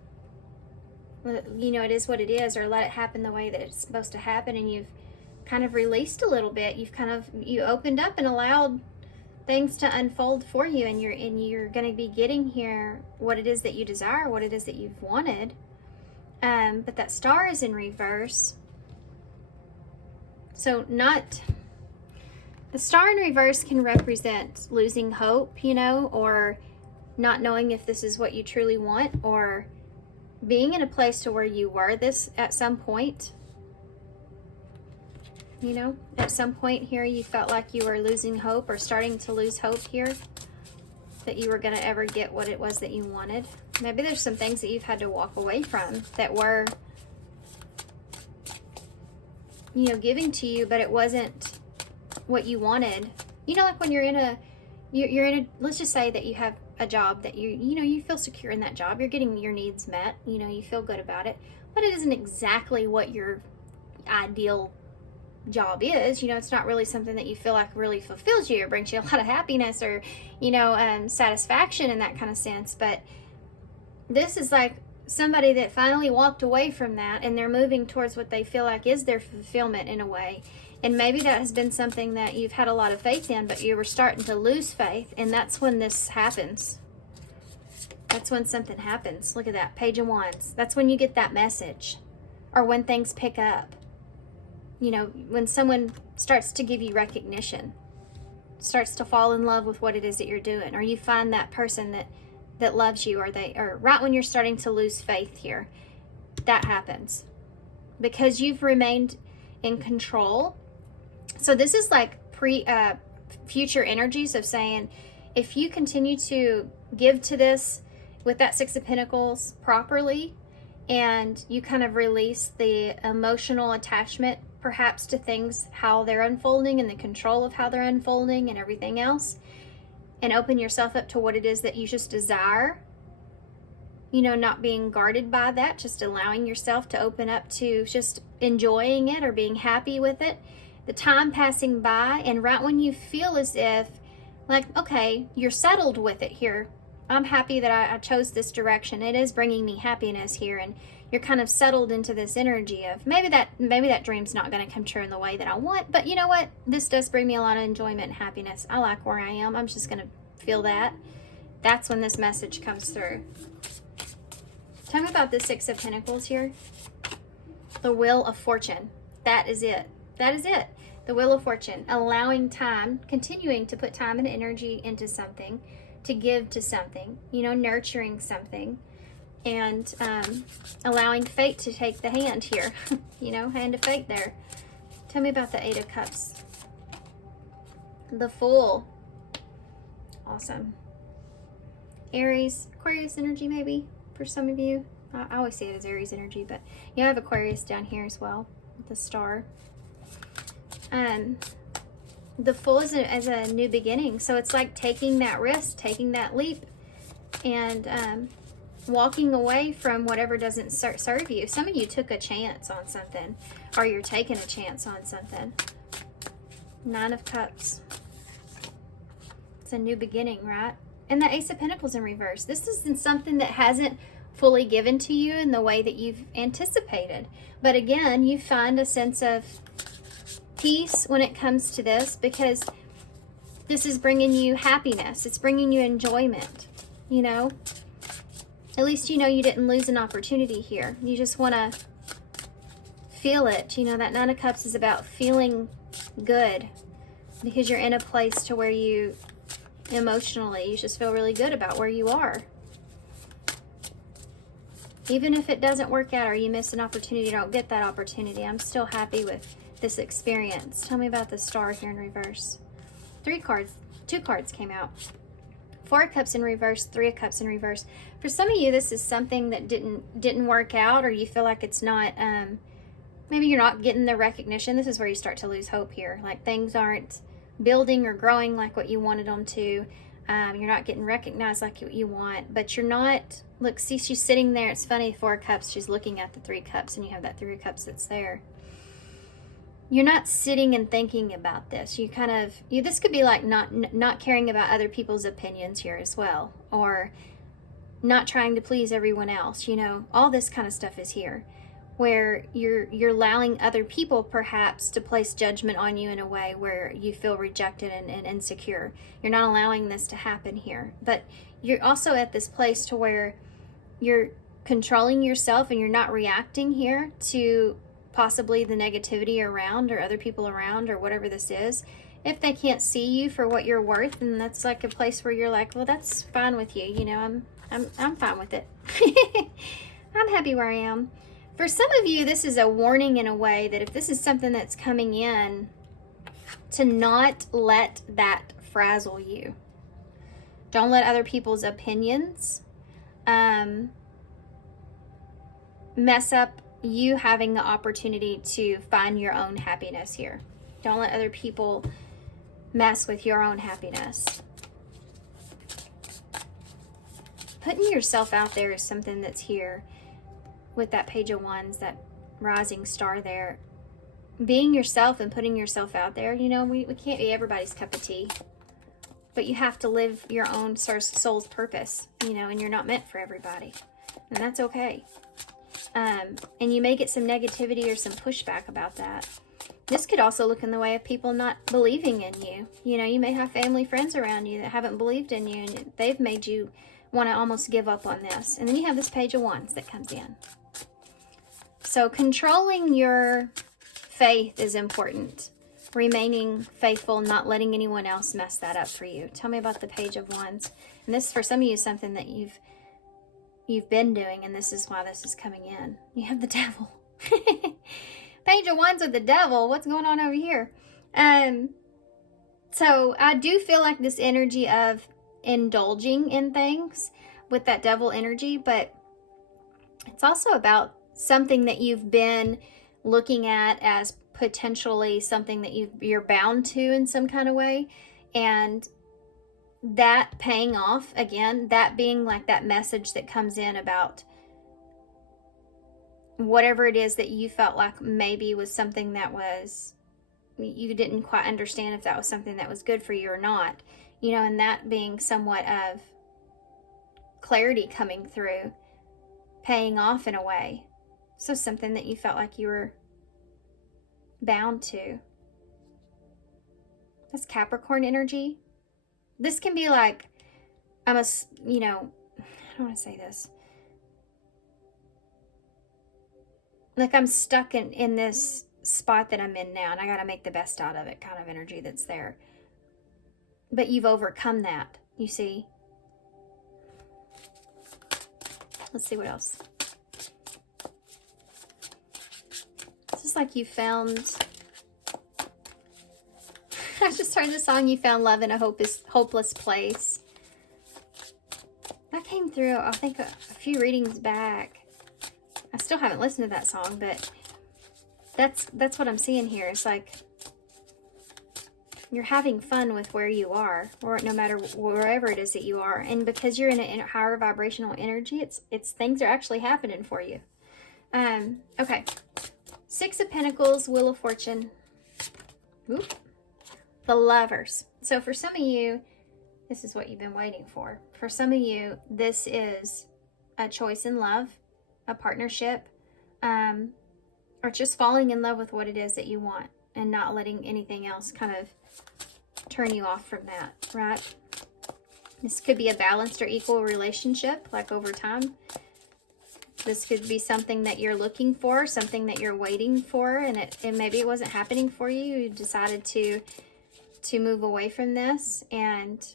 You know, it is what it is, or let it happen the way that it's supposed to happen, and you've kind of released a little bit. You opened up and allowed things to unfold for you, and you're going to be getting here what it is that you desire, what it is that you've wanted. But that star is in reverse. So the star in reverse can represent losing hope, you know, or not knowing if this is what you truly want, or being in a place to where you were this at some point. You know, at some point here you felt like you were losing hope, or starting to lose hope here, that you were going to ever get what it was that you wanted. Maybe there's some things that you've had to walk away from that were, you know, giving to you, but it wasn't what you wanted. You know, like when you're in a, let's just say that you have a job that you feel secure in that job. You're getting your needs met. You know, you feel good about it, but it isn't exactly what your ideal job is. You know, it's not really something that you feel like really fulfills you or brings you a lot of happiness or, you know, satisfaction in that kind of sense. But this is like somebody that finally walked away from that, and they're moving towards what they feel like is their fulfillment in a way. And maybe that has been something that you've had a lot of faith in, but you were starting to lose faith, and that's when this happens. That's when something happens. Look at that, Page of Wands. That's when you get that message, or when things pick up. You know, when someone starts to give you recognition, starts to fall in love with what it is that you're doing, or you find that person that loves you, or right when you're starting to lose faith here, that happens because you've remained in control. So this is like future energies of saying, if you continue to give to this with that Six of Pentacles properly, and you kind of release the emotional attachment perhaps to things, how they're unfolding, and the control of how they're unfolding and everything else, and open yourself up to what it is that you just desire, you know, not being guarded by that, just allowing yourself to open up to just enjoying it or being happy with it, the time passing by, and right when you feel as if, like, okay, you're settled with it here, I'm happy that I chose this direction, it is bringing me happiness here, and you're kind of settled into this energy of maybe that dream's not going to come true in the way that I want, but you know what, this does bring me a lot of enjoyment and happiness. I like where I am, I'm just going to feel that. That's when this message comes through. Tell me about the Six of Pentacles here. The Wheel of Fortune. That is it. That is it. The Wheel of Fortune. Allowing time, continuing to put time and energy into something, to give to something, you know, nurturing something, and allowing fate to take the hand here. You know, hand of fate there. Tell me about the Eight of Cups. The Fool. Awesome. Aries, Aquarius energy maybe for some of you. I always see it as Aries energy, but you have Aquarius down here as well with the star. The Fool is a new beginning, so it's like taking that risk, taking that leap, and walking away from whatever doesn't serve you. Some of you took a chance on something, or you're taking a chance on something. Nine of Cups. It's a new beginning, right? And the Ace of Pentacles in reverse. This isn't something that hasn't fully given to you in the way that you've anticipated. But again, you find a sense of peace when it comes to this, because this is bringing you happiness. It's bringing you enjoyment, you know? At least you know you didn't lose an opportunity here. You just want to feel it. You know, that Nine of Cups is about feeling good, because you're in a place to where you emotionally, you just feel really good about where you are. Even if it doesn't work out, or you miss an opportunity, you don't get that opportunity, I'm still happy with this experience. Tell me about the Star here in reverse. Two cards came out. Four of Cups in reverse, Three of Cups in reverse. For some of you, this is something that didn't work out, or you feel like it's not, maybe you're not getting the recognition. This is where you start to lose hope here. Like things aren't building or growing like what you wanted them to. You're not getting recognized like what you want, but you're not, look, see, she's sitting there. It's funny, Four of Cups, she's looking at the Three of Cups, and you have that Three of Cups that's there. You're not sitting and thinking about this. You kind of, this could be like not caring about other people's opinions here as well, or not trying to please everyone else. You know, all this kind of stuff is here, where you're allowing other people perhaps to place judgment on you in a way where you feel rejected and insecure. You're not allowing this to happen here, but you're also at this place to where you're controlling yourself, and you're not reacting here to possibly the negativity around, or other people around, or whatever this is. If they can't see you for what you're worth, and that's like a place where you're like, well, that's fine with you, you know, I'm fine with it. I'm happy where I am. For some of you, this is a warning in a way that if this is something that's coming in, to not let that frazzle you. Don't let other people's opinions mess up you having the opportunity to find your own happiness here. Don't let other people mess with your own happiness. Putting yourself out there is something that's here with that Page of Wands, that rising star there. Being yourself and putting yourself out there, you know, we can't be everybody's cup of tea, but you have to live your own soul's purpose, you know, and you're not meant for everybody. And that's okay. And you may get some negativity or some pushback about that. This could also look in the way of people not believing in you. You know, you may have family, friends around you that haven't believed in you, and they've made you want to almost give up on this. And then you have this Page of Wands that comes in. So controlling your faith is important. Remaining faithful, not letting anyone else mess that up for you. Tell me about the Page of Wands. And this, for some of you, is something that you've been doing, and this is why this is coming in. You have the Devil. Page of Wands with the Devil. What's going on over here? So I do feel like this energy of indulging in things with that Devil energy, but it's also about something that you've been looking at as potentially something that you're bound to in some kind of way, and that paying off again, that being like that message that comes in about whatever it is that you felt like maybe was something that was, you didn't quite understand if that was something that was good for you or not, you know, and that being somewhat of clarity coming through, paying off in a way. So something that you felt like you were bound to. That's Capricorn energy. This can be like, I don't want to say this. Like I'm stuck in this spot that I'm in now, and I got to make the best out of it kind of energy that's there. But you've overcome that, you see. Let's see what else. It's just like you found, I just heard the song, You Found Love in a Hopeless Place. That came through, I think, a few readings back. I still haven't listened to that song, but that's what I'm seeing here. It's like you're having fun with where you are, or no matter wherever it is that you are. And because you're in a higher vibrational energy, it's things are actually happening for you. Okay. Six of Pentacles, Wheel of Fortune. Oop. The Lovers. So for some of you, this is what you've been waiting for. For some of you, this is a choice in love, a partnership, or just falling in love with what it is that you want and not letting anything else kind of turn you off from that, right? This could be a balanced or equal relationship, like over time. This could be something that you're looking for, something that you're waiting for, and maybe it wasn't happening for you. You decided to move away from this, and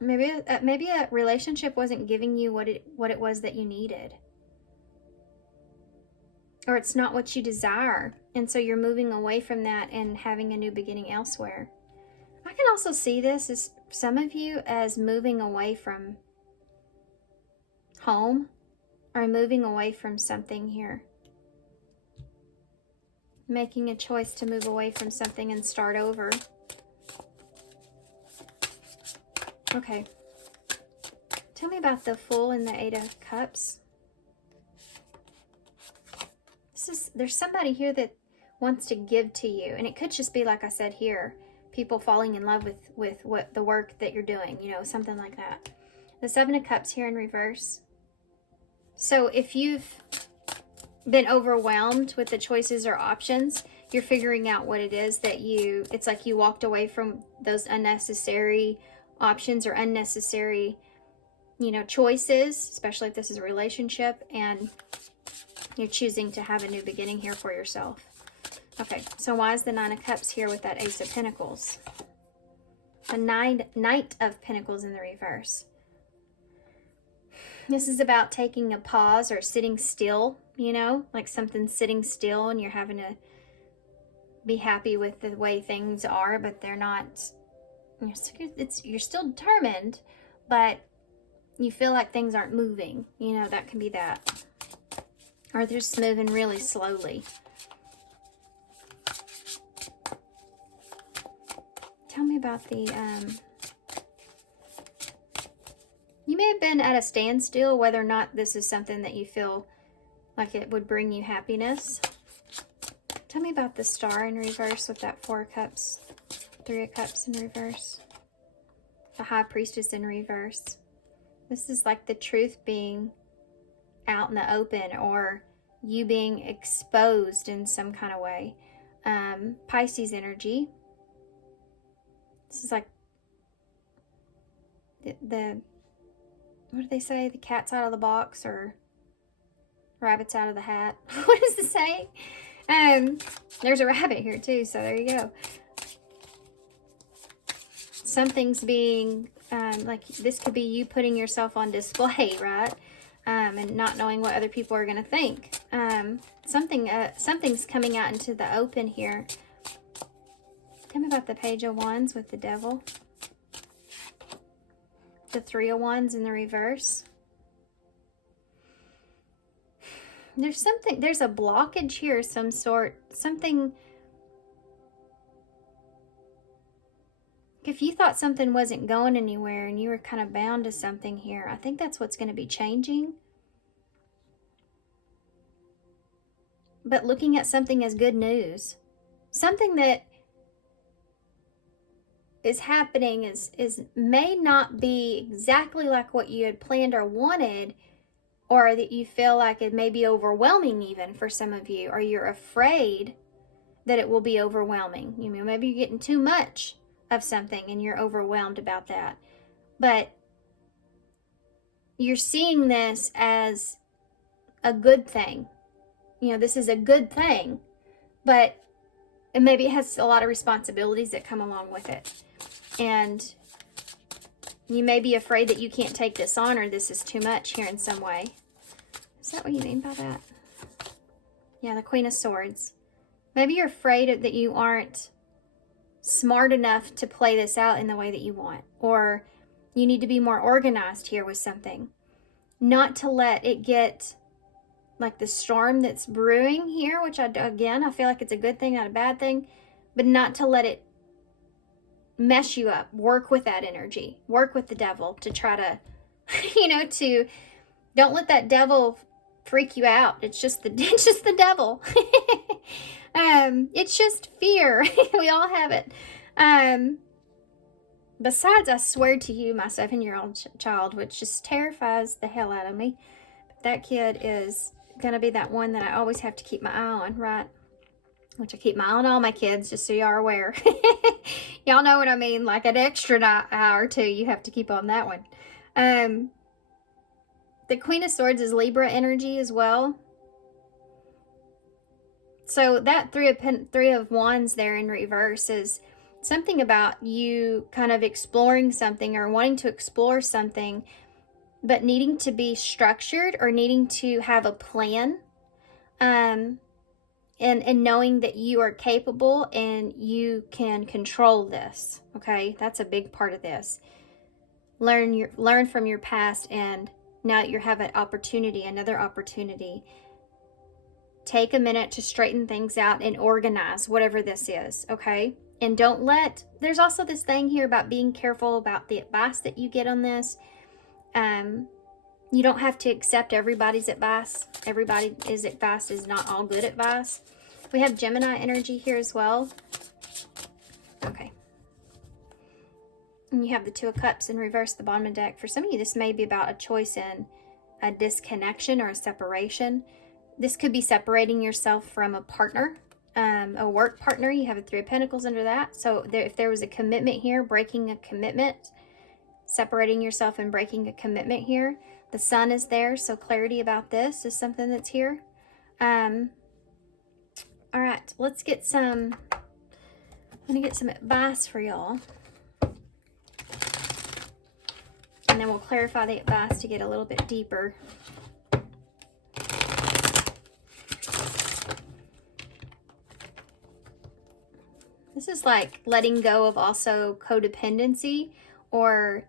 maybe a relationship wasn't giving you what it was that you needed, or it's not what you desire, and so you're moving away from that and having a new beginning elsewhere. I can also see this as some of you as moving away from home, or moving away from something here. Making a choice to move away from something and start over. Okay. Tell me about the Fool and the Eight of Cups. There's somebody here that wants to give to you, and it could just be, like I said here, people falling in love with what the work that you're doing, you know, something like that. The Seven of Cups here in reverse. So if you've been overwhelmed with the choices or options, you're figuring out what it is that it's like you walked away from those unnecessary options or unnecessary, you know, choices, especially if this is a relationship, and you're choosing to have a new beginning here for yourself. Okay, so why is the Nine of Cups here with that Ace of Pentacles? The Knight of Pentacles in the reverse. This is about taking a pause or sitting still, you know, like something sitting still and you're having to be happy with the way things are, but they're not, you're still determined, but you feel like things aren't moving, you know, that can be that. Or they're just moving really slowly. Tell me about the, you may have been at a standstill, whether or not this is something that you feel like it would bring you happiness. Tell me about the Star in reverse with that Four of Cups, Three of Cups in reverse. The High Priestess in reverse. This is like the truth being out in the open, or you being exposed in some kind of way. Pisces energy. This is like the what do they say? The cat's out of the box, or rabbit's out of the hat. What is the saying? There's a rabbit here too, so there you go. Something's being, like this could be you putting yourself on display, right? And not knowing what other people are going to think. Something's coming out into the open here. Tell me about the Page of Wands with the Devil. The Three of Wands in the reverse. There's a blockage here, some sort, something. If you thought something wasn't going anywhere and you were kind of bound to something here, I think that's what's going to be changing. But looking at something as good news, something that is happening is may not be exactly like what you had planned or wanted, or that you feel like it may be overwhelming even for some of you, or you're afraid that it will be overwhelming. You know, maybe you're getting too much of something and you're overwhelmed about that. But you're seeing this as a good thing. You know, this is a good thing, but maybe it has a lot of responsibilities that come along with it. And you may be afraid that you can't take this on, or this is too much here in some way. Is that what you mean by that? Yeah, the Queen of Swords. Maybe you're afraid that you aren't smart enough to play this out in the way that you want, or you need to be more organized here with something. Not to let it get like the storm that's brewing here, which I feel like it's a good thing, not a bad thing, but not to let it mess you up. Work with that energy. Work with the devil to try to, don't let that devil freak you out. It's just the devil. It's just fear. We all have it. Besides, I swear to you, my 7-year-old child, which just terrifies the hell out of me. That kid is going to be that one that I always have to keep my eye on, right? Which I keep my eye on all my kids, just so you are aware. Y'all know what I mean, like an extra eye or two you have to keep on that one. The Queen of Swords is Libra energy as well. So that three of Wands there in reverse is something about you kind of exploring something or wanting to explore something, but needing to be structured or needing to have a plan, and knowing that you are capable and you can control this. Okay, that's a big part of this. Learn from your past, and now that you have another opportunity, take a minute to straighten things out and organize whatever this is. Okay. And there's also this thing here about being careful about the advice that you get on this. You don't have to accept everybody's advice. Everybody's advice is not all good advice. We have Gemini energy here as well. Okay. And you have the Two of Cups in reverse, the bottom of the deck. For some of you, this may be about a choice in a disconnection or a separation. This could be separating yourself from a partner. A work partner. You have a Three of Pentacles under that. So if there was a commitment here, breaking a commitment, separating yourself and breaking a commitment here. The Sun is there, so clarity about this is something that's here. All right, let's get I'm gonna get some advice for y'all, and then we'll clarify the advice to get a little bit deeper. This is like letting go of also codependency, or,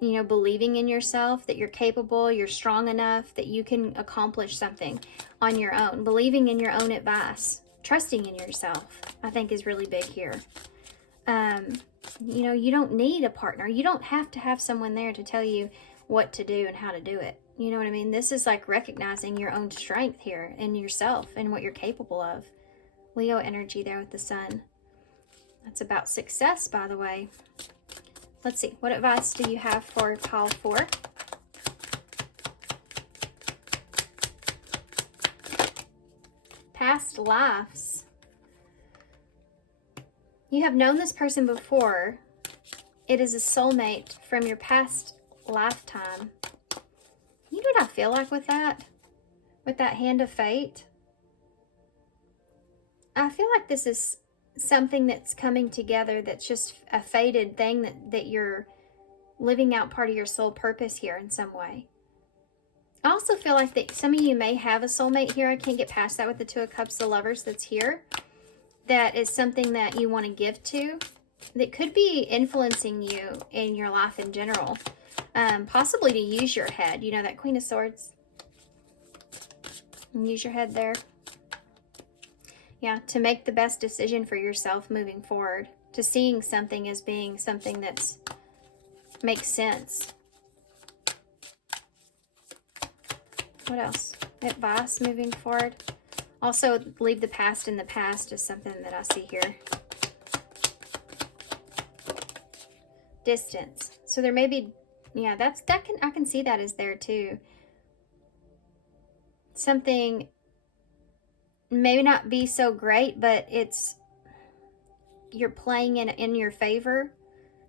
believing in yourself, that you're capable, you're strong enough, that you can accomplish something on your own. Believing in your own advice, trusting in yourself, I think is really big here. You don't need a partner. You don't have to have someone there to tell you what to do and how to do it. You know what I mean? This is like recognizing your own strength here in yourself and what you're capable of. Leo energy there with the Sun. That's about success, by the way. Let's see. What advice do you have for pile 4? Past lives. You have known this person before. It is a soulmate from your past lifetime. You know what I feel like with that? With that hand of fate? I feel like this is something that's coming together that's just a fated thing that you're living out part of your soul purpose here in some way. I also feel like that some of you may have a soulmate here. I can't get past that with the Two of Cups, the Lovers that's here. That is something that you want to give to. That could be influencing you in your life in general. Possibly to use your head. You know, that Queen of Swords. And use your head there. Yeah, to make the best decision for yourself moving forward. To seeing something as being something that's makes sense. What else? Advice moving forward. Also, leave the past in the past is something that I see here. Distance. So there may be, yeah, I can see that is there too. Something may not be so great, but you're playing in your favor.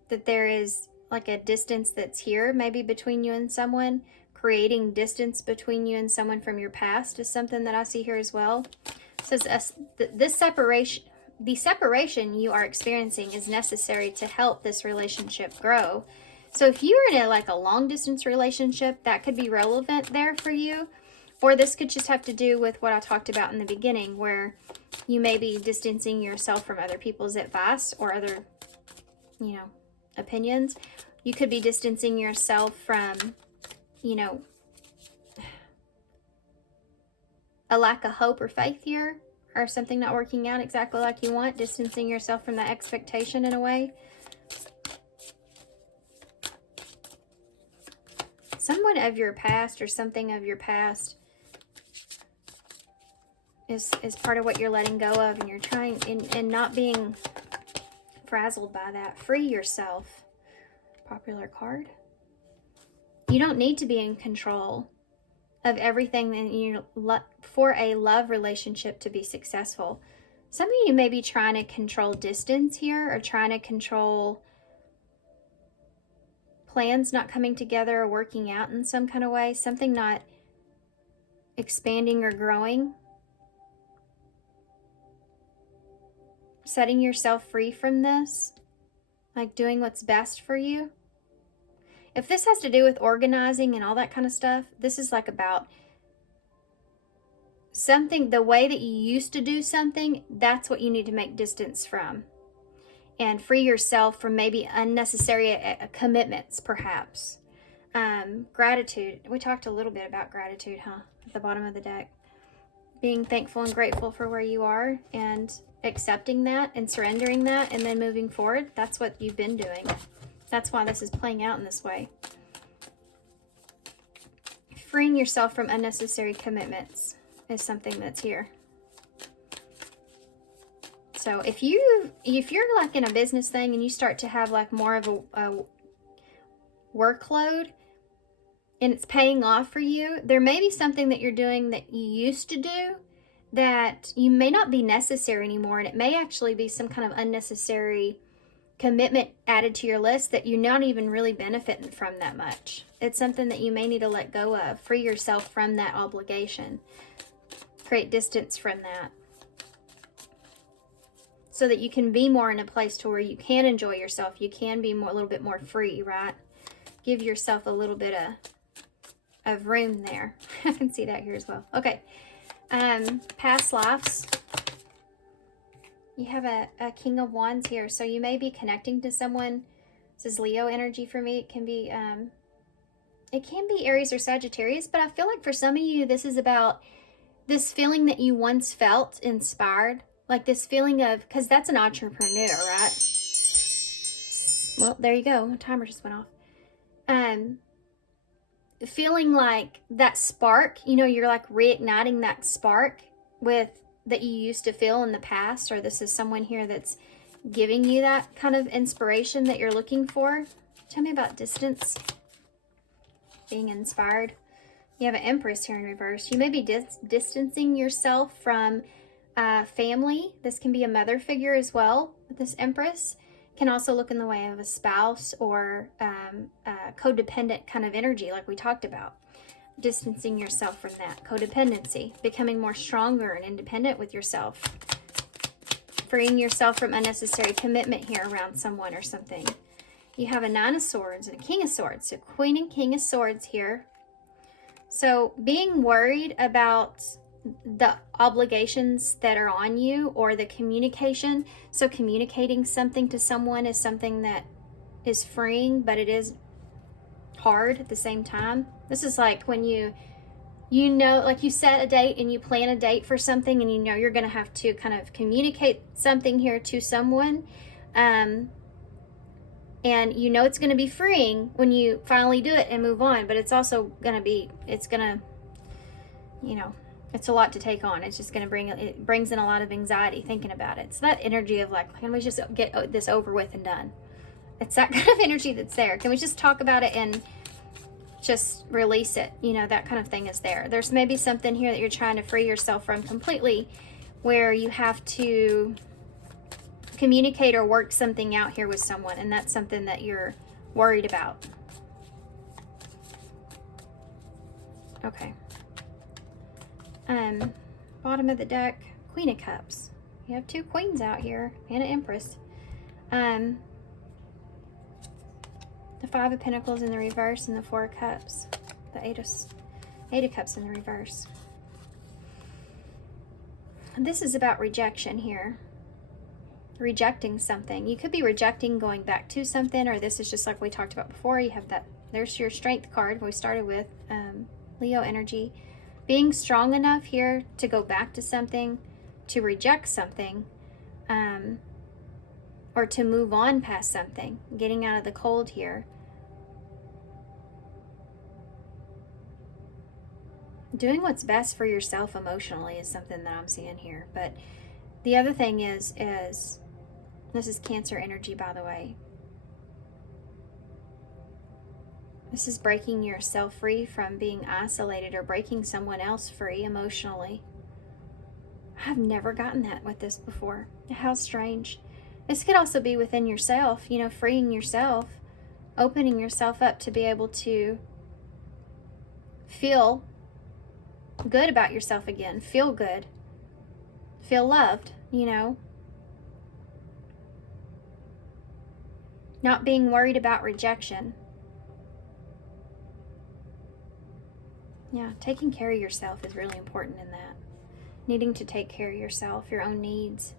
That there is like a distance that's here, maybe between you and someone. Creating distance between you and someone from your past is something that I see here as well. It says the separation you are experiencing is necessary to help this relationship grow. So if you're in a long distance relationship, that could be relevant there for you. Or this could just have to do with what I talked about in the beginning, where you may be distancing yourself from other people's advice or other, opinions. You could be distancing yourself from, a lack of hope or faith here, or something not working out exactly like you want, distancing yourself from that expectation in a way. Someone of your past or something of your past is part of what you're letting go of, and you're trying and not being frazzled by that. Free yourself. Popular card. You don't need to be in control of everything that for a love relationship to be successful. Some of you may be trying to control distance here, or trying to control plans not coming together or working out in some kind of way, something not expanding or growing. Setting yourself free from this, like doing what's best for you. If this has to do with organizing and all that kind of stuff, this is like about something, the way that you used to do something, that's what you need to make distance from. And free yourself from maybe unnecessary commitments, perhaps. Gratitude. We talked a little bit about gratitude, huh? At the bottom of the deck. Being thankful and grateful for where you are and accepting that and surrendering that and then moving forward. That's what you've been doing. That's why this is playing out in this way. Freeing yourself from unnecessary commitments is something that's here. So if you're like in a business thing and you start to have like more of a workload and it's paying off for you, there may be something that you're doing that you used to do that you may not be necessary anymore, and it may actually be some kind of unnecessary commitment added to your list that you're not even really benefiting from that much. It's something that you may need to let go of. Free yourself from that obligation. Create distance from that. So that you can be more in a place to where you can enjoy yourself. You can be a little bit more free, right? Give yourself a little bit of room there. I can see that here as well. Okay. Past lives. You have a King of Wands here. So you may be connecting to someone. This is Leo energy for me. It can be Aries or Sagittarius, but I feel like for some of you, this is about this feeling that you once felt inspired. Like this feeling of, because that's an entrepreneur, right? Well, there you go. My timer just went off. Feeling like that spark, you're like reigniting that spark that you used to feel in the past, or this is someone here that's giving you that kind of inspiration that you're looking for. Tell me about distance. Being inspired. You have an Empress here in reverse. You may be distancing yourself from family. This can be a mother figure as well. This Empress can also look in the way of a spouse or codependent kind of energy like we talked about. Distancing yourself from that. Codependency. Becoming more stronger and independent with yourself. Freeing yourself from unnecessary commitment here around someone or something. You have a Nine of Swords and a King of Swords. So Queen and King of Swords here. So being worried about the obligations that are on you or the communication. So communicating something to someone is something that is freeing, but it is hard at the same time. This is like when you know, like you set a date and you plan a date for something and you know you're going to have to kind of communicate something here to someone. And you know it's going to be freeing when you finally do it and move on, but it's also going to be, it's going to, you know, it's a lot to take on. It's just going to it brings in a lot of anxiety thinking about it. It's that energy of like, can we just get this over with and done? It's that kind of energy that's there. Can we just talk about it and just release it? You know, that kind of thing is there. There's maybe something here that you're trying to free yourself from completely where you have to communicate or work something out here with someone, and that's something that you're worried about. Okay. Bottom of the deck, Queen of Cups. You have two queens out here and an Empress. The Five of Pentacles in the reverse and the Four of Cups. The Eight of Cups in the reverse. And this is about rejection here. Rejecting something. You could be rejecting going back to something, or this is just like we talked about before. You have that, there's your Strength card we started with, Leo energy. Being strong enough here to go back to something, to reject something, or to move on past something. Getting out of the cold here. Doing what's best for yourself emotionally is something that I'm seeing here. But the other thing is this is Cancer energy, by the way. This is breaking yourself free from being isolated or breaking someone else free emotionally. I've never gotten that with this before. How strange. This could also be within yourself, you know, freeing yourself, opening yourself up to be able to feel good about yourself again, feel good, feel loved, you know. Not being worried about rejection. Yeah, taking care of yourself is really important in that. Needing to take care of yourself, your own needs.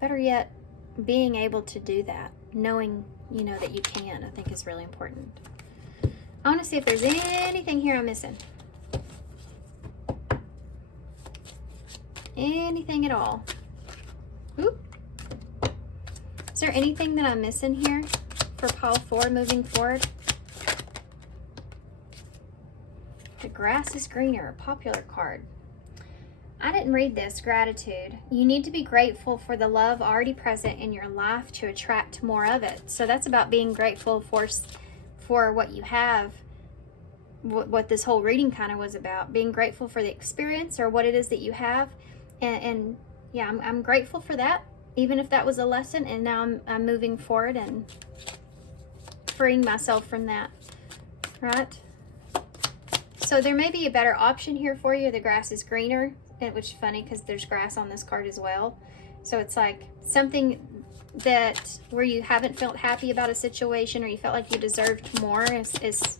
Better yet, being able to do that, knowing, you know, that you can, I think is really important. I want to see if there's anything here I'm missing. Anything at all. Oop. Is there anything that I'm missing here for pile 4 moving forward? The Grass is Greener, popular card. I didn't read this. Gratitude. You need to be grateful for the love already present in your life to attract more of it. So that's about being grateful for what you have, what this whole reading kind of was about. Being grateful for the experience or what it is that you have. And yeah, I'm grateful for that, even if that was a lesson. And now I'm moving forward and freeing myself from that, right? So there may be a better option here for you. The Grass is Greener, which is funny because there's grass on this card as well. So it's like something that where you haven't felt happy about a situation or you felt like you deserved more is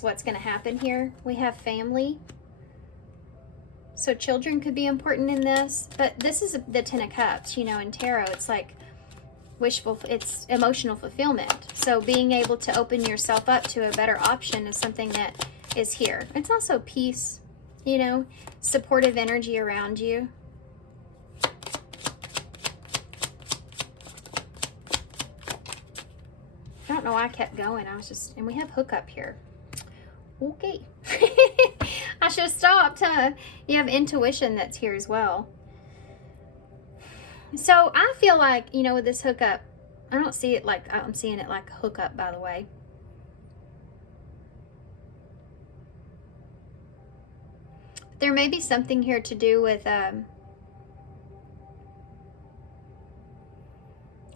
what's going to happen here. We have family. So children could be important in this, but this is the Ten of Cups, you know, in tarot. It's like it's emotional fulfillment. So being able to open yourself up to a better option is something that is here. It's also peace, you know, supportive energy around you. I don't know why I kept going. And we have hookup here. Okay. I should have stopped, huh? You have intuition that's here as well. So I feel like, you know, with this hookup, I don't see it like, I'm seeing it like a hookup, by the way. There may be something here to do with a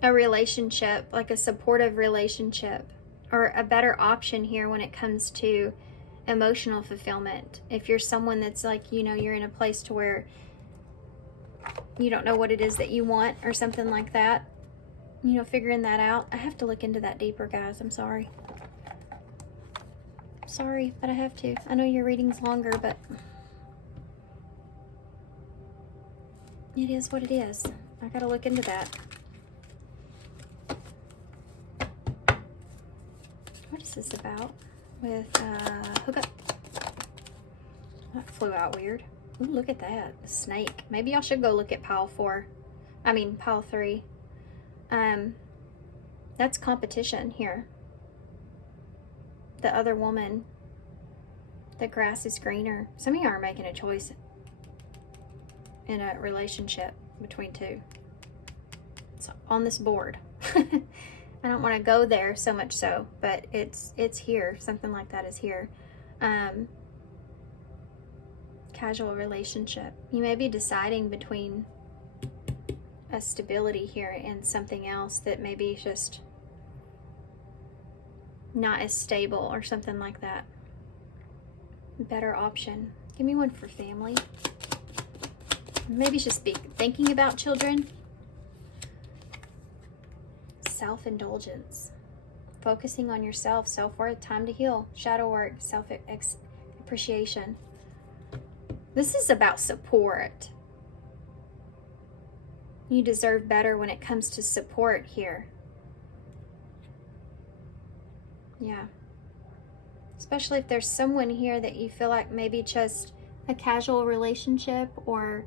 relationship, like a supportive relationship, or a better option here when it comes to emotional fulfillment. If you're someone that's like, you know, you're in a place to where you don't know what it is that you want or something like that, you know, figuring that out. I have to look into that deeper, guys. I'm sorry. Sorry, but I have to. I know your reading's longer, but it is what it is. I gotta look into that. What is this about? With hookup. That flew out weird. Ooh, look at that. A snake. Maybe y'all should go look at pile 4. I mean, pile 3. That's competition here. The other woman. The grass is greener. Some of you are making a choice in a relationship between two. It's on this board. I don't want to go there so much so, but it's here. Something like that is here. Casual relationship. You may be deciding between a stability here and something else that maybe is just not as stable or something like that. Better option. Give me one for family. Maybe just be thinking about children. Self-indulgence. Focusing on yourself, self-worth, time to heal, shadow work, self-appreciation. This is about support. You deserve better when it comes to support here. Yeah. Especially if there's someone here that you feel like maybe just a casual relationship or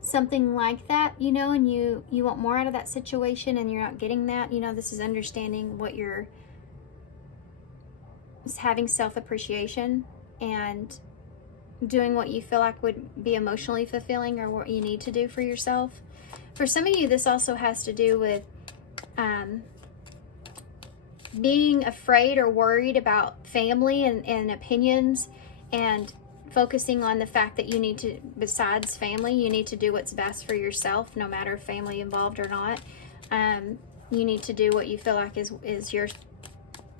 something like that, you know, and you want more out of that situation and you're not getting that, you know, this is understanding what you're, is having self-appreciation and doing what you feel like would be emotionally fulfilling or what you need to do for yourself. For some of you, this also has to do with being afraid or worried about family and opinions, and focusing on the fact that you need to, besides family, you need to do what's best for yourself, no matter if family involved or not. You need to do what you feel like is your,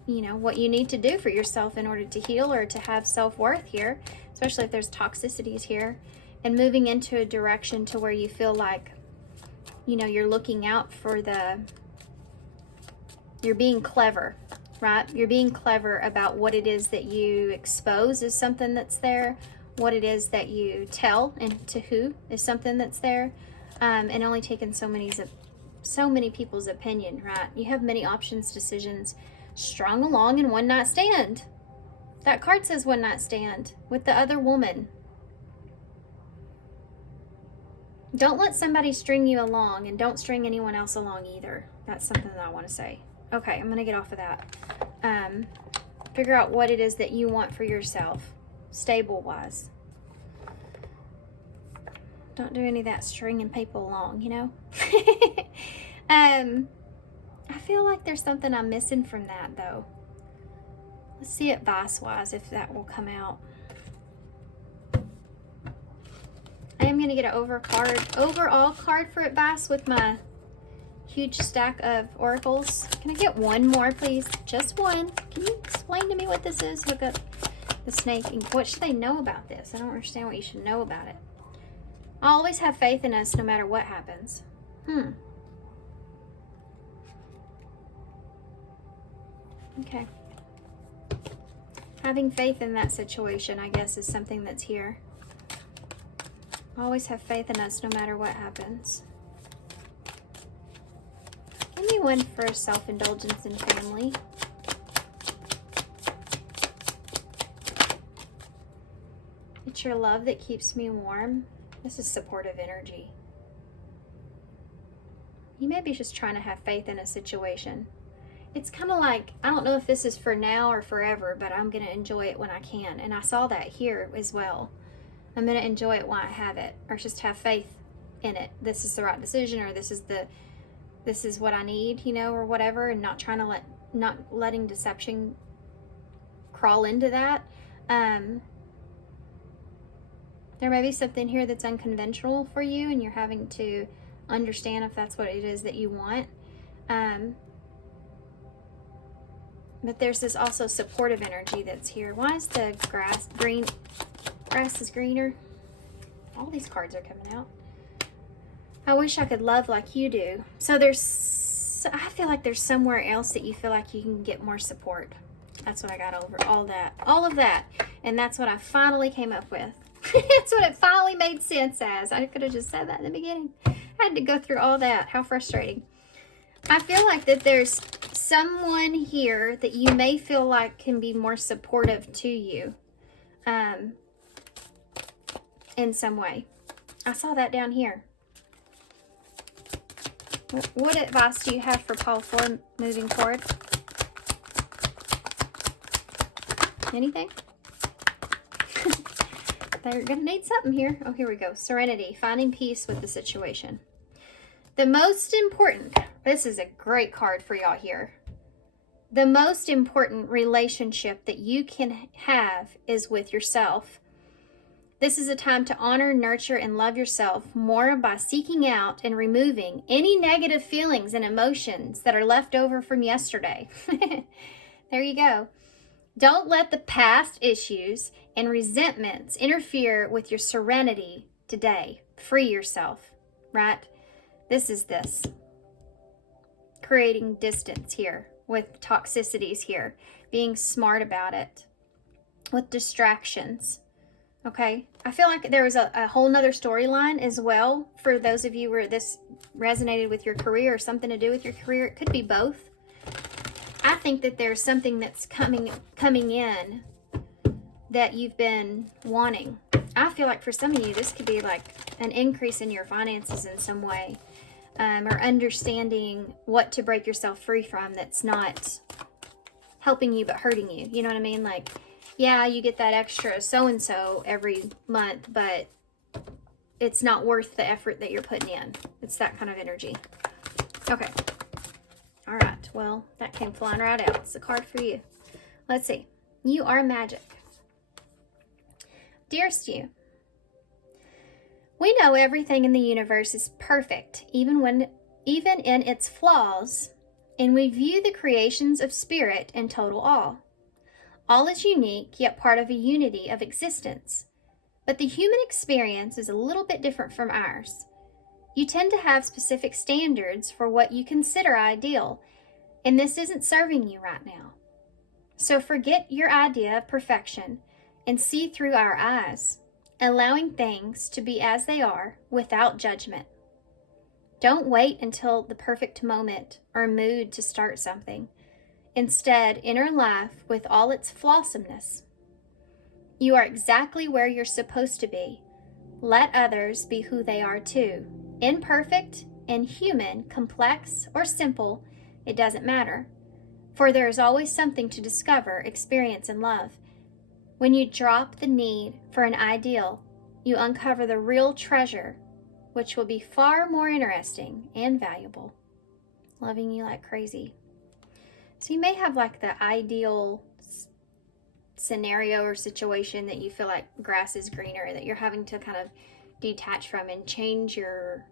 you know, what you need to do for yourself in order to heal or to have self-worth here, especially if there's toxicities here, and moving into a direction to where you feel like, you know, you're looking out for you're being clever, right? You're being clever about what it is that you expose is something that's there, what it is that you tell and to who is something that's there, and only taking so many people's opinion, right? You have many options, decisions strung along in one night stand. That card says one night stand with the other woman. Don't let somebody string you along, and don't string anyone else along either. That's something that I want to say. Okay, I'm going to get off of that. Figure out what it is that you want for yourself, stable-wise. Don't do any of that stringing people along, you know? I feel like there's something I'm missing from that, though. Let's see advice-wise if that will come out. I am going to get an overall card for advice with my huge stack of oracles. Can I get one more, please? Just one. Can you explain to me what this is? Hook up the snake. And what should they know about this? I don't understand what you should know about it. I always have faith in us no matter what happens. Okay. Having faith in that situation, I guess, is something that's here. Always have faith in us no matter what happens. Give me one for self-indulgence and family. It's your love that keeps me warm. This is supportive energy. You may be just trying to have faith in a situation. It's kind of like, I don't know if this is for now or forever, but I'm going to enjoy it when I can. And I saw that here as well. I'm going to enjoy it while I have it, or just have faith in it. This is the right decision, or this is what I need, you know, or whatever, and not letting deception crawl into that. There may be something here that's unconventional for you, and you're having to understand if that's what it is that you want. But there's this also supportive energy that's here. Why is the grass green? Grass is greener. All these cards are coming out. I wish I could love like you do. So I feel like there's somewhere else that you feel like you can get more support. That's what I got over all of that. And that's what I finally came up with. That's what it finally made sense as. I could have just said that in the beginning. I had to go through all that. How frustrating. I feel like that there's someone here that you may feel like can be more supportive to you in some way. I saw that down here. What advice do you have for Paul Floyd moving forward? Anything? They're going to need something here. Oh, here we go. Serenity, finding peace with the situation. The most important, this is a great card for y'all here. The most important relationship that you can have is with yourself. This is a time to honor, nurture, and love yourself more by seeking out and removing any negative feelings and emotions that are left over from yesterday. There you go. Don't let the past issues and resentments interfere with your serenity today. Free yourself, right? This. Creating distance here with toxicities here. Being smart about it. With distractions. Okay? I feel like there was a whole nother storyline as well for those of you where this resonated with your career or something to do with your career. It could be both. I think that there's something that's coming in that you've been wanting. I feel like for some of you, this could be like an increase in your finances in some way, or understanding what to break yourself free from that's not helping you but hurting you. You know what I mean? Like, yeah, you get that extra so-and-so every month, but it's not worth the effort that you're putting in. It's that kind of energy. Okay. All right, well, that came flying right out. It's a card for you. Let's see. You are magic. Dearest you, we know everything in the universe is perfect, even in its flaws, and we view the creations of spirit in total awe. All is unique, yet part of a unity of existence. But the human experience is a little bit different from ours. You tend to have specific standards for what you consider ideal, and this isn't serving you right now. So forget your idea of perfection and see through our eyes, allowing things to be as they are without judgment. Don't wait until the perfect moment or mood to start something. Instead, enter life with all its flawsomeness. You are exactly where you're supposed to be. Let others be who they are too. Imperfect, inhuman, complex, or simple, it doesn't matter. For there is always something to discover, experience, and love. When you drop the need for an ideal, you uncover the real treasure, which will be far more interesting and valuable. Loving you like crazy. So you may have like the ideal scenario or situation that you feel like grass is greener, that you're having to kind of detach from and change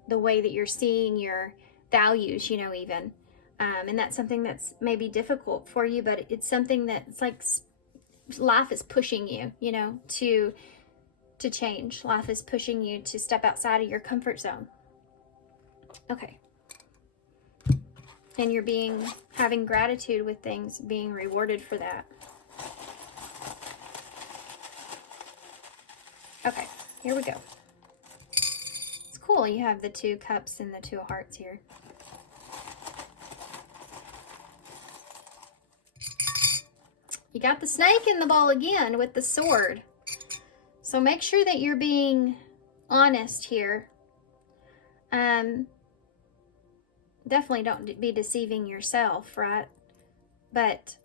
the way that you're seeing your values, you know, even. And that's something that's maybe difficult for you, but it's something that's like life is pushing you, you know, to change. Life is pushing you to step outside of your comfort zone. Okay. And you're having gratitude with things, being rewarded for that. Okay, here we go. It's cool. You have the 2 cups and the 2 hearts here. You got the snake in the ball again with the sword. So make sure that you're being honest here. Definitely don't be deceiving yourself, right? But,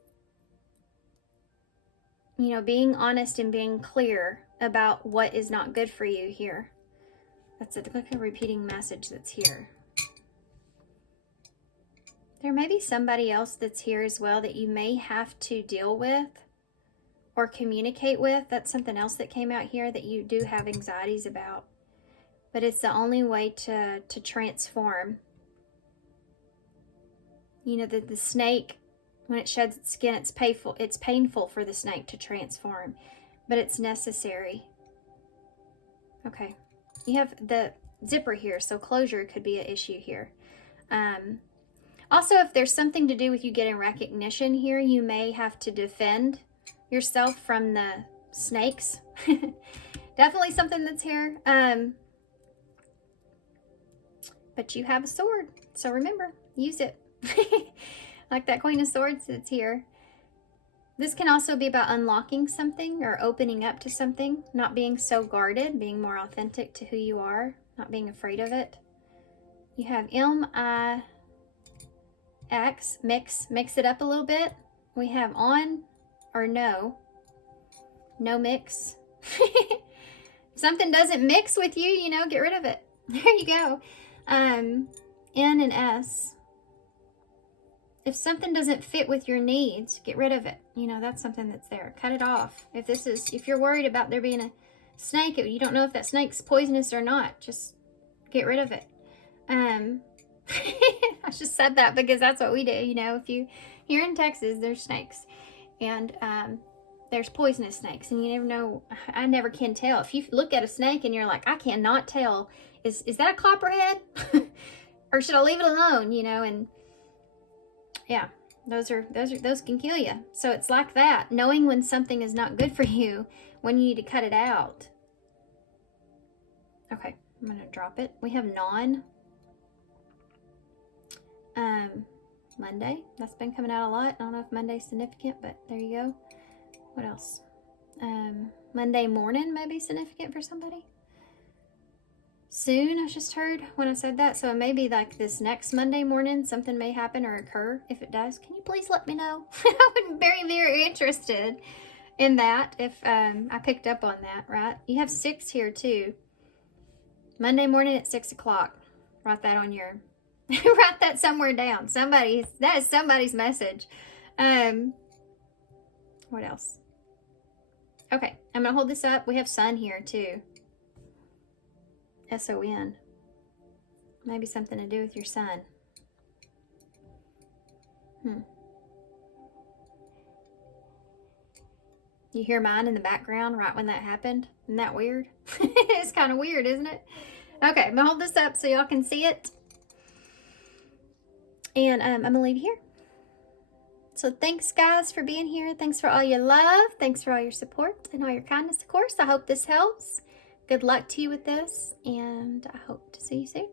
you know, being honest and being clear about what is not good for you here. That's like a repeating message that's here. There may be somebody else that's here as well that you may have to deal with or communicate with. That's something else that came out here that you do have anxieties about. But it's the only way to transform. You know, the snake, when it sheds its skin, it's painful. It's painful for the snake to transform, but it's necessary. Okay. You have the zipper here, so closure could be an issue here. Also, if there's something to do with you getting recognition here, you may have to defend yourself from the snakes. Definitely something that's here. But you have a sword, so remember, use it. Like that Queen of Swords that's here. This can also be about unlocking something or opening up to something, not being so guarded, being more authentic to who you are, not being afraid of it. You have M-I-X, mix it up a little bit. We have on or no mix. If something doesn't mix with you, you know, get rid of it. There you go. N and S. If something doesn't fit with your needs, get rid of it. You know, that's something that's there. Cut it off. If you're worried about there being a snake, you don't know if that snake's poisonous or not, just get rid of it. I just said that because that's what we do. You know, here in Texas, there's snakes, and there's poisonous snakes, and you never know. I never can tell. If you look at a snake and you're like, I cannot tell, is that a copperhead, or should I leave it alone? You know, and yeah, those can kill you. So it's like that, knowing when something is not good for you, when you need to cut it out. Okay, I'm gonna drop it. We have Monday. That's been coming out a lot. I don't know if Monday's significant, but there you go. What else? Monday morning may be significant for somebody. Soon, I just heard when I said that. So it may be like this next Monday morning, something may happen or occur. If it does, can you please let me know? I would be very, very interested in that if I picked up on that, right? You have 6 here too. Monday morning at 6 o'clock. Write that on your, write that somewhere down. That is somebody's message. What else? Okay, I'm gonna hold this up. We have sun here too. S-O-N. Maybe something to do with your son. You hear mine in the background right when that happened? Isn't that weird? It's kind of weird, isn't it? Okay, I'm gonna hold this up so y'all can see it. And I'm gonna leave here. So thanks, guys, for being here. Thanks for all your love. Thanks for all your support and all your kindness, of course. I hope this helps. Good luck to you with this, and I hope to see you soon.